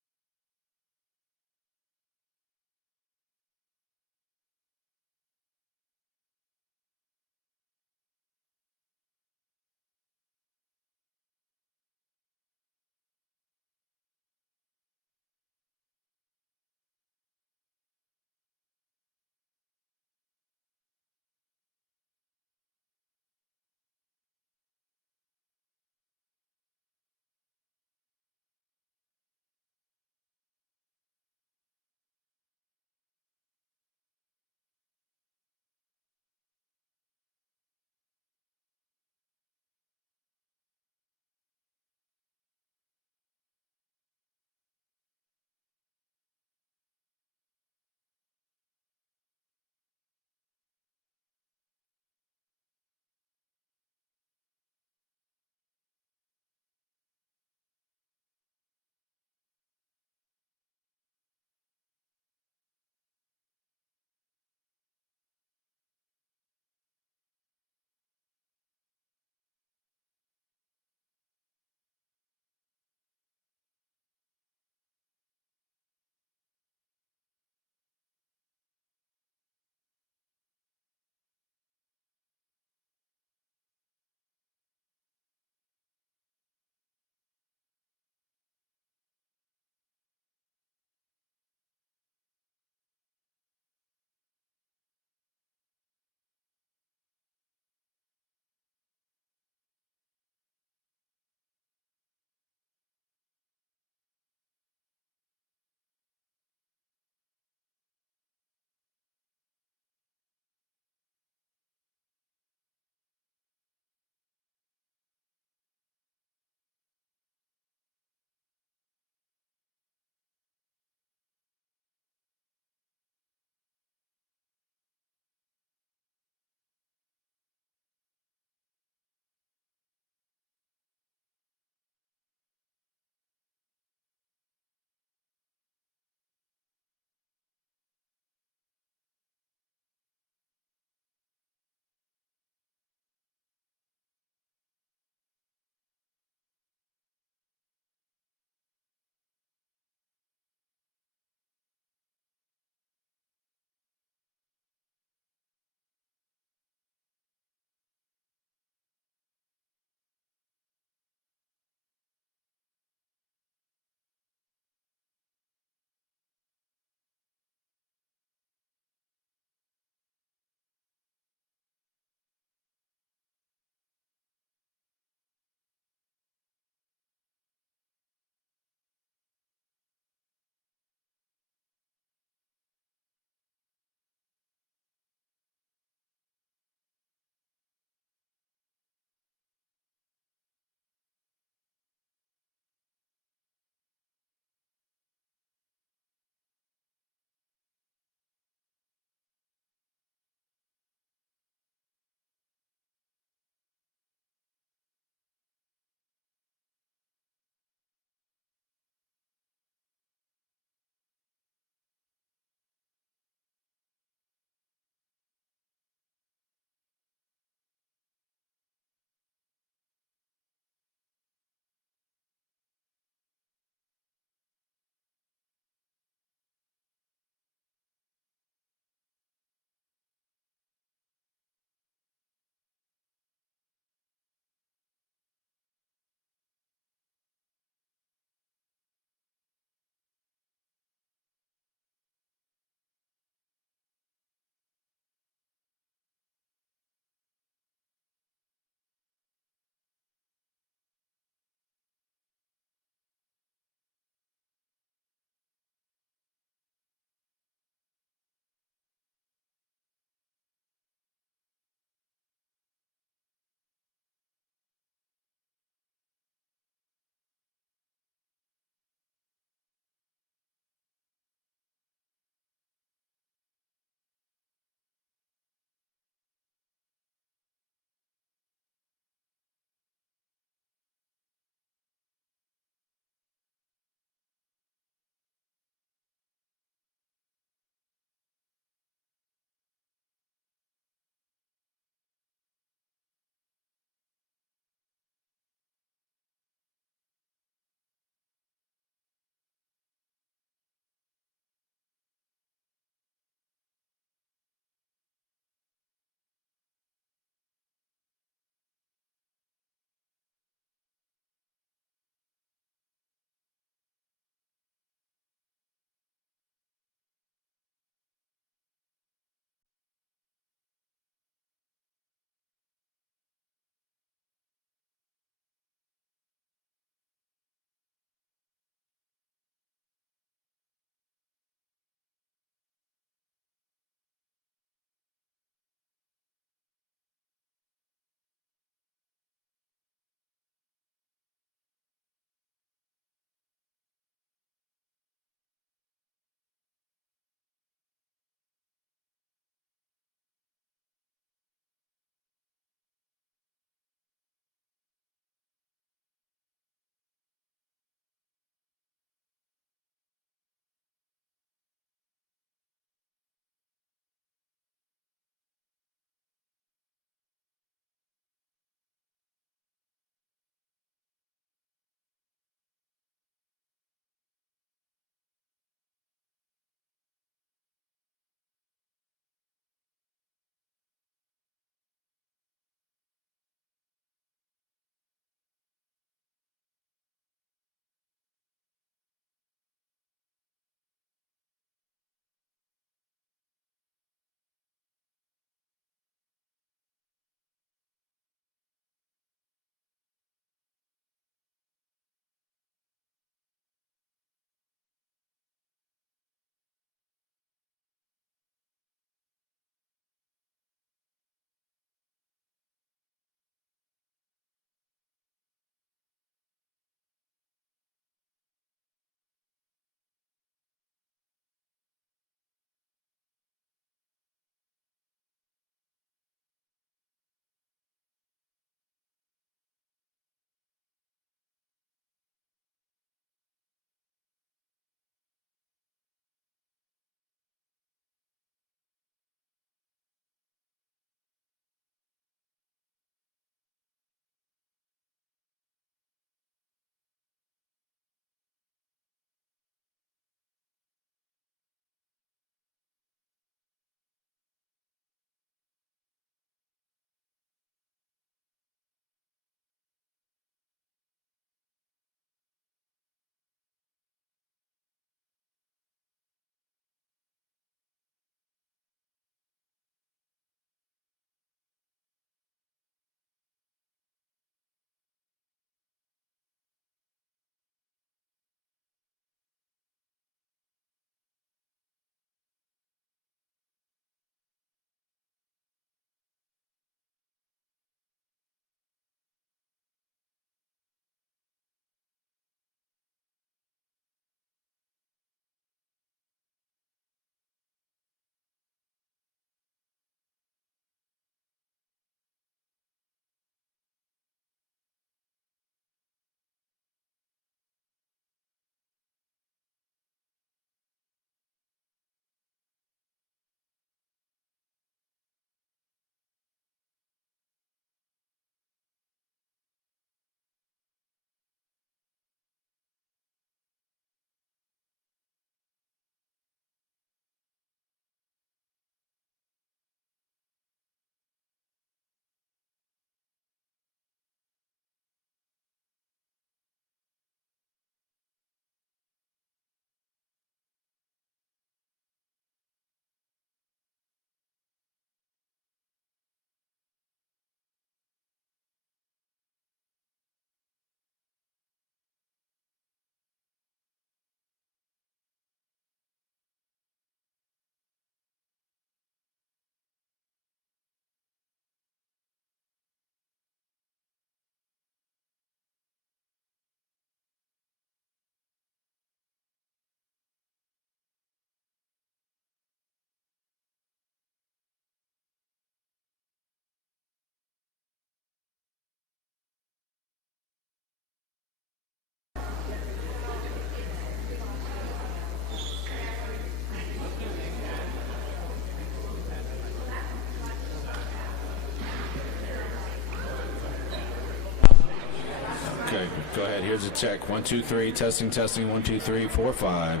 here's a check. 1, 2, 3. Testing, testing. 1, 2, 3, 4, 5.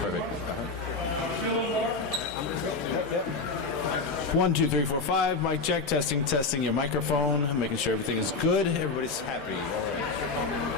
Perfect. 1, 2, 3, 4, 5. Mic check. Testing, testing your microphone. Making sure everything is good. Everybody's happy. All right.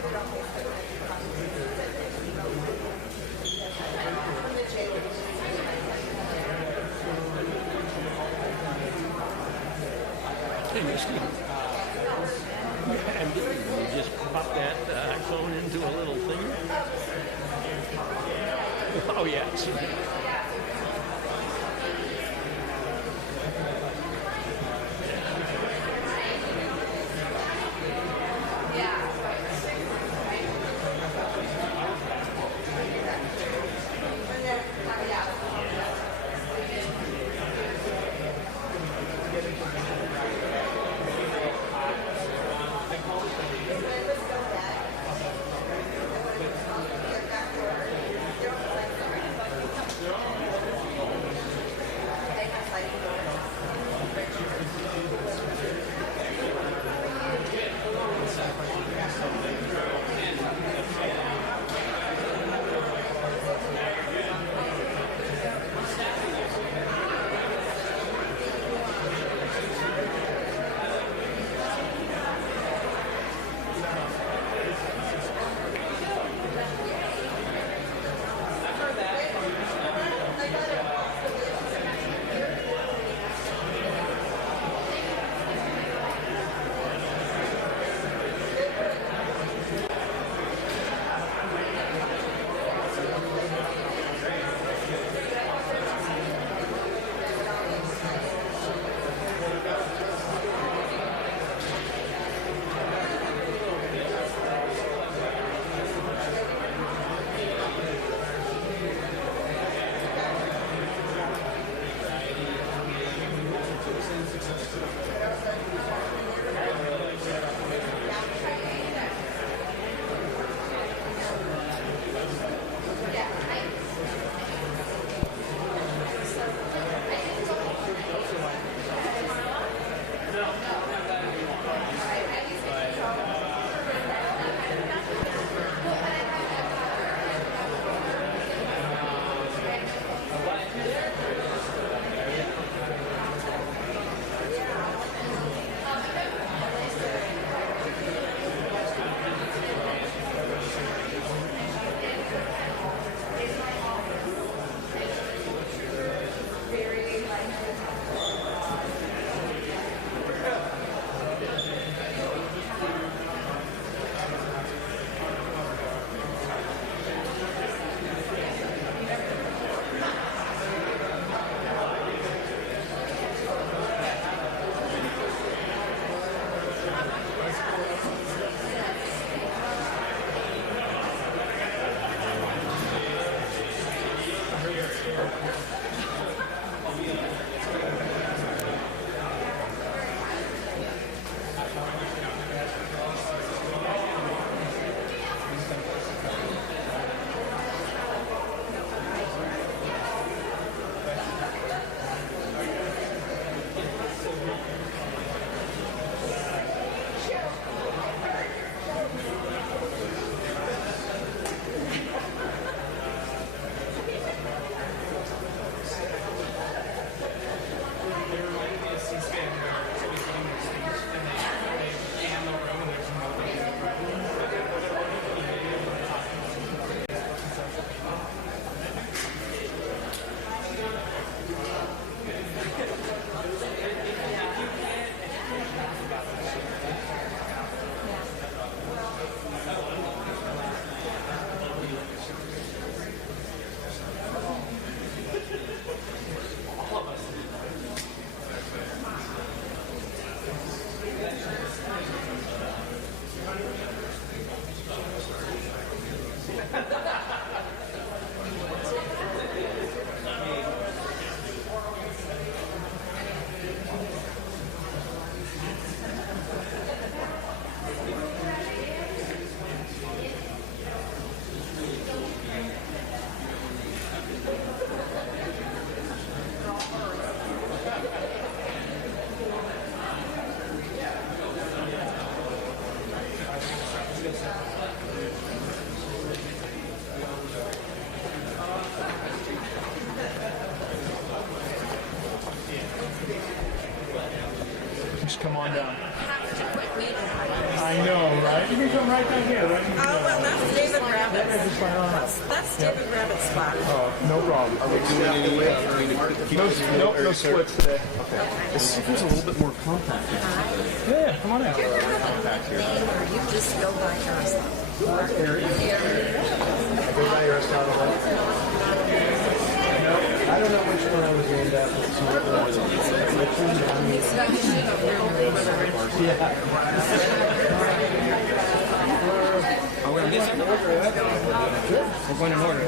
Hey, Misty. And you just pop that iPhone into a little thing. Oh, yes. Just come on down. I know, right? right down here. Right? Oh, well, that's David Rabbit's. That's David Rabbit's spot. Oh, no problem. Are we doing any no splits today. Okay. This seems a little bit more compact. Yeah, come on out. You just go by Aristotle. Go by Aristotle. No, I don't know which one I was named after. Yeah. Are we on this order? We're going in order.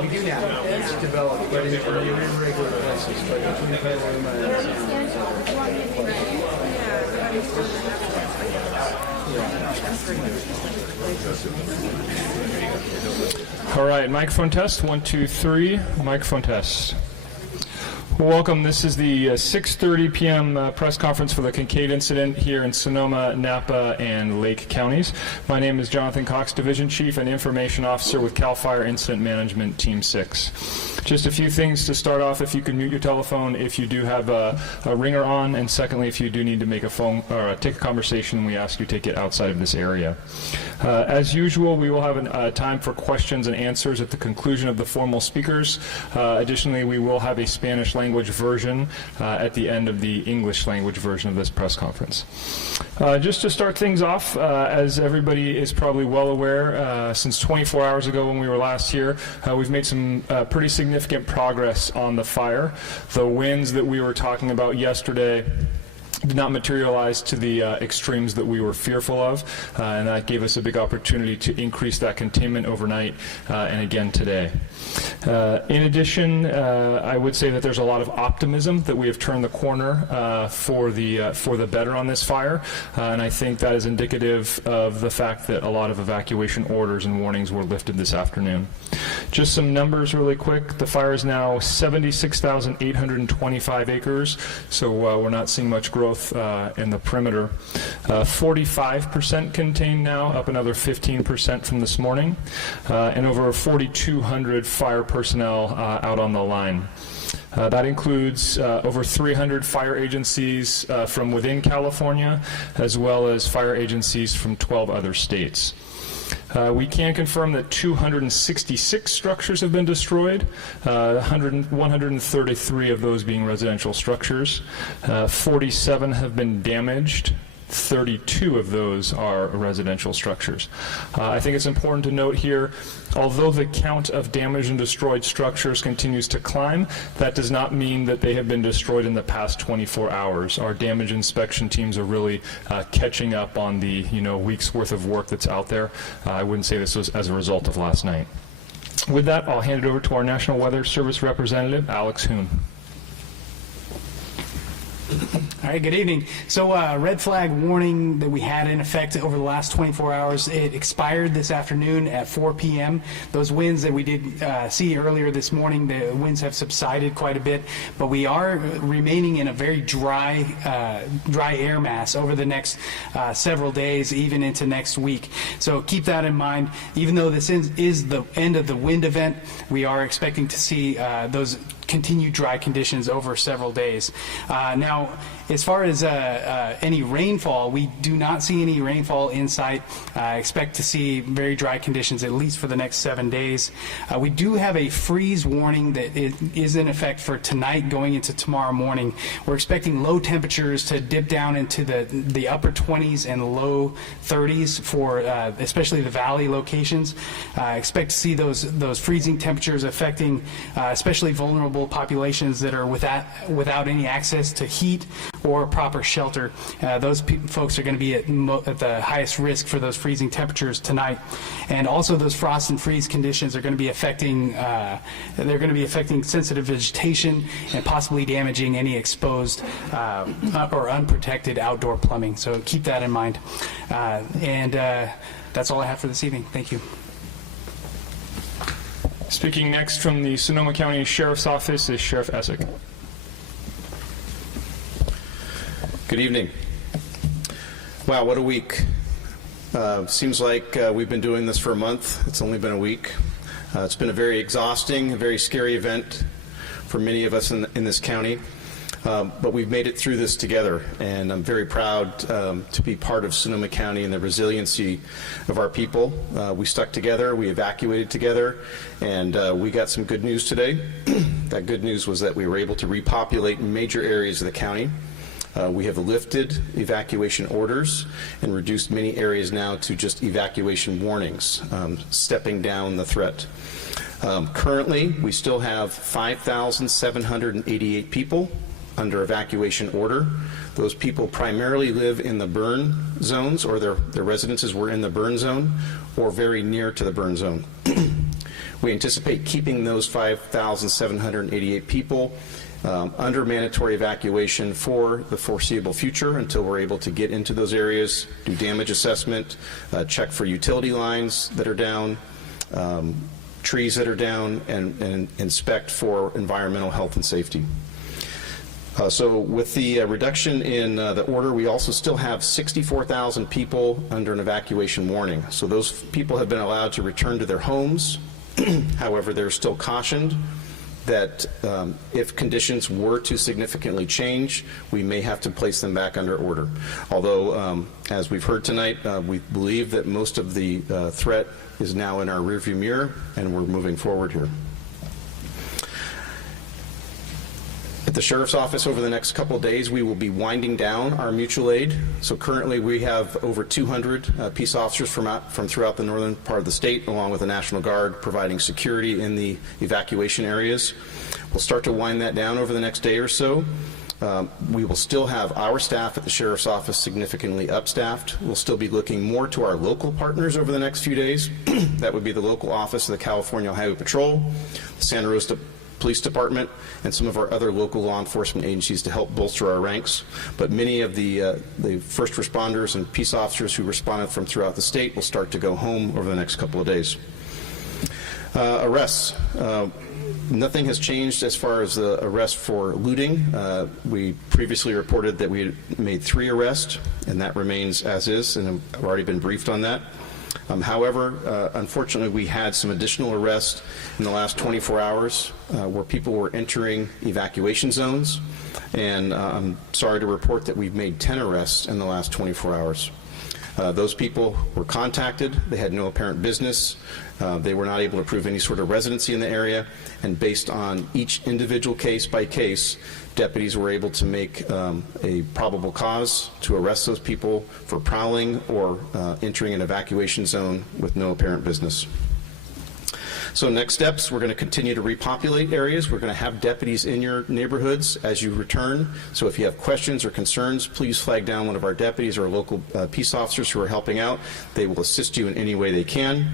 We do now. It's developed, but you're in regular places. But All right, microphone test, 1, 2, 3, microphone test. Welcome. This is the 6:30 p.m. Press conference for the Kincaid incident here in Sonoma, Napa, and Lake counties. My name is Jonathan Cox, Division Chief and Information Officer with CAL FIRE Incident Management Team 6. Just a few things to start off. If you can mute your telephone if you do have a ringer on, and secondly, if you do need to make a phone or take a conversation, we ask you take it outside of this area. As usual, we will have time for questions and answers at the conclusion of the formal speakers. Additionally, we will have a Spanish language version at the end of the English language version of this press conference. Just to start things off, as everybody is probably well aware, since 24 hours ago when we were last here, we've made some pretty significant progress on the fire. The winds that we were talking about yesterday did not materialize to the extremes that we were fearful of, and that gave us a big opportunity to increase that containment overnight and again today. In addition, I would say that there's a lot of optimism that we have turned the corner for the better on this fire, and I think that is indicative of the fact that a lot of evacuation orders and warnings were lifted this afternoon. Just some numbers really quick. The fire is now 76,825 acres, so we're not seeing much growth in the perimeter. 45% contained now, up another 15% from this morning, and over 4,200 fire personnel out on the line. That includes over 300 fire agencies from within California, as well as fire agencies from 12 other states. We can confirm that 266 structures have been destroyed, 133 of those being residential structures. 47 have been damaged. 32 of those are residential structures. I think it's important to note here, although the count of damaged and destroyed structures continues to climb, that does not mean that they have been destroyed in the past 24 hours. Our damage inspection teams are really catching up on the week's worth of work that's out there. I wouldn't say this was as a result of last night. With that, I'll hand it over to our National Weather Service representative, Alex Hoon. All right, good evening. So red flag warning that we had in effect over the last 24 hours, it expired this afternoon at 4 p.m. Those winds that we did see earlier this morning, the winds have subsided quite a bit, but we are remaining in a very dry air mass over the next several days, even into next week. So keep that in mind. Even though this is the end of the wind event, we are expecting to see those continued dry conditions over several days. Now, as far as any rainfall, we do not see any rainfall in sight. Expect to see very dry conditions at least for the next 7 days. We do have a freeze warning that is in effect for tonight going into tomorrow morning. We're expecting low temperatures to dip down into the upper 20s and low 30s for especially the valley locations. Expect to see those freezing temperatures affecting especially vulnerable populations that are without any access to heat or proper shelter. Those folks are going to be at the highest risk for those freezing temperatures tonight, and also those frost and freeze conditions are going to be affecting sensitive vegetation and possibly damaging any exposed or unprotected outdoor plumbing. So keep that in mind. And that's all I have for this evening. Thank you. Speaking next from the Sonoma County Sheriff's Office is Sheriff Essick. Good evening. Wow, what a week. Seems like we've been doing this for a month. It's only been a week. It's been a very exhausting, very scary event for many of us in this county. But we've made it through this together, and I'm very proud to be part of Sonoma County and the resiliency of our people. We stuck together, we evacuated together, and we got some good news today. That good news was that we were able to repopulate major areas of the county. We have lifted evacuation orders and reduced many areas now to just evacuation warnings, stepping down the threat. Currently, we still have 5,788 people under evacuation order. Those people primarily live in the burn zones, or their residences were in the burn zone or very near to the burn zone. We anticipate keeping those 5,788 people under mandatory evacuation for the foreseeable future until we're able to get into those areas, do damage assessment, check for utility lines that are down, trees that are down, and inspect for environmental health and safety. So with the reduction in the order, we also still have 64,000 people under an evacuation warning. So those people have been allowed to return to their homes. However, they're still cautioned that if conditions were to significantly change, we may have to place them back under order. Although, as we've heard tonight, we believe that most of the threat is now in our rearview mirror, and we're moving forward here. At the Sheriff's Office over the next couple of days, we will be winding down our mutual aid. So currently we have over 200 peace officers from throughout the northern part of the state, along with the National Guard, providing security in the evacuation areas. We'll start to wind that down over the next day or so. We will still have our staff at the Sheriff's Office significantly upstaffed. We'll still be looking more to our local partners over the next few days. That would be the local office of the California Highway Patrol, the Santa Rosa Police Department, and some of our other local law enforcement agencies to help bolster our ranks. But many of the first responders and peace officers who responded from throughout the state will start to go home over the next couple of days. Arrests. Nothing has changed as far as the arrest for looting. We previously reported that we had made 3 arrests, and that remains as is, and I've already been briefed on that. However, unfortunately, we had some additional arrests in the last 24 hours where people were entering evacuation zones, and I'm sorry to report that we've made 10 arrests in the last 24 hours. Those people were contacted. They had no apparent business. They were not able to prove any sort of residency in the area, and based on each individual case by case, deputies were able to make a probable cause to arrest those people for prowling or entering an evacuation zone with no apparent business. So next steps, we're going to continue to repopulate areas. We're going to have deputies in your neighborhoods as you return. So if you have questions or concerns, please flag down one of our deputies or local peace officers who are helping out. They will assist you in any way they can.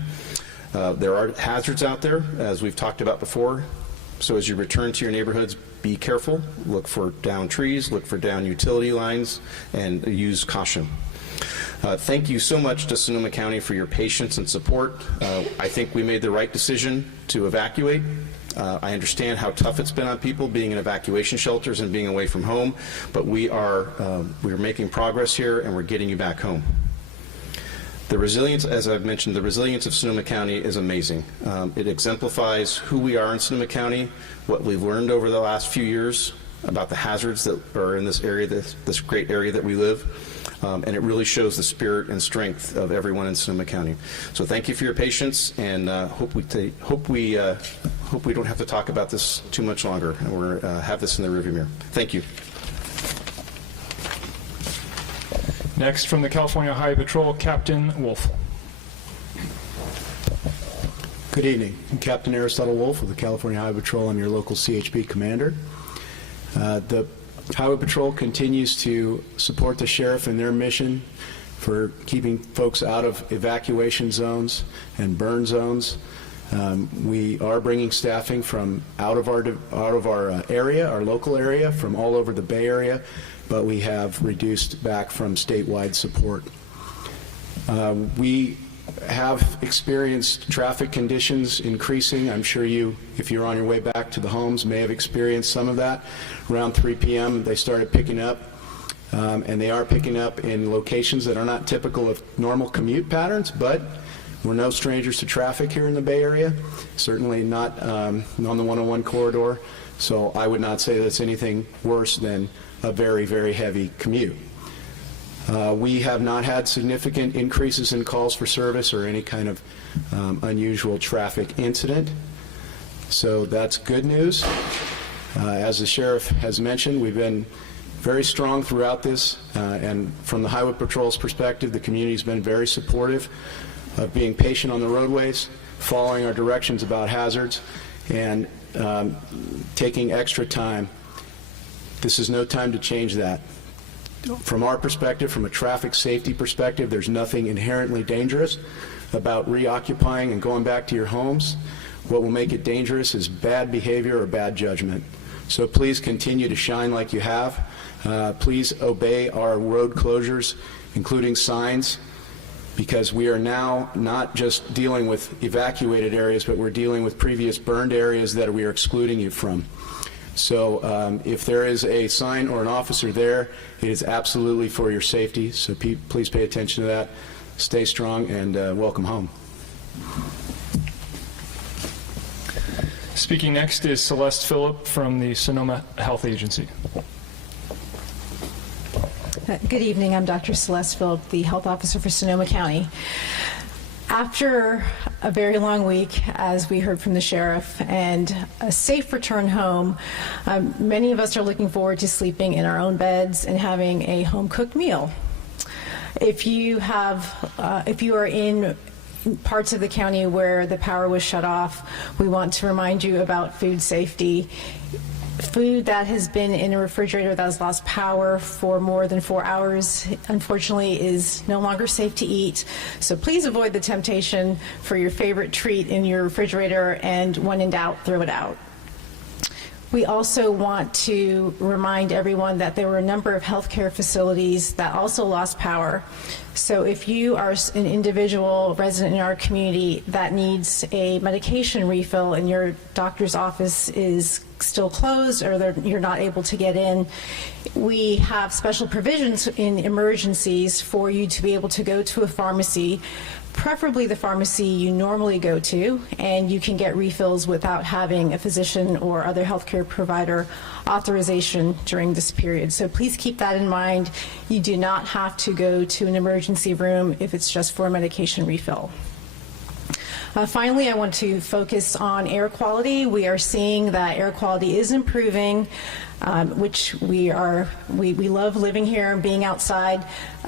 There are hazards out there, as we've talked about before. So as you return to your neighborhoods, be careful. Look for downed trees, look for downed utility lines, and use caution. Thank you so much to Sonoma County for your patience and support. I think we made the right decision to evacuate. I understand how tough it's been on people being in evacuation shelters and being away from home, but we're making progress here, and we're getting you back home. The resilience, as I've mentioned, the resilience of Sonoma County is amazing. It exemplifies who we are in Sonoma County, what we've learned over the last few years about the hazards that are in this area, this great area that we live. And it really shows the spirit and strength of everyone in Sonoma County. So thank you for your patience, and hope we don't have to talk about this too much longer, and we're have this in the rearview mirror. Thank you. Next, from the California Highway Patrol, Captain Wolf. Good evening. I'm Captain Aristotle Wolf with the California Highway Patrol. I'm your local CHP commander. The Highway Patrol continues to support the sheriff in their mission for keeping folks out of evacuation zones and burn zones. We are bringing staffing from out of our area, our local area, from all over the Bay Area, but we have reduced back from statewide support. We have experienced traffic conditions increasing. I'm sure you, if you're on your way back to the homes, may have experienced some of that. Around 3 p.m. they started picking up, and they are picking up in locations that are not typical of normal commute patterns, but we're no strangers to traffic here in the Bay Area, certainly not on the 101 corridor. So I would not say that's anything worse than a very, very heavy commute. We have not had significant increases in calls for service or any kind of unusual traffic incident. So that's good news. As the sheriff has mentioned, we've been very strong throughout this, and from the Highway Patrol's perspective, the community's been very supportive of being patient on the roadways, following our directions about hazards, and taking extra time. This is no time to change that. From our perspective, from a traffic safety perspective, there's nothing inherently dangerous about reoccupying and going back to your homes. What will make it dangerous is bad behavior or bad judgment. So please continue to shine like you have. Please obey our road closures, including signs, because we are now not just dealing with evacuated areas, but we're dealing with previous burned areas that we are excluding you from. So if there is a sign or an officer there, it is absolutely for your safety. So please pay attention to that. Stay strong and welcome home. Speaking next is Celeste Phillip from the Sonoma Health Agency. Good evening. I'm Dr. Celeste Phillip, the health officer for Sonoma County. After a very long week, as we heard from the sheriff, and a safe return home, many of us are looking forward to sleeping in our own beds and having a home-cooked meal. If you are in parts of the county where the power was shut off, we want to remind you about food safety. Food that has been in a refrigerator that has lost power for more than 4 hours, unfortunately, is no longer safe to eat. So please avoid the temptation for your favorite treat in your refrigerator, and when in doubt, throw it out. We also want to remind everyone that there were a number of healthcare facilities that also lost power. So if you are an individual resident in our community that needs a medication refill and your doctor's office is still closed or you're not able to get in, we have special provisions in emergencies for you to be able to go to a pharmacy, preferably the pharmacy you normally go to, and you can get refills without having a physician or other healthcare provider authorization during this period. So please keep that in mind. You do not have to go to an emergency room if it's just for a medication refill. Finally, I want to focus on air quality. We are seeing that air quality is improving, which we love living here and being outside,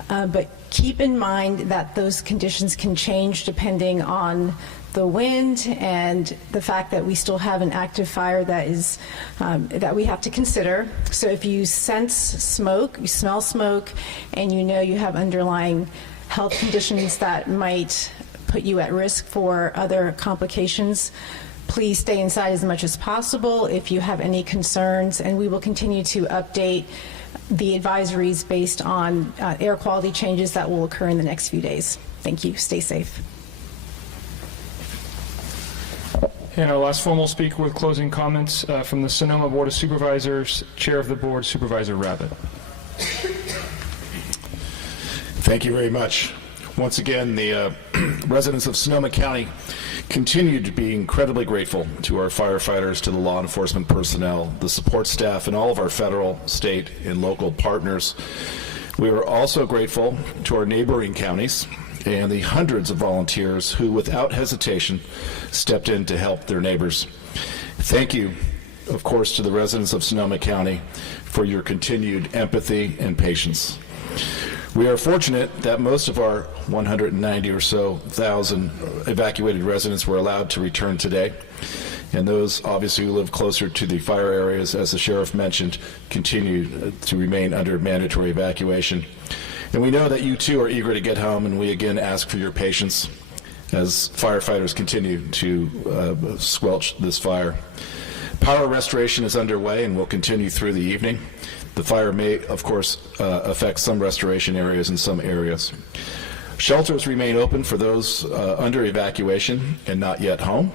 but keep in mind that those conditions can change depending on the wind and the fact that we still have an active fire that is that we have to consider. So if you sense smoke, you smell smoke, and you know you have underlying health conditions that might put you at risk for other complications, please stay inside as much as possible if you have any concerns, and we will continue to update the advisories based on air quality changes that will occur in the next few days. Thank you. Stay safe. And our last formal speaker with closing comments from the Sonoma Board of Supervisors, Chair of the Board, Supervisor Rabbit. Thank you very much. Once again, the residents of Sonoma County continue to be incredibly grateful to our firefighters, to the law enforcement personnel, the support staff, and all of our federal, state, and local partners. We are also grateful to our neighboring counties and the hundreds of volunteers who, without hesitation, stepped in to help their neighbors. Thank you, of course, to the residents of Sonoma County for your continued empathy and patience. We are fortunate that most of our 190 or so thousand evacuated residents were allowed to return today, and those obviously who live closer to the fire areas, as the sheriff mentioned, continue to remain under mandatory evacuation. And we know that you too are eager to get home, and we again ask for your patience as firefighters continue to squelch this fire. Power restoration is underway and will continue through the evening. The fire may, of course, affect some restoration areas in some areas. Shelters remain open for those under evacuation and not yet home.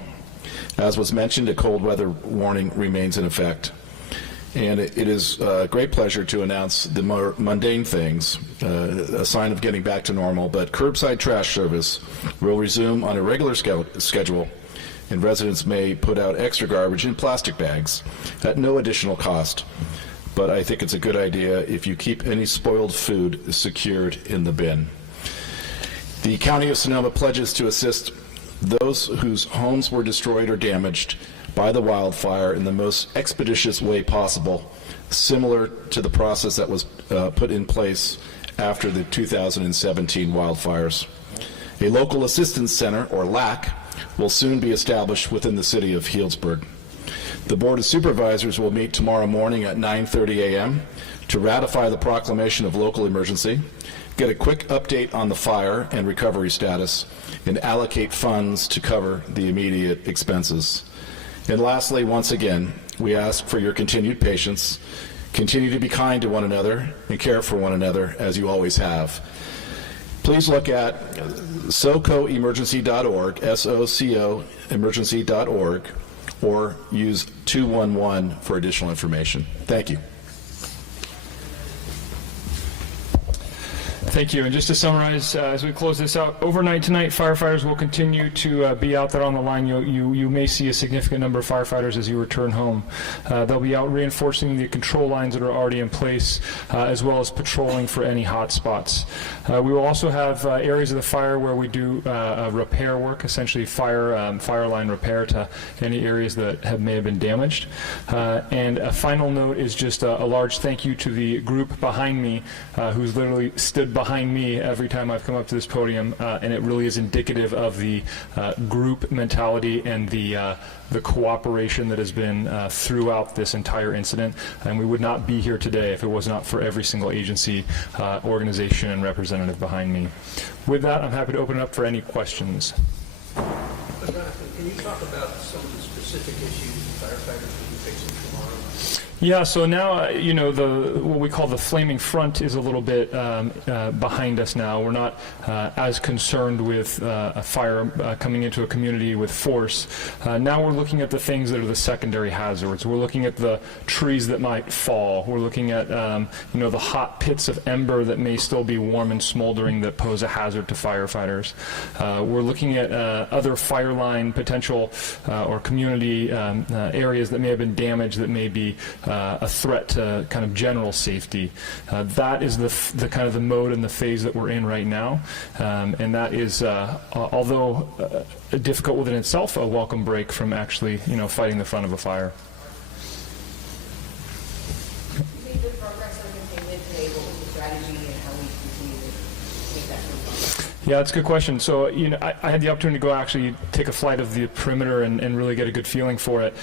As was mentioned, a cold weather warning remains in effect. And it is a great pleasure to announce the more mundane things, a sign of getting back to normal, but curbside trash service will resume on a regular schedule and residents may put out extra garbage in plastic bags at no additional cost. But I think it's a good idea if you keep any spoiled food secured in the bin. The County of Sonoma pledges to assist those whose homes were destroyed or damaged by the wildfire in the most expeditious way possible, similar to the process that was put in place after the 2017 wildfires. A local assistance center, or LAC, will soon be established within the city of Healdsburg. The Board of Supervisors will meet tomorrow morning at 9:30 a.m. to ratify the proclamation of local emergency, get a quick update on the fire and recovery status, and allocate funds to cover the immediate expenses. And lastly, once again, we ask for your continued patience. Continue to be kind to one another and care for one another as you always have. Please look at socoemergency.org, S-O-C-O emergency.org, or use 211 for additional information. Thank you. Thank you. And just to summarize, as we close this out, overnight tonight, firefighters will continue to be out there on the line. You may see a significant number of firefighters as you return home. They'll be out reinforcing the control lines that are already in place, as well as patrolling for any hot spots. We will also have areas of the fire where we do repair work, essentially fire line repair to any areas that may have been damaged. And a final note is just a large thank you to the group behind me, who's literally stood behind me every time I've come up to this podium, and it really is indicative of the group mentality and the cooperation that has been throughout this entire incident. And we would not be here today if it was not for every single agency, organization, and representative behind me. With that, I'm happy to open it up for any questions. Jonathan, can you talk about some of the specific issues the firefighters will be fixing tomorrow? Yeah, so now, what we call the flaming front is a little bit behind us now. We're not as concerned with a fire coming into a community with force. Now we're looking at the things that are the secondary hazards. We're looking at the trees that might fall. We're looking at, the hot pits of ember that may still be warm and smoldering that pose a hazard to firefighters. We're looking at other fire line potential or community areas that may have been damaged that may be a threat to kind of general safety. That is the kind of the mode and the phase that we're in right now, and that is, although difficult within itself, a welcome break from actually, fighting the front of a fire. Do you think the progress on containment today, what was the strategy and how we continue to make that move? Yeah, that's a good question. So, I had the opportunity to go actually take a flight of the perimeter and really get a good feeling for it.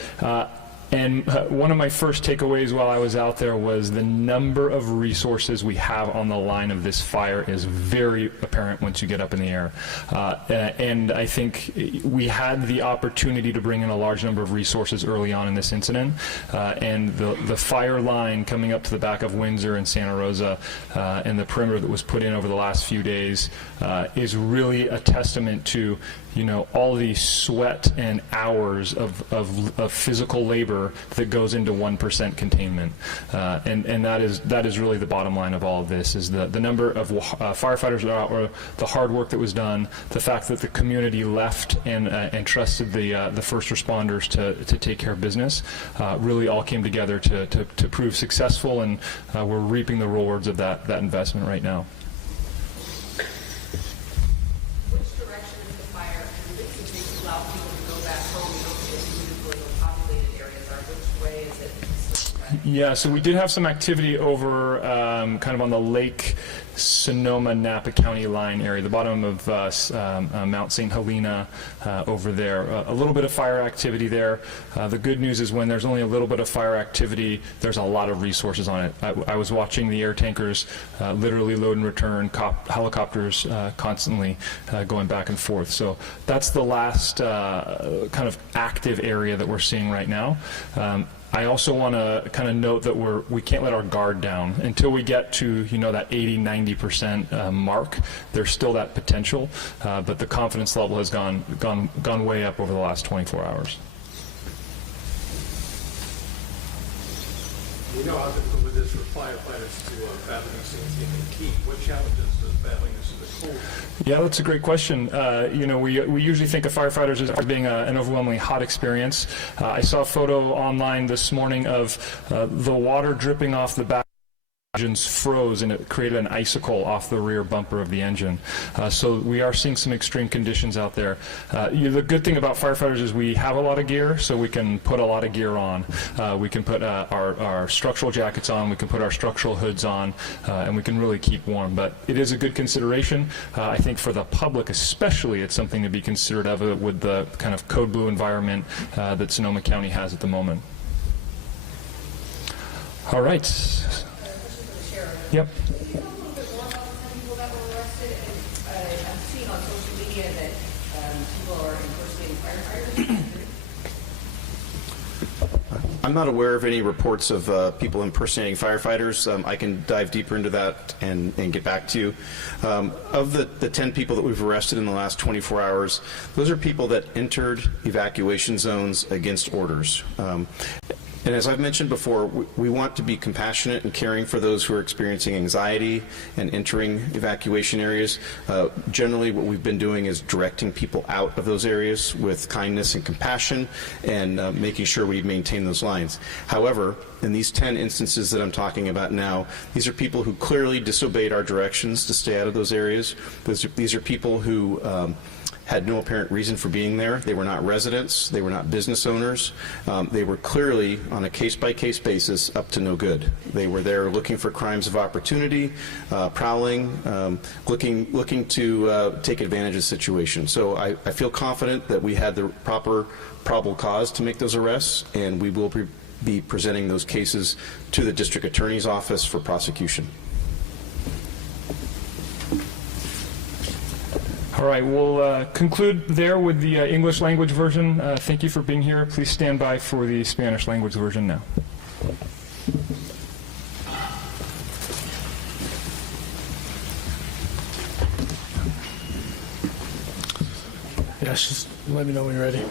And one of my first takeaways while I was out there was the number of resources we have on the line of this fire is very apparent once you get up in the air. And I think we had the opportunity to bring in a large number of resources early on in this incident. And the fire line coming up to the back of Windsor and Santa Rosa and the perimeter that was put in over the last few days is really a testament to all the sweat and hours of physical labor that goes into 1% containment, and that is really the bottom line of all of this, is the number of firefighters that are out, or the hard work that was done, the fact that the community left and trusted the first responders to take care of business, really all came together to prove successful, and we're reaping the rewards of that investment right now. Yeah, so we did have some activity over kind of on the Lake Sonoma-Napa County line area, the bottom of Mount St. Helena over there. A little bit of fire activity there. The good news is when there's only a little bit of fire activity, there's a lot of resources on it. I was watching the air tankers literally load and return, helicopters constantly going back and forth. So that's the last kind of active area that we're seeing right now. I also want to kind of note that we can't let our guard down until we get to that 80-90% mark. There's still that potential, but the confidence level has gone way up over the last 24 hours. We know how difficult it is for firefighters to battle these things in the heat. What challenges does battling this in the cold Yeah, that's a great question. We usually think of firefighters as being an overwhelmingly hot experience. I saw a photo online this morning of the water dripping off the back. Engines froze and it created an icicle off the rear bumper of the engine. So we are seeing some extreme conditions out there. The good thing about firefighters is we have a lot of gear, so we can put a lot of gear on. We can put our structural jackets on, we can put our structural hoods on, and we can really keep warm. But it is a good consideration. I think for the public especially, it's something to be considered of with the kind of code blue environment that Sonoma County has at the moment. All right. Yep. I'm not aware of any reports of people impersonating firefighters. I can dive deeper into that and get back to you. Of the 10 people that we've arrested in the last 24 hours, those are people that entered evacuation zones against orders. And as I've mentioned before, we want to be compassionate and caring for those who are experiencing anxiety and entering evacuation areas. Generally, what we've been doing is directing people out of those areas with kindness and compassion and making sure we maintain those lines. However, in these 10 instances that I'm talking about now, these are people who clearly disobeyed our directions to stay out of those areas. These are people who had no apparent reason for being there. They were not residents. They were not business owners. They were clearly, on a case-by-case basis, up to no good. They were there looking for crimes of opportunity, prowling, looking to take advantage of the situation. So I feel confident that we had the proper probable cause to make those arrests, and we will be presenting those cases to the district attorney's office for prosecution. All right, we'll conclude there with the English language version. Thank you for being here. Please stand by for the Spanish language version now. Yeah, just let me know when you're ready.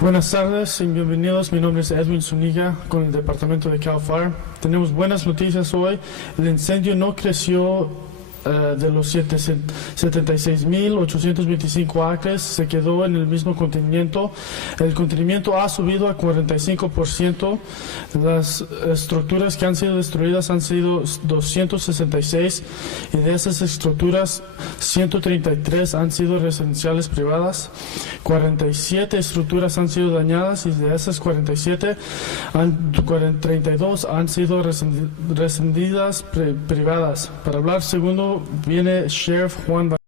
Buenas tardes y bienvenidos. Mi nombre es Edwin Zuniga con el departamento de Cal Fire. Tenemos buenas noticias hoy. El incendio no creció de los 76.825 acres, se quedó en el mismo contenimiento. El contenimiento ha subido a 45%. Las estructuras que han sido destruidas han sido 266 y de esas estructuras 133 han sido residenciales privadas. 47 estructuras han sido dañadas y de esas 47, 32 han sido residencias privadas. Para hablar segundo viene Sheriff Juan